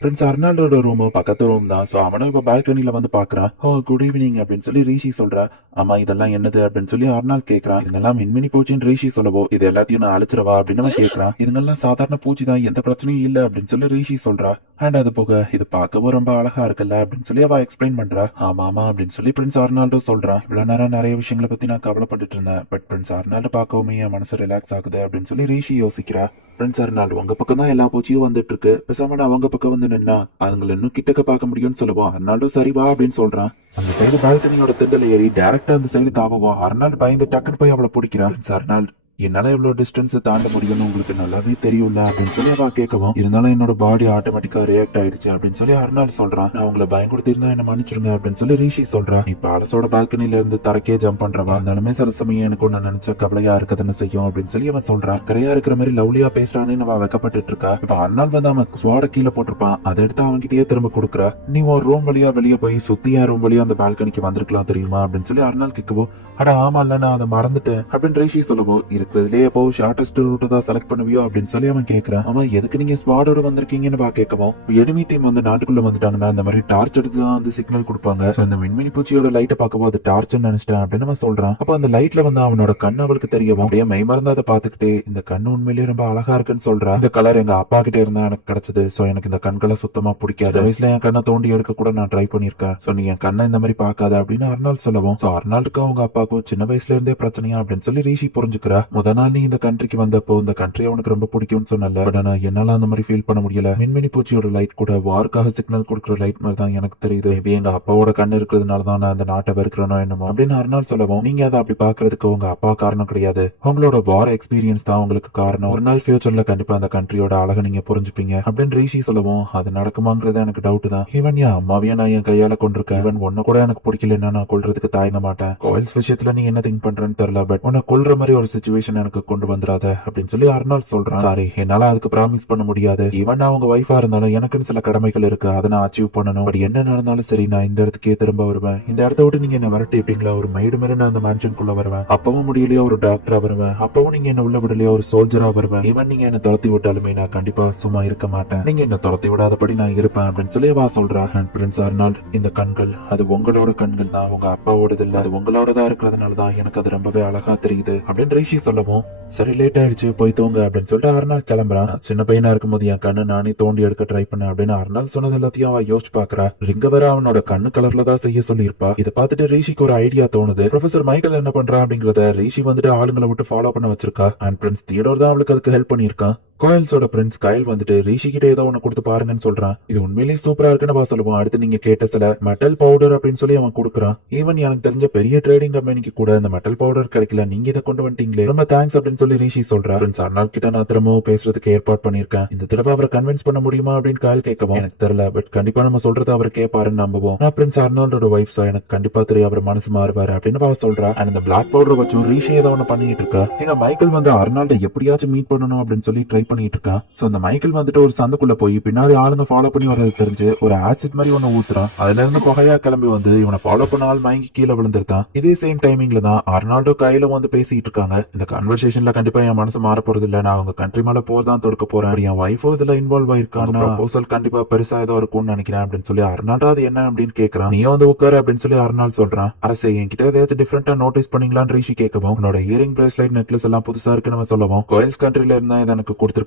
பிரின்ஸ் அர்னால்டோட ரூம் பக்கத்து ரூம் தான். சோ அவனும் இப்ப பால்கனில வந்து பாக்குறான். ஓ குட் ஈவினிங் அப்படின்னு சொல்லி ரிஷி சொல்றா. ஆமா இதெல்லாம் என்னது அப்படின்னு சொல்லி அர்னால் கேக்குறான். இதெல்லாம் மின்மினி பூச்சின்னு ரிஷி சொல்லவோ இது எல்லாத்தையும் நான் அழிச்சிடவா அப்படின்னு அவன் கேக்குறான். இதுங்கெல்லாம் சாதாரண பூச்சி தான், எந்த பிரச்சனையும் இல்ல அப்படின்னு சொல்லி ரிஷி சொல்றா. அண்ட் அது போக இது பார்க்கவும் ரொம்ப அழகா இருக்குல்ல அப்படின்னு சொல்லி அவ எக்ஸ்பிளைன் பண்றா. ஆமா ஆமா அப்படின்னு சொல்லி பிரின்ஸ் அர்னால்டோ சொல்றான். இவ்வளவு நேரம் நிறைய விஷயங்களை பத்தி நான் கவலைப்பட்டு இருந்தேன், பட் பிரின்ஸ் அர்னால்டு பார்க்கவுமே என் மனசு ரிலாக்ஸ் ஆகுது அப்படின்னு சொல்லி ரிஷி யோசிக்கிறா. பிரின்ஸ் அர்னால்டு உங்க பக்கம் தான் எல்லா பூச்சியும் வந்துட்டு இருக்கு, பேசாம நான் அவங்க பக்கம் வந்து நின்னா அதுங்களை இன்னும் கிட்டக்க பார்க்க முடியும்னு சொல்லுவோம். அர்னால்டோ சரிவா அப்படின்னு சொல்றான். அந்த சைடு பால்கனியோட திண்டல ஏறி டைரக்டா அந்த சைடு தாவுவோம். அர்னால்டு பயந்து டக்குன்னு போய் அவளை பிடிக்கிறான். அர்னால்டு என்னால எவ்வளவு டிஸ்டன்ஸ் தாண்ட முடியும்னு உங்களுக்கு நல்லாவே தெரியும்ல அப்படின்னு சொல்லி அவ கேட்கவும், இருந்தாலும் என்னோட பாடி ஆட்டோமேட்டிக்கா ரியாக்ட் ஆயிடுச்சு அப்படின்னு சொல்லி அர்னால் சொல்றான். நான் உங்களை பயன்படுத்தி இருந்தா என்ன மன்னிச்சிருங்க அப்படின்னு சொல்லி ரிஷி சொல்றா. நீ பேலஸோட பால்கனில இருந்து தரக்கே ஜம்ப் பண்றவா, இருந்தாலுமே சில சமயம் எனக்கு ஒண்ணு நினைச்ச கவலையா இருக்கதானே செய்யும் அப்படின்னு சொல்லி அவன் சொல்றான். கரையா இருக்கிற மாதிரி லவ்லியா பேசுறானே அவன் வெக்கப்பட்டு இருக்கா. இப்ப அர்னால் வந்து அவன் ஸ்வாட கீழே போட்டிருப்பான், அதை எடுத்து அவன்கிட்டயே திரும்ப கொடுக்குற. நீ ஒரு ரூம் வழியா வெளியே போய் சுத்தியா ரூம் வழியா அந்த பால்கனிக்கு வந்திருக்கலாம் தெரியுமா அப்படின்னு சொல்லி அர்னால் கேட்கவோ, அட ஆமா இல்ல நான் அதை மறந்துட்டேன் அப்படின்னு ரிஷி சொல்லவோ, இருக்கிறதுலே எப்போ ஷார்டஸ்ட் ரூட் தான் செலக்ட் பண்ணுவியோ அப்படின்னு சொல்லி அவன் கேட்கறான். அவன் எதுக்கு நீங்க ஸ்வாடோட வந்திருக்கீங்கன்னு கேட்கவும், எனிமி டீம் வந்து நாட்டுக்குள்ள வந்துட்டாங்கன்னா இந்த மாதிரி டார்ச் எடுத்து தான் வந்து சிக்னல் கொடுப்பாங்க. இந்த மின்மினி பூச்சியோட லைட்டை பார்க்கவோ அது டார்ச் நினைச்சிட்டேன் அப்படின்னு அவன் சொல்றான். அப்ப அந்த லைட்ல வந்து அவனோட கண்ணு அவளுக்கு தெரியவும் அப்படியே மெய்மறந்து அதை பார்த்துக்கிட்டே, இந்த கண்ணு உண்மையிலேயே ரொம்ப அழகா இருக்குன்னு சொல்றான். இந்த கலர் எங்க அப்பா கிட்ட இருந்தா எனக்கு கிடைச்சது. சோ எனக்கு இந்த கண்களை சுத்தமா பிடிக்காது. வயசுல என் கண்ணை தோண்டி எடுக்க கூட நான் ட்ரை பண்ணிருக்கேன். சோ நீ என் கண்ணை இந்த மாதிரி பார்க்காத அப்படின்னு அர்னால் சொல்லவும், சோ அர்னால்டுக்கும் அவங்க அப்பாவுக்கும் சின்ன வயசுல இருந்தே பிரச்சனையா அப்படின்னு சொல்லி ரிஷி புரிஞ்சுக்கிறா. முத நாள் நீ இந்த கண்ட்ரிக்கு வந்தப்போ இந்த கண்ட்ரி அவனுக்கு ரொம்ப பிடிக்கும்னு சொன்னல, பட் ஆனா என்னால அந்த மாதிரி ஃபீல் பண்ண முடியல. மின்மினி பூச்சியோட லைட் கூட வார்க்காக சிக்னல் கொடுக்குற லைட் மாதிரி தான் எனக்கு தெரியுது. மேபி எங்க அப்பாவோட கண்ணு இருக்கிறதுனால தான் நான் அந்த நாட்டை வெறுக்கிறனோ என்னமோ அப்படின்னு அர்னால் சொல்லவும், நீங்க அதை அப்படி பாக்குறதுக்கு உங்க அப்பா காரணம் கிடையாது, உங்களோட வார் எக்ஸ்பீரியன்ஸ் தான் உங்களுக்கு காரணம். ஒரு நாள் ஃபியூச்சர்ல கண்டிப்பா அந்த கண்ட்ரியோட அழகை நீங்க புரிஞ்சுப்பீங்க அப்படின்னு ரிஷி சொல்லவும், அது நடக்குமாங்கிறது எனக்கு டவுட் தான். ஈவன் என் அம்மாவையே நான் என் கையால கொண்டிருக்கேன். ஈவன் ஒன்னு கூட எனக்கு பிடிக்கலன்னா நான் கொல்றதுக்கு தயங்க மாட்டேன். கோயில்ஸ் விஷயத்துல நீ என்ன திங்க் பண்றேன்னு தெரியல, பட் உன்னை கொல்ற மாதிரி ஒரு சிச்சுவேஷன் எனக்கு கொண்டு வந்துடாத அப்படின்னு சொல்லி அர்னால் சொல்றான். சாரி, என்னால அதுக்கு ப்ராமிஸ் பண்ண முடியாது. ஈவன் நான் உங்க வைஃபா இருந்தாலும் எனக்குன்னு சில கடமைகள் இருக்கு, அதை நான் அச்சீவ் பண்ணணும். பட் என்ன நடந்தாலும் சரி நான் இந்த இடத்துக்கே திரும்ப வருவேன். இந்த இடத்த விட்டு நீங்க என்ன வரட்டி எப்படிங்களா, ஒரு மைடு மாதிரி நான் அந்த மேன்ஷனுக்குள்ள வருவேன். அப்பவும் முடியலையோ ஒரு டாக்டரா வருவேன். அப்பவும் நீங்க என்ன உள்ள விடலையோ ஒரு சோல்ஜரா வருவேன். ஈவன் நீங்க என்ன துரத்தி விட்டாலுமே நான் கண்டிப்பா சும்மா இருக்க மாட்டேன். நீங்க என்ன துரத்தி விடாதபடி நான் இருப்பேன் அப்படின்னு சொல்லி வா சொல்றா. அண்ட் பிரின்ஸ் அர்னால், இந்த கண்கள் அது உங்களோட கண்கள் தான், உங்க அப்பாவோடது இல்ல. அது உங்களோடதா இருக்கிறதுனாலதான் எனக்கு அது ரொம்பவே அழகா தெரியுது அப்படின்னு ரிஷி சொல்லவும், சரி லேட் ஆயிடுச்சு போய் தூங்க அப்படின்னு சொல்லிட்டு அர்னால் கிளம்புறான். சின்ன பையனா இருக்கும்போது என் கண்ணு நானே தோண்டி எடுக்க ட்ரை பண்ண அப்படின்னு அர்னால் சொன்னது எல்லாத்தையும் அவ யோசிச்சு பாக்குறா. ரிங்க வேற அவனோட கண்ணு கலர்ல தான் செய்ய சொல்லி இருப்பா. இதை பார்த்துட்டு ரிஷிக்கு ஒரு ஐடியா தோணுது. ப்ரொஃபசர் மைக்கேல் என்ன பண்றா அப்படிங்கறத ரிஷி வந்துட்டு ஆளுங்களை விட்டு ஃபாலோ பண்ண வச்சிருக்கா. அண்ட் பிரின்ஸ் தியோடோர் தான் அவளுக்கு அதுக்கு ஹெல்ப் பண்ணிருக்கான். கோயல்ஸோட பிரின்ஸ் கயல் வந்துட்டு ரிஷி கிட்ட ஏதோ ஒண்ணு கொடுத்து பாருங்கன்னு சொல்றான். இது உண்மையிலேயே சூப்பரா இருக்குன்னு வா சொல்லுவோம். அடுத்து நீங்க கேட்ட சில மெட்டல் பவுடர் அப்படின்னு சொல்லி அவன் கொடுக்குறான். ஈவன் எனக்கு தெரிஞ்ச பெரிய ட்ரேடிங் கம்பெனிக்கு கூட இந்த மெட்டல் பவுடர் கிடைக்கல, நீங்க இதை கொண்டு வந்துட்டீங்களே, ரொம்ப தேங்க்ஸ் அப்படின்னு சொல்லி ரிஷி சொல்றா. பிரின்ஸ் அர்னால் கிட்ட நான் திரும்பவும் பேசுறதுக்கு ஏற்பாடு பண்ணிருக்கேன். இந்த தடவை அவரை கன்வின்ஸ் பண்ண முடியுமா அப்படின்னு கயல் கேட்கவும், எனக்கு தெரியல, பட் கண்டிப்பா நம்ம சொல்றதை அவர் கேட்பாருன்னு நம்புவோம். நான் பிரின்ஸ் அர்னால்டோட வைஃப், சோ எனக்கு கண்டிப்பா தெரியும் அவர் மனசு மாறுவாரு அப்படின்னு வா சொல்றா. அண்ட் இந்த பிளாக் பவுடர் வச்சும் ரிஷி ஏதோ ஒண்ணு பண்ணிட்டு இருக்கா. எங்க மைக்கேல் வந்து அர்னால்ட எப்படியாச்சும் மீட் பண்ணணும் அப்படின்னு சொல்லி ட்ரை பண்ணிட்டு இருக்கான். அந்த மைக்கேல் வந்துட்டு ஒரு சந்துக்குள்ள போய் பின்னாடி ஆளுங்க ஃபாலோ பண்ணி வர்றது தெரிஞ்சு ஒரு ஆசிட் மாதிரி ஒண்ணு ஊத்துறான். அதுல இருந்து புகையா கிளம்பி வந்து இவனை ஃபாலோ பண்ண ஆள் மயங்கி கீழே விழுந்துருந்தான். இதே சேம் டைமிங்ல தான் அர்னால்டோ கையில வந்து பேசிட்டு இருக்காங்க. இந்த கன்வர்சேஷன்ல கண்டிப்பா என் மனசு மாற போறது இல்ல, நான் அவங்க கண்ட்ரி மேல போர் தான் தொடுக்க போறேன், என் வைஃபோ இதுல இன்வால்வ் ஆயிருக்கான்னா ப்ரொபோசல் கண்டிப்பா பெருசா ஏதோ இருக்கும்னு நினைக்கிறேன் அப்படின்னு சொல்லி அர்னால்டோ அது என்ன அப்படின்னு கேட்கறான். நீ வந்து உட்காரு அப்படின்னு சொல்லி அர்னால் சொல்றான். அரசே என்கிட்ட ஏதாச்சும் டிஃபரெண்டா நோட்டீஸ் பண்ணீங்களான்னு ரிஷி கேட்கவும், உன்னோட இயரிங் பிரேஸ்லைட் நெக்லஸ் எல்லாம் புதுசா இருக்குன்னு சொல்லவும், கோயில்ஸ் கண்ட்ரில இருந்தா இதை எனக்கு கொடுத்திருக்காங்க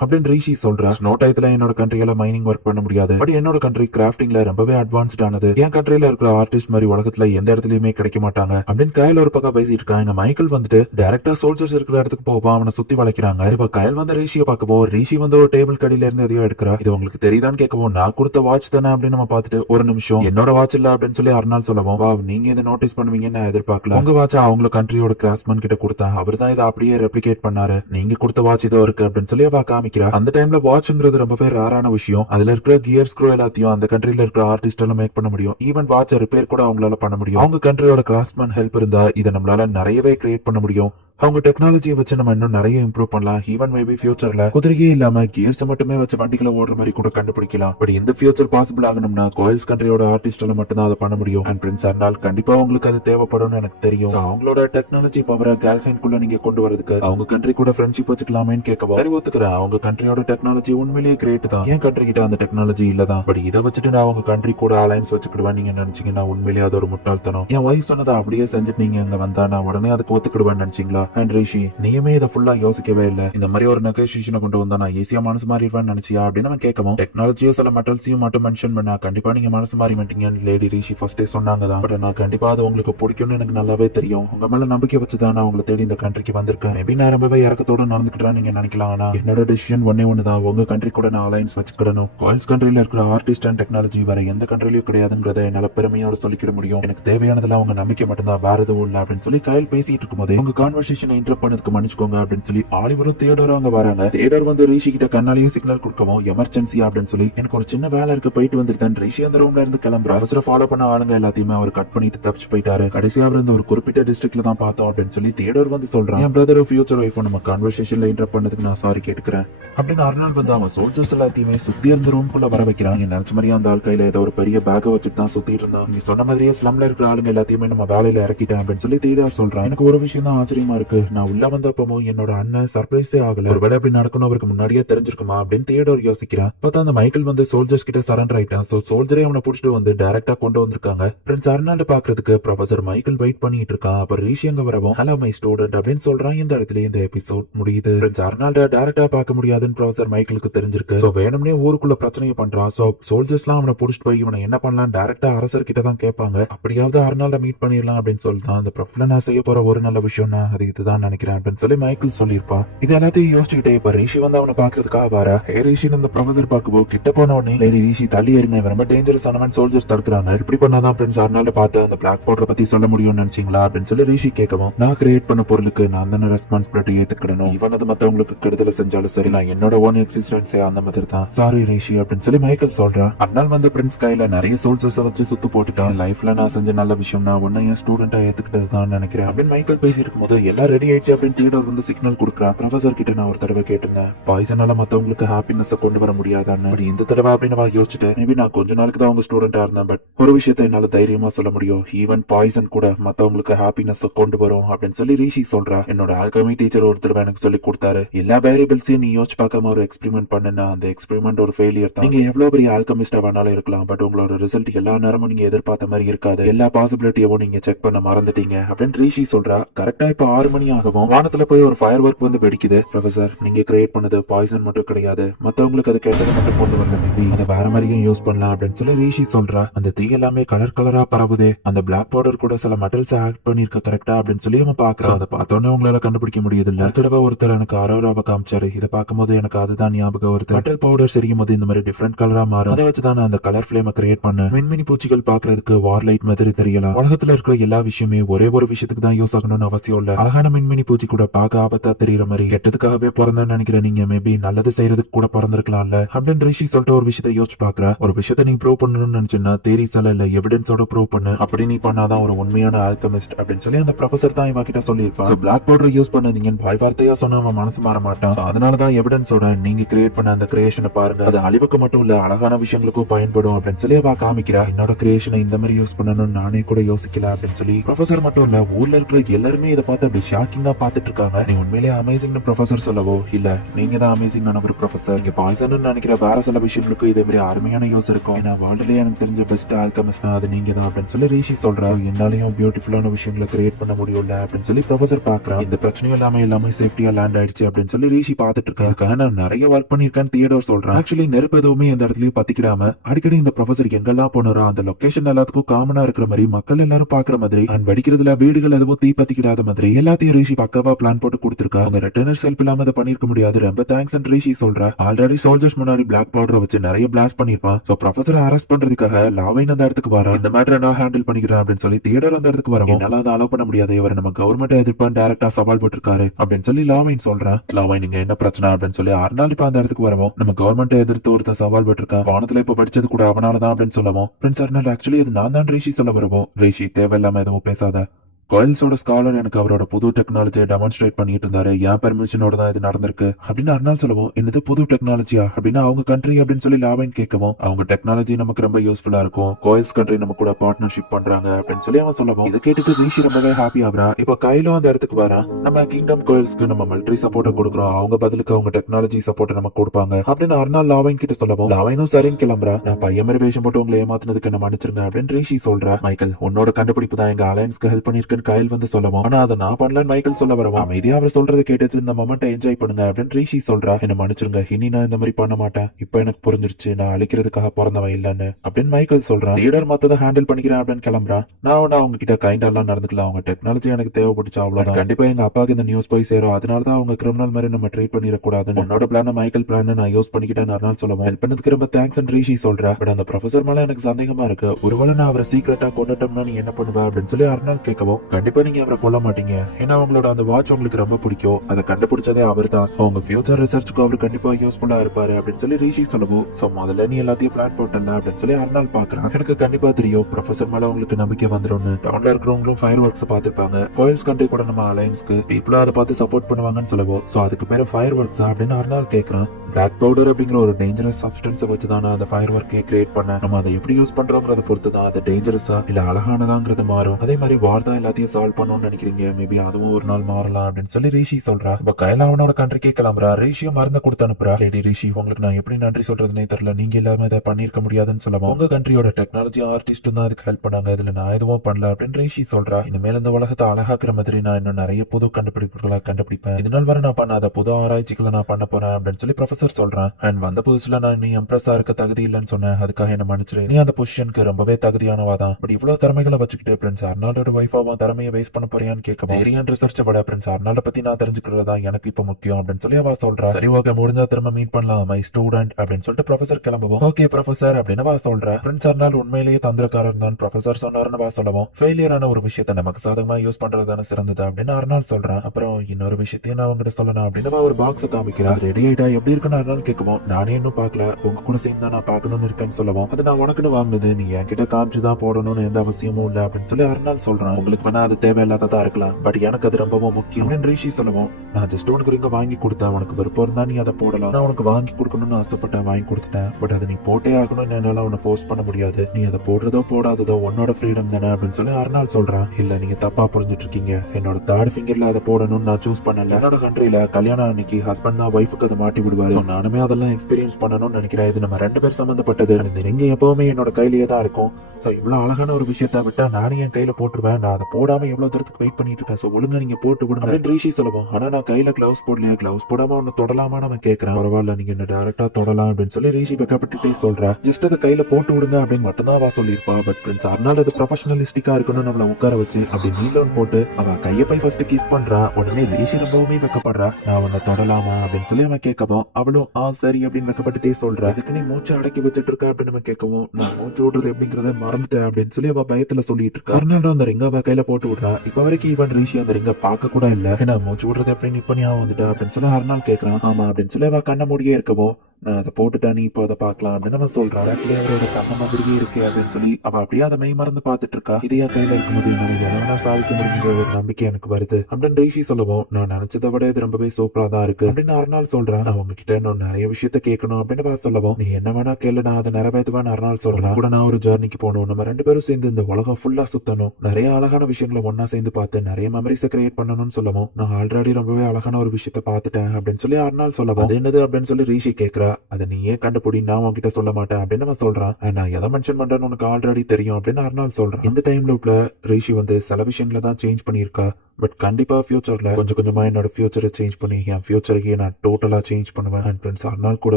அப்படின்னு ரிஷி சொல்றா. ஸ்னோ டயத்துல என்னோட கண்ட்ரியில மைனிங் ஒர்க் பண்ண முடியாது, பட் என்னோட கண்ட்ரி கிராஃப்டிங்ல ரொம்பவே அட்வான்ஸ்ட் ஆனது. என் கண்ட்ரியில இருக்கிற ஆர்டிஸ்ட் மாதிரி உலகத்துல எந்த இடத்துலயுமே கிடைக்க மாட்டாங்க அப்படின்னு கயல் ஒரு பக்கம் பேசிட்டு இருக்காங்க. மைக்கேல் வந்துட்டு டைரக்டா சோல்ஜர்ஸ் இருக்கிற இடத்துக்கு போவா, அவனை சுத்தி வளைக்கிறாங்க. இப்ப கயல் வந்து ரிஷியை பார்க்கவோ, ரிஷி வந்து ஒரு டேபிள் கடியில இருந்து எதையோ எடுக்கிறா. இது உங்களுக்கு தெரியுதான்னு கேட்கவும், நான் கொடுத்த வாட்ச் தானே அப்படின்னு நம்ம பார்த்துட்டு, ஒரு நிமிஷம் என்னோட வாட்ச் இல்ல அப்படின்னு சொல்லி அர்னால் சொல்லவும், வா நீங்க இதை நோட்டீஸ் பண்ணுவீங்கன்னு நான் எதிர்பார்க்கல. உங்க வாட்ச் அவங்கள கண்ட்ரியோட கிராஃப்ட்மேன் கிட்ட கொடுத்தா, அவர் தான் இதை அப்படியே ரெப்ளிகேட் பண்ணாரு. நீங்க கொடுத்த வாட்ச் இதோ இருக்கு அப்படின்னு சொல்லி அவ காமிக்கிறா. அந்த டைம்ல வாட்ச்ங்கிறது ரொம்பவே ரேரான விஷயம். அதுல இருக்கிற கியர் ஸ்க்ரூ எல்லாத்தையும் அந்த கண்ட்ரில இருக்கிற ஆர்டிஸ்ட் எல்லாம் மேக் பண்ண முடியும். ஈவன் வாட்ச் ரிப்பேர் கூட அவங்களால பண்ண முடியும். அவங்க கண்ட்ரியோட கிராஃப்ட்மேன் ஹெல்ப் இருந்தா இதை நம்மளால நிறையவே கிரியேட் பண்ண முடியும். அவங்க டெக்னாலஜியை வச்சு நம்ம இன்னும் நிறைய இம்ப்ரூவ் பண்ணலாம். ஈவன் மேபி ஃபியூச்சர்ல குதிரையே இல்லாம கியர்ஸ் மட்டுமே வச்சு வண்டிகளை ஓடுற மாதிரி கூட கண்டுபிடிக்கலாம். பட் இந்த ஃபியூச்சர் பாசிபிள் ஆகணும்னா கோயில்ஸ் கண்ட்ரியோட ஆர்டிஸ்டால மட்டும் தான் அதை பண்ண முடியும். அண்ட் பிரின்ஸ் அர்னால் கண்டிப்பா உங்களுக்கு அது தேவைப்படும்னு எனக்கு தெரியும். அவங்களோட டெக்னாலஜி பவரை கேல்ஹைன்குள்ள நீங்க கொண்டு வரதுக்கு அவங்க கண்ட்ரி கூட ஃப்ரெண்ட்ஷிப் வச்சுக்கலாமேன்னு கேட்கவா. சரி ஒத்துக்கிறேன், அவங்க கண்ட்ரியோட டெக்னாலஜி உண்மையிலேயே கிரேட் தான். என் கண்ட்ரி கிட்ட அந்த டெக்னாலஜி இல்லதான், பட் இதை வச்சுட்டு நான் அவங்க கண்ட்ரி கூட அலைன்ஸ் வச்சுக்கிடுவேன் நீங்க நினைச்சீங்கன்னா உண்மையிலேயே அது ஒரு முட்டாள்தனம். என் வைஃப் சொன்னதை அப்படியே செஞ்சுட்டு நீங்க அங்க வந்தா நான் உடனே அதுக்கு ஒத்துக்கிடுவேன்னு நினைச்சீங்களா? அண்ட் ரிஷி நீயுமே இதை ஃபுல்லா யோசிக்கவே இல்ல. இந்த மாதிரி ஒரு நெகோசியேஷனை கொண்டு வந்தா நான் ஈஸியா மனசு மாறிடுவேன்னு நினைச்சியா அப்படின்னு அவன் கேட்கவும், டெக்னாலஜியோ சில மெட்டல்ஸையும் மட்டும் மென்ஷன் பண்ணா கண்டிப்பா நீங்க மனசு மாறி மாட்டீங்கன்னு லேடி ரிஷி ஃபர்ஸ்டே சொன்னாங்க தான். பட் நான் கண்டிப்பா அது உங்களுக்கு பிடிக்கும்னு எனக்கு நல்லாவே தெரியும். உங்க மேல நம்பிக்கை வச்சுதான் நான் உங்களை தேடி இந்த கண்ட்ரிக்கு வந்திருக்கேன். மேபி நான் ரொம்பவே இறக்கத்தோட நடந்துக்கிட்டா நீங்க நினைக்கலாம். ஆனா என்னோட டிசிஷன் ஒன்னே ஒண்ணுதான், உங்க கண்ட்ரி கூட நான் அலைன்ஸ் வச்சுக்கிடணும். கோயில்ஸ் கண்ட்ரில இருக்கிற ஆர்டிஸ்ட் அண்ட் டெக்னாலஜி வேற எந்த கண்ட்ரிலயும் கிடையாதுங்கிறத என்னால பெருமையோட சொல்லிக்கிட முடியும். எனக்கு தேவையானதெல்லாம் உங்க நம்பிக்கை மட்டும்தான், வேற எதுவும் இல்ல அப்படின்னு சொல்லி கயல் பேசிட்டு இருக்கும்போது உங்க கான்வர்சேஷன் கான்வர்சேஷனை இன்டரப்ட் பண்ணதுக்கு மன்னிச்சுக்கோங்க அப்படின்னு சொல்லி ஆலிவரும் தியோடரும் அங்க வராங்க. தியோடர் வந்து ரிஷி கிட்ட கண்ணாலேயே சிக்னல் கொடுக்கவும் எமர்ஜென்சி அப்படின்னு சொல்லி எனக்கு ஒரு சின்ன வேலை இருக்கு போயிட்டு வந்துருந்தேன். ரிஷி அந்த ரூம்ல இருந்து கிளம்புற அவசர ஃபாலோ பண்ண ஆளுங்க எல்லாத்தையுமே அவர் கட் பண்ணிட்டு தப்பிச்சு போயிட்டாரு. கடைசியா அவர் இந்த ஒரு குறிப்பிட்ட டிஸ்ட்ரிக்ட்ல தான் பார்த்தோம் அப்படின்னு சொல்லி தியோடர் வந்து சொல்றான். என் பிரதர் ஃபியூச்சர் ஒய்ஃப் நம்ம கான்வர்சேஷன்ல இன்டரப்ட் பண்ணதுக்கு நான் சாரி கேட்டுக்கிறேன் அப்படின்னு அர்னால் வந்து அவன் சோல்ஜர்ஸ் எல்லாத்தையுமே சுத்தி இருந்த ரூம்குள்ள வர வைக்கிறான். நினைச்ச மாதிரியே அந்த ஆள் கையில ஏதோ ஒரு பெரிய பேக்கை வச்சுட்டு தான் சுத்தி இருந்தான். நீ சொன்ன மாதிரியே ஸ்லம்ல இருக்கிற ஆளுங்க எல்லாத்தையுமே நம்ம வேலையில இறக்கிட்டேன் அப்படின்னு சொல்லி தியோடர் சொல்றான். எனக்கு ஒரு விஷயம் தான் ஆச்சரியமா இருக்கு. நான் உள்ள வந்தப்பவும் என்னோட அண்ணன் சர்ப்ரைஸே ஆகல. ஒருவேளை அப்படி நடக்கணும் அவருக்கு முன்னாடியே தெரிஞ்சிருக்குமா அப்படின்னு தியோடர் யோசிக்கிறான். பார்த்தா அந்த மைக்கேல் வந்து சோல்ஜர்ஸ் கிட்ட சரண்டர் ஆயிட்டான். சோ சோல்ஜரே அவனை புடிச்சிட்டு வந்து டைரக்டா கொண்டு வந்திருக்காங்க. பிரின்ஸ் அர்னால்ட் பாக்குறதுக்கு ப்ரொஃபசர் மைக்கேல் வெயிட் பண்ணிட்டு இருக்கான். அப்ப ரிஷி அங்க வரவும் ஹலோ மை ஸ்டூடெண்ட் அப்படின்னு சொல்றான். இந்த இடத்துல இந்த எபிசோட் முடியுது. பிரின்ஸ் அர்னால்ட டைரக்டா பார்க்க முடியாதுன்னு ப்ரொஃபசர் மைக்கேலுக்கு தெரிஞ்சிருக்கு. சோ வேணும்னே ஊருக்குள்ள பிரச்சனையை பண்றான். சோ சோல்ஜர்ஸ் எல்லாம் அவனை புடிச்சிட்டு போய் இவனை என்ன பண்ணலாம் டைரக்டா அரசர் கிட்ட தான் கேட்பாங்க. அப்படியாவது அர்னால்ட மீட் பண்ணிடலாம் அப்படின்னு சொல்லிட்டான். அந்த ப்ரொஃபல நான் செய்ய போற ஒரு நல்ல விஷயம்னா அது இதுதான் நினைக்கிறேன் அப்படின்னு சொல்லி மைக்கேல் சொல்லியிருப்பான். இது எல்லாத்தையும் யோசிச்சுக்கிட்டே இப்ப ரிஷி வந்து அவனை பாக்குறதுக்காக வர ரிஷின்னு அந்த ப்ரொஃபசர் பார்க்கும்போது கிட்ட போன உடனே லேடி ரிஷி தள்ளி இருங்க ரொம்ப டேஞ்சரஸ் ஆனவன் சோல்ஜர்ஸ் தடுக்கிறாங்க. இப்படி பண்ணாதான் பிரின்ஸ் அர்னால்ட பார்த்து அந்த பிளாக் பவுடரை பத்தி சொல்ல முடியும்னு நினைச்சீங்களா அப்படின்னு சொல்லி ரிஷி கேட்கவும் நான் கிரியேட் பண்ண பொருளுக்கு நான் தானே ரெஸ்பான்சிபிலிட்டி ஏத்துக்கிடணும். இவன் அது மத்தவங்களுக்கு கெடுதல செஞ்சாலும் சரி நான் என்னோட ஓன் எக்ஸிஸ்டன்ஸே அந்த மாதிரி தான். சாரி ரிஷி அப்படின்னு சொல்லி மைக்கேல் சொல்றான். அர்னால் வந்து பிரின்ஸ் கையில நிறைய சோல்ஜர்ஸ் வச்சு சுத்து போட்டுட்டான். லைஃப்ல நான் செஞ்ச நல்ல விஷயம் நான் உன்னை என் ஸ்டூடெண்டா ஏத்துக்கிட்டது தான் நினைக்கிறேன் அப்படின்னு மைக்கேல் பேசி இருக்கும்போது எல்லாம் ரெடி ஆயிடுச்சு அப்படின்னு தியோடர் வந்து சிக்னல் கொடுக்குறான். ப்ரொஃபசர் கிட்ட நான் ஒரு தடவை கேட்டிருந்தேன் பாய்சனால மத்தவங்களுக்கு ஹாப்பினஸ் கொண்டு வர முடியாதான்னு. அப்படி இந்த தடவை அப்படின்னு யோசிச்சுட்டு மேபி நான் கொஞ்ச நாளுக்கு தான் அவங்க ஸ்டூடெண்டா இருந்தேன். பட் ஒரு விஷயத்த என்னால தைரியமா சொல்ல முடியும். ஈவன் பாய்சன் கூட மத்தவங்களுக்கு ஹாப்பினஸ் கொண்டு வரும் அப்படின்னு சொல்லி ரிஷி சொல்றா. என்னோட ஆல்கமி டீச்சர் ஒரு தடவை எனக்கு சொல்லி கொடுத்தாரு. எல்லா வேரியபிள்ஸையும் நீ யோசிச்சு பார்க்காம ஒரு எக்ஸ்பெரிமெண்ட் பண்ணுனா அந்த எக்ஸ்பெரிமெண்ட் ஒரு ஃபெயிலியர் தான். நீங்க எவ்வளவு பெரிய ஆல்கமிஸ்டா வேணாலும் இருக்கலாம். பட் உங்களோட ரிசல்ட் எல்லா நேரமும் நீங்க எதிர்பார்த்த மாதிரி இருக்காது. எல்லா பாசிபிலிட்டியவும் நீங்க செக் பண்ண மறந்துட்டீங்க அப்படின்னு ரிஷி சொல்றா. கரெக்டா இப்ப 6 மணி ஆகவும் வானத்துல போய் ஒரு ஃபயர் ஒர்க் வந்து வெடிக்குது. ப்ரொஃபசர் நீங்க கிரியேட் பண்ணது பாய்சன் மட்டும் கிடையாது. மத்தவங்களுக்கு அது கெட்டது மட்டும் கொண்டு வரல. மேபி அதை வேற மாதிரியும் யூஸ் பண்ணலாம் அப்படின்னு சொல்லி ரிஷி சொல்றா. அந்த தீ எல்லாமே கலர் கலரா பரவுதே. அந்த பிளாக் பவுடர் கூட சில மெட்டல்ஸ் ஆட் பண்ணிருக்க கரெக்டா அப்படின்னு சொல்லி அவன் பாக்குறான். அதை பார்த்தோன்னே உங்களால கண்டுபிடிக்க முடியுது இல்ல. தடவை ஒருத்தர் எனக்கு அரோராவை காமிச்சாரு. இதை பார்க்கும்போது எனக்கு அதுதான் ஞாபகம் வருது. மெட்டல் பவுடர் சரியும் போது இந்த மாதிரி டிஃபரெண்ட் கலரா மாறும். அதை வச்சுதான் நான் அந்த கலர் ஃபிளேமை கிரியேட் பண்ண. மின்மினி பூச்சிகள் பாக்குறதுக்கு வார் லைட் மாதிரி தெரியலாம். உலகத்துல இருக்கிற எல்லா விஷயமே ஒரே ஒரு விஷயத்துக்கு தான் யூஸ் ஆகணும்னு அவசியம் இல்ல. அழகான மின்மினி பூச்சி கூட பார்க்க ஆபத்தா தெரியற மாதிரி கெட்டதுக்காகவே பிறந்தேன்னு நினைக்கிறேன். நீங்க மேபி நல்லது செய்யறதுக்கு கூட பிறந்திருக்கலாம்ல அப்படின்னு ரிஷி சொல்லிட்டு ஒரு விஷயத்தை யோசிச்சு பாக்குறா. ஒரு விஷயத்தை நீ ப்ரூவ் பண்ணணும்னு நினைச்சுன்னா தேரிசால இல்ல எவிடன்ஸோட ப்ரூவ் பண்ணு. அப்படி நீ பண்ணாதான் ஒரு உண்மையான ஆல்கமிஸ்ட் அப்படின்னு சொல்லி அந்த ப்ரொஃபசர் தான் இவன் கிட்ட சொல்லியிருப்பான். பிளாக் பவுடர் யூஸ் பண்ணாதீங்கன்னு பாய் வார்த்தையா சொன்னா அவன் மனசு மாற மாட்டான். அதனாலதான் எவிடன்ஸோட நீங்க கிரியேட் பண்ண அந்த கிரியேஷனை பாருங்க. அது அழிவுக்கு மட்டும் இல்ல அழகான விஷயங்களுக்கும் பயன்படும் அப்படின்னு சொல்லி அவ காமிக்கிறா. என்னோட கிரியேஷனை இந்த மாதிரி யூஸ் பண்ணணும்னு நானே கூட யோசிக்கல அப்படின்னு சொல்லி ப்ரொஃபசர் மட்டும் இல்ல ஊர்ல இருக்கிற எல்லாருமே இதை பார்த்து அப்படி ஷாக்கிங்கா பாத்துட்டு இருக்காங்க. நீ உண்மையிலேயே அமேசிங்னு ப்ரொஃபசர் சொல்லவோ இல்ல நீங்க தான் அமேசிங்கான ஒரு ப்ரொஃபசர். நீங்க பாய்சன் நினைக்கிற வேற சில விஷயங்களுக்கு இதே மாதிரி அருமையான யூஸ் இருக்கும். ஏன்னா வேர்ல்ட்லயே எனக்கு தெரிஞ்ச பெஸ்ட் ஆல்கமிஸ்ட் அது நீங்க தான் அப்படின்னு சொல்லி ரிஷி சொல்றா. என்னாலையும் பியூட்டிஃபுல்லான விஷயங்களை கிரியேட் பண்ண முடியல அப்படின்னு சொல்லி ப்ரொஃபசர் பாக்குறான். இந்த பிரச்சனையும் எல்லாமே சேஃப்டியா லேண்ட் ஆயிடுச்சு அப்படின்னு சொல்லி ரிஷி பாத்துட்டு இருக்காங்க. நான் நிறைய ஒர்க் பண்ணிருக்கேன்னு தியோடர் சொல்றான். ஆக்சுவலி நெருப்பு எதுவுமே இந்த இடத்துலயும் பத்திக்கிடாம அடிக்கடி இந்த ப்ரொஃபசர் எங்கெல்லாம் போனாரோ அந்த லொகேஷன் எல்லாத்துக்கும் காமனா இருக்கிற மாதிரி மக்கள் எல்லாரும் பாக்குற மாதிரி அண்ட் வெடிக்கிறதுல வீடுகள் எதுவும் தீ பத்திக்கிடாத மாதிரி எல்லாத்தையும் ரிஷி பக்காவா பிளான் போட்டு கொடுத்திருக்கா. அவங்க ரிட்டர்னர்ஸ் ஹெல்ப் இல்லாம அதை பண்ணிருக்க முடியாது. ரொம்ப தேங்க்ஸ் அண்ட் ரிஷி சொல்றா. ஆல்ரெடி சோல்ஜர்ஸ் முன்னாடி பிளாக் பவுடரை வச்சு நிறைய பிளாஸ்ட் பண்ணிருப்பான். சோ ப்ரொஃபசரை அரெஸ்ட் பண்றதுக்காக லாவைன் அந்த இடத்துக்கு வரான். இந்த மேட்டரை நான் ஹேண்டில் பண்ணிக்கிறேன் அப்படின்னு சொல்லி தியோடர் அந்த இடத்துக்கு வரவும் என்னால அதை அலோவ் பண்ண முடியாது. இவர் நம்ம கவர்மெண்ட் எதிர்ப்பான் டைரக்டா சவால் போட்டிருக்காரு அப்படின்னு சொல்லி லாவைன் சொல்றான். லாவைன் நீங்க என்ன பிரச்சனை அப்படின்னு சொல்லி அர்னால் இப்ப அந்த இடத்துக்கு வரவும் நம்ம கவர்மெண்ட் எதிர்த்து ஒருத்தர் சவால் போட்டிருக்கான். வானத்துல இப்ப படிச்சது கூட அவனாலதான் அப்படின்னு சொல்லவும் பிரின்ஸ் அர்னால் ஆக்சுவலி அது நான் தான் ரிஷி சொல்ல வருவோம். ரிஷி தேவையில்லாம எதுவும் பேசாத. கோயில்ஸோட ஸ்காலர் எனக்கு அவரோட புது டெக்னாலஜியை டெமான்ஸ்ட்ரேட் பண்ணிட்டு இருந்தாரு. என் பெர்மிஷனோட தான் இது நடந்திருக்கு அப்படின்னு அர்னால் சொல்லவும் என்னது புது டெக்னாலஜியா அப்படின்னு அவங்க கண்ட்ரி அப்படின்னு சொல்லி லாவைன் கேட்கவும் அவங்க டெக்னாலஜி நமக்கு ரொம்ப யூஸ்ஃபுல்லா இருக்கும். கோயில்ஸ் கண்ட்ரி நம்ம கூட பார்ட்னர்ஷிப் பண்றாங்க அப்படின்னு சொல்லி அவன் சொல்லவும் இதை கேட்டுட்டு ரிஷி ரொம்பவே ஹாப்பி ஆகுறா. இப்ப கையிலும் அந்த இடத்துக்கு வரான். நம்ம கிங்டம் கோயில்ஸ்க்கு நம்ம மிலிட்டரி சப்போர்ட் கொடுக்குறோம். அவங்க பதிலுக்கு அவங்க டெக்னாலஜி சப்போர்ட் நமக்கு கொடுப்பாங்க அப்படின்னு அர்னால் லாவைன் கிட்ட சொல்லவும் லாவைனும் சரின்னு கிளம்புறா. நான் பையன் மாதிரி வேஷம் போட்டு உங்களை ஏமாத்தினதுக்கு என்ன மன்னிச்சிருங்க அப்படின்னு ரிஷி சொல்றா. மைக்கேல் உன்னோட கண்டுபிடிப்பு தான் எங்க அலையன்ஸ்க்கு ஹெல்ப் பண்ணிருக்குன்னு கையில் வந்து சொல்லவும் ஆனா அதை நான் பண்ணலன்னு மைக்கேல் சொல்ல வரவும் அமைதியா அவர் சொல்றது கேட்டுட்டு இந்த மொமெண்ட்டை என்ஜாய் பண்ணுங்க அப்படின்னு ரிஷி சொல்றா. என்ன மன்னிச்சிருங்க இனி நான் இந்த மாதிரி பண்ண மாட்டேன். இப்ப எனக்கு புரிஞ்சிருச்சு நான் அழிக்கிறதுக்காக பிறந்தவன் இல்லன்னு அப்படின்னு மைக்கேல் சொல்றான். லீடர் மத்ததை ஹேண்டில் பண்ணிக்கிறேன் அப்படின்னு கிளம்புறான். நான் அவங்க கிட்ட கைண்ட் எல்லாம் நடந்துக்கலாம். அவங்க டெக்னாலஜி எனக்கு தேவைப்பட்டுச்சு அவ்வளவுதான். கண்டிப்பா எங்க அப்பாவுக்கு இந்த நியூஸ் போய் சேரும். அதனாலதான் அவங்க கிரிமினல் மாதிரி நம்ம ட்ரீட் பண்ணிடக்கூடாது. உன்னோட பிளான மைக்கேல் பிளான் நான் யூஸ் பண்ணிக்கிட்டேன்னு அர்னால் சொல்லுவேன். ஹெல்ப் பண்ணதுக்கு ரொம்ப தேங்க்ஸ் அண்ட் ரிஷி சொல்றா. பட் அந்த ப்ரொஃபசர் மேல எனக்கு சந்தேகமா இருக்கு. ஒருவேளை நான் அவரை சீக்கிரட்டா கொண்டுட்டோம்னா நீ என்ன பண்ணுவ அப்படின்னு சொல்லி அர்னால் கேட்கவும் கண்டிப்பா நீங்க அவரை கொல்ல மாட்டீங்க. ஏன்னா அவங்களோட அந்த வாட்ச் உங்களுக்கு ரொம்ப பிடிக்கும். அதை கண்டுபிடிச்சதே அவர் தான். உங்க ஃபியூச்சர் ரிசர்ச்சுக்கு அவர் கண்டிப்பா யூஸ்ஃபுல்லா இருப்பாரு அப்படின்னு சொல்லி ரிஷி சொல்லவும், சோ முதல்ல நீ எல்லாத்தையும் பிளான் போட்டல அப்படின்னு சொல்லி அர்னால் பாக்குறான். எனக்கு கண்டிப்பா தெரியும் ப்ரொஃபசர் மேல உங்களுக்கு நம்பிக்கை வந்துரும்னு. டவுன்ல இருக்கிறவங்களும் ஃபயர் ஒர்க்ஸ் பாத்துருப்பாங்க. கோயில்ஸ் கண்ட்ரி கூட நம்ம அலைன்ஸ்க்கு பீப்புளும் அதை பார்த்து சப்போர்ட் பண்ணுவாங்கன்னு சொல்லவும், சோ அதுக்கு பேரு ஃபயர் ஒர்க்ஸ் அப்படின்னு அர்னால் கேக்குறான். பிளாக் பவுடர் அப்படிங்கிற ஒரு டேஞ்சரஸ் சப்ஸ்டன்ஸை வச்சு தான் அந்த ஃபயர் ஒர்க்கே கிரியேட் பண்ண. நம்ம அதை எப்படி யூஸ் பண்றோங்கிறத பொறுத்து தான் அது டேஞ்சரஸா இல்ல அழகானதாங்கிறது மாறும். அதே மாதிரி வார் தான் எல்லாத்தையும் சால்வ் பண்ணணும்னு நினைக்கிறீங்க. மேபி அதுவும் ஒரு நாள் மாறலாம் அப்படின்னு சொல்லி ரிஷி சொல்றா. இப்ப கையில அவனோட கண்ட்ரிக்கே கிளம்புறா. ரிஷியும் மருந்து கொடுத்து அனுப்புறா. லேடி ரிஷி, உங்களுக்கு நான் எப்படி நன்றி சொல்றதுனே தெரியல. நீங்க இல்லாம இதை பண்ணிருக்க முடியாதுன்னு சொல்லவும், உங்க கண்ட்ரியோட டெக்னாலஜி ஆர்டிஸ்டும் தான் அதுக்கு ஹெல்ப் பண்ணாங்க. இதுல நான் எதுவும் பண்ணல அப்படின்னு ரிஷி சொல்றா. இனிமேல் இந்த உலகத்தை அழகாக்குற மாதிரி நான் இன்னும் நிறைய புது கண்டுபிடிப்புகளை கண்டுபிடிப்பேன். இதனால் வரை நான் பண்ணாத புது ஆராய்ச்சிகளை நான் பண்ண போறேன் அப்படின்னு சொல்லி ப்ரொஃபசர் சொல்றான். அண்ட் வந்த புதுசுல நான் நீ எம்ப்ரஸா இருக்க தகுதி இல்லைன்னு சொன்னேன். அதுக்காக என்ன மன்னிச்சிரு. நீ அந்த பொசிஷனுக்கு ரொம்பவே தகுதியானவா தான். பட் இவ்வளவு திறமைகளை வச்சுக்கிட்டு பிரின்ஸ் அர்னால்டோட வைஃபாவும் திறமையை வேஸ்ட் பண்ண போறியான்னு கேட்கவும், ஏரியன் ரிசர்ச்சை விட பிரின்ஸ் அர்னால்ட பத்தி நான் தெரிஞ்சுக்கிறதா எனக்கு இப்ப முக்கியம் அப்படின்னு சொல்லி அவ சொல்றா. சரி ஓகே, முடிஞ்சா திரும்ப மீட் பண்ணலாம் மை ஸ்டூடெண்ட் அப்படின்னு சொல்லிட்டு ப்ரொஃபசர் கிளம்பவும், ஓகே ப்ரொஃபசர் அப்படின்னு அவ சொல்றா. பிரின்ஸ் அர்னால் உண்மையிலேயே தந்திரக்காரன் தான் ப்ரொஃபசர் சொன்னாருன்னு அவ சொல்லவும், ஃபெயிலியரான ஒரு விஷயத்தை நமக்கு சாதகமா யூஸ் பண்றதுதானே சிறந்தது அப்படின்னு அர்னால் சொல்றான். அப்புறம் இன்னொரு விஷயத்தையும் நான் உங்ககிட்ட சொல்லணும் அப்படின்னு அவ ஒரு பாக்ஸ் காமிக்கிறா. ரெடி ஆயிட்டா எப்படி இருக்குன்னு அர்னால் கேட்கவும், நானே இன்னும் பாக்கல, உங்க கூட சேர்ந்து நான் பாக்கணும்னு இருக்கேன்னு சொல்லவும், அது நான் உனக்குன்னு வாங்கினது, நீ என்கிட்ட காமிச்சுதான் போடணும்னு எந்த அவசியமும் இல்ல அப்படின்னு சொல்லி அர்னால் சொல்றான். உங்களுக்கு வேணா அது தேவையில்லாததா இருக்கலாம், பட் எனக்கு அது ரொம்பவும் முக்கியம் அப்படின்னு ரிஷி சொல்லவும், நான் ஜஸ்ட் உனக்கு ரிங்க வாங்கி கொடுத்தேன், உனக்கு விருப்பம் இருந்தா நீ அதை போடலாம். நான் உனக்கு வாங்கி கொடுக்கணும்னு ஆசைப்பட்டேன், வாங்கி கொடுத்துட்டேன். பட் அதை நீ போட்டே ஆகணும்னு என்னால உன்னை ஃபோர்ஸ் பண்ண முடியாது. நீ அதை போடுறதோ போடாததோ உன்னோட ஃப்ரீடம் தானே அப்படின்னு சொல்லி அர்னால் சொல்றான். இல்ல, நீங்க தப்பா புரிஞ்சுட்டு இருக்கீங்க. என்னோட தேர்ட் ஃபிங்கர்ல அதை போடணும்னு நான் சூஸ் பண்ணல. என்னோட கண்ட்ரில கல்யாணம் அன்னைக்கு ஹஸ்பண்ட் தான் ஒய்ஃபுக்கு அதை மாட்டி விடுவாரு. நானுமே அதெல்லாம் எக்ஸ்பீரியன்ஸ் பண்ணணும்னு நினைக்கிறேன். இது நம்ம 2 பேர் சம்பந்தப்பட்டது. இந்த ரிங் எப்பவுமே என்னோட கையிலேயே தான் இருக்கும். சோ இவ்வளவு அழகான ஒரு விஷயத்த விட்டா நானே என் கையில போட்டுருவேன். நான் அதை போடாம எவ்வளவு தூரத்துக்கு வெயிட் பண்ணிட்டு இருக்கேன். சோ ஒழுங்கா நீங்க போட்டு விடுங்க அப்படின்னு ரிஷி சொல்லுவோம். ஆனா நான் கையில கிளவுஸ் போடலையா, கிளவுஸ் போடாம ஒன்னு தொடலாமா நம்ம கேட்கறேன். பரவாயில்ல, நீங்க என்ன டைரக்டா தொடலாம் அப்படின்னு சொல்லி ரிஷி வெக்கப்பட்டுட்டே சொல்றா. ஜஸ்ட் அதை கையில போட்டு விடுங்க அப்படின்னு மட்டும் தான் அவ சொல்லியிருப்பா. பட் பிரின்ஸ் அர்னால் அது ப்ரொஃபஷனலிஸ்டிக்கா இருக்கணும் நம்மள உட்கார வச்சு அப்படி நீலோன் போட்டு அவ கையை போய் ஃபர்ஸ்ட் கிஸ் பண்றா. உடனே ரிஷி ரொம்பவுமே வெக்கப்படுறா. நான் உன்னை தொடலாமா அப்படின்னு சொல்லி அவன் கேட்கவும், அவளும் சரி அப்படின்னு வெக்கப்பட்டுட்டே சொல்றா. அதுக்கு நீ மூச்சு அடக்கி வச்சுட்டு இருக்க அப்படின்னு நம்ம கேட்கவும், நான் மூச்சு விடுறது எப்படிங்கறத மறந்துட்டேன் அப்படின்னு சொல்லி அவ பயத்துல சொல்லிட்டு இருக்கா. அர்னால்டோ அந்த ரிங்க அவ கையில போட்டு விடுறா. இப்ப வரைக்கும் இவன் ரிஷி அந்த ரிங்க பார்க்க கூட இல்ல. ஏன்னா மூச்சு விடுறது எப்படி இப்ப ஞாபகம் வந்துட்டா அப்படின்னு சொல்லி அர்னால் கேட்கறான். ஆமா அப்படின்னு சொல்லி அவ கண்ண மூடியே இருக்கவும், நான் அதை போட்டுட்டா நீ இப்போ அதை பார்க்கலாம் அப்படின்னு நம்ம சொல்றான். அவரோட கண்ண மாதிரியே இருக்கு அப்படின்னு சொல்லி அவ அப்படியே அதை மெய் மறந்து பார்த்துட்டு இருக்கா. இது என் கையில இருக்கும்போது என்னால எதனா சாதிக்க முடியுங்கிற ஒரு நம்பிக்கை எனக்கு வருது அப்படின்னு ரிஷி சொல்லவும், நான் நினைச்சதை விட இது ரொம்பவே சூப்பரா தான் இருக்கு அப்படின்னு அர்னால் சொல்றான். நான் உங்ககிட்ட இன்னும் நிறைய விஷயத்த கேட்கணும் அப்படின்னு அவ சொல்லவும், நீ என்ன வேணா கேளு, நான் அதை நிறைவேற்றுவேன் அர்னால் சொல்றான். கூட நான் ஒரு ஜர்னிக்கு போகணும், நம்ம 2 பேரும் சேர்ந்து இந்த உலகம் ஃபுல்லா சுத்தணும், நிறைய அழகான விஷயங்களை ஒன்னா சேர்ந்து பார்த்து நிறைய மெமரிஸை கிரியேட் பண்ணணும்னு சொல்லவும், நான் ஆல்ரெடி ரொம்பவே அழகான ஒரு விஷயத்த பார்த்துட்டேன் அப்படின்னு சொல்லி அர்னால் சொல்லவும், அது என்னது அப்படின்னு சொல்லி ரிஷி கேட்கிறா. அதை நீ ஏன் கண்டுபிடி, நான் உன்கிட்ட சொல்ல மாட்டேன் அப்படின்னு அவன் சொல்றான். நான் எதை மென்ஷன் பண்றேன்னு உனக்கு ஆல்ரெடி தெரியும் அப்படின்னு அர்னால் சொல்றான். இந்த டைம் லூப்ல ரிஷி வந்து சில விஷயங்களை தான் சேஞ்ச் பண்ணியிருக்கா. பட் கண்டிப்பா ஃபியூச்சர்ல கொஞ்சம் கொஞ்சமா என்னோட ஃபியூச்சரை சேஞ்ச் பண்ணி என் ஃபியூச்சரையே நான் டோட்டலா சேஞ்ச் பண்ணுவேன். அண்ட் பிரின்ஸ் அர்னால் கூட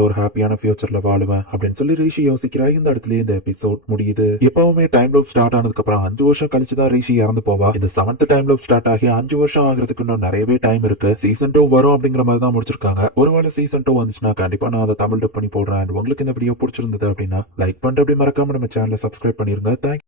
ஒரு ஹாப்பியான ஃபியூச்சர்ல வாழுவேன் அப்படின்னு சொல்லி ரிஷி யோசிக்கிறா. இந்த இடத்துல இந்த எபிசோட் முடியுது. எப்பவுமே டைம் லூப் ஸ்டார்ட் ஆனதுக்கு அப்புறம் 5 வருஷம் கழிச்சுதான் ரிஷி இறந்து போவா. இந்த 7th டைம் லூப் ஸ்டார்ட் ஆகி 5 வருஷம் ஆகிறதுக்கு இன்னும் நிறையவே டைம் இருக்கு. சீசன் 2 வரும் அப்படிங்கிற மாதிரி தான் முடிச்சிருக்காங்க. ஒருவேளை சீசன் 2 வந்துச்சுன்னா கண்டிப்பா நான் அதை தமிழ் டப் பண்ணி போடுறேன். உங்களுக்கு இந்த வீடியோ பிடிச்சிருந்தது அப்படின்னா லைக் பண்ணிட்டு அப்படி மறக்காம நம்ம சேனலை சப்ஸ்கிரைப் பண்ணிருங்க. தேங்க்யூ.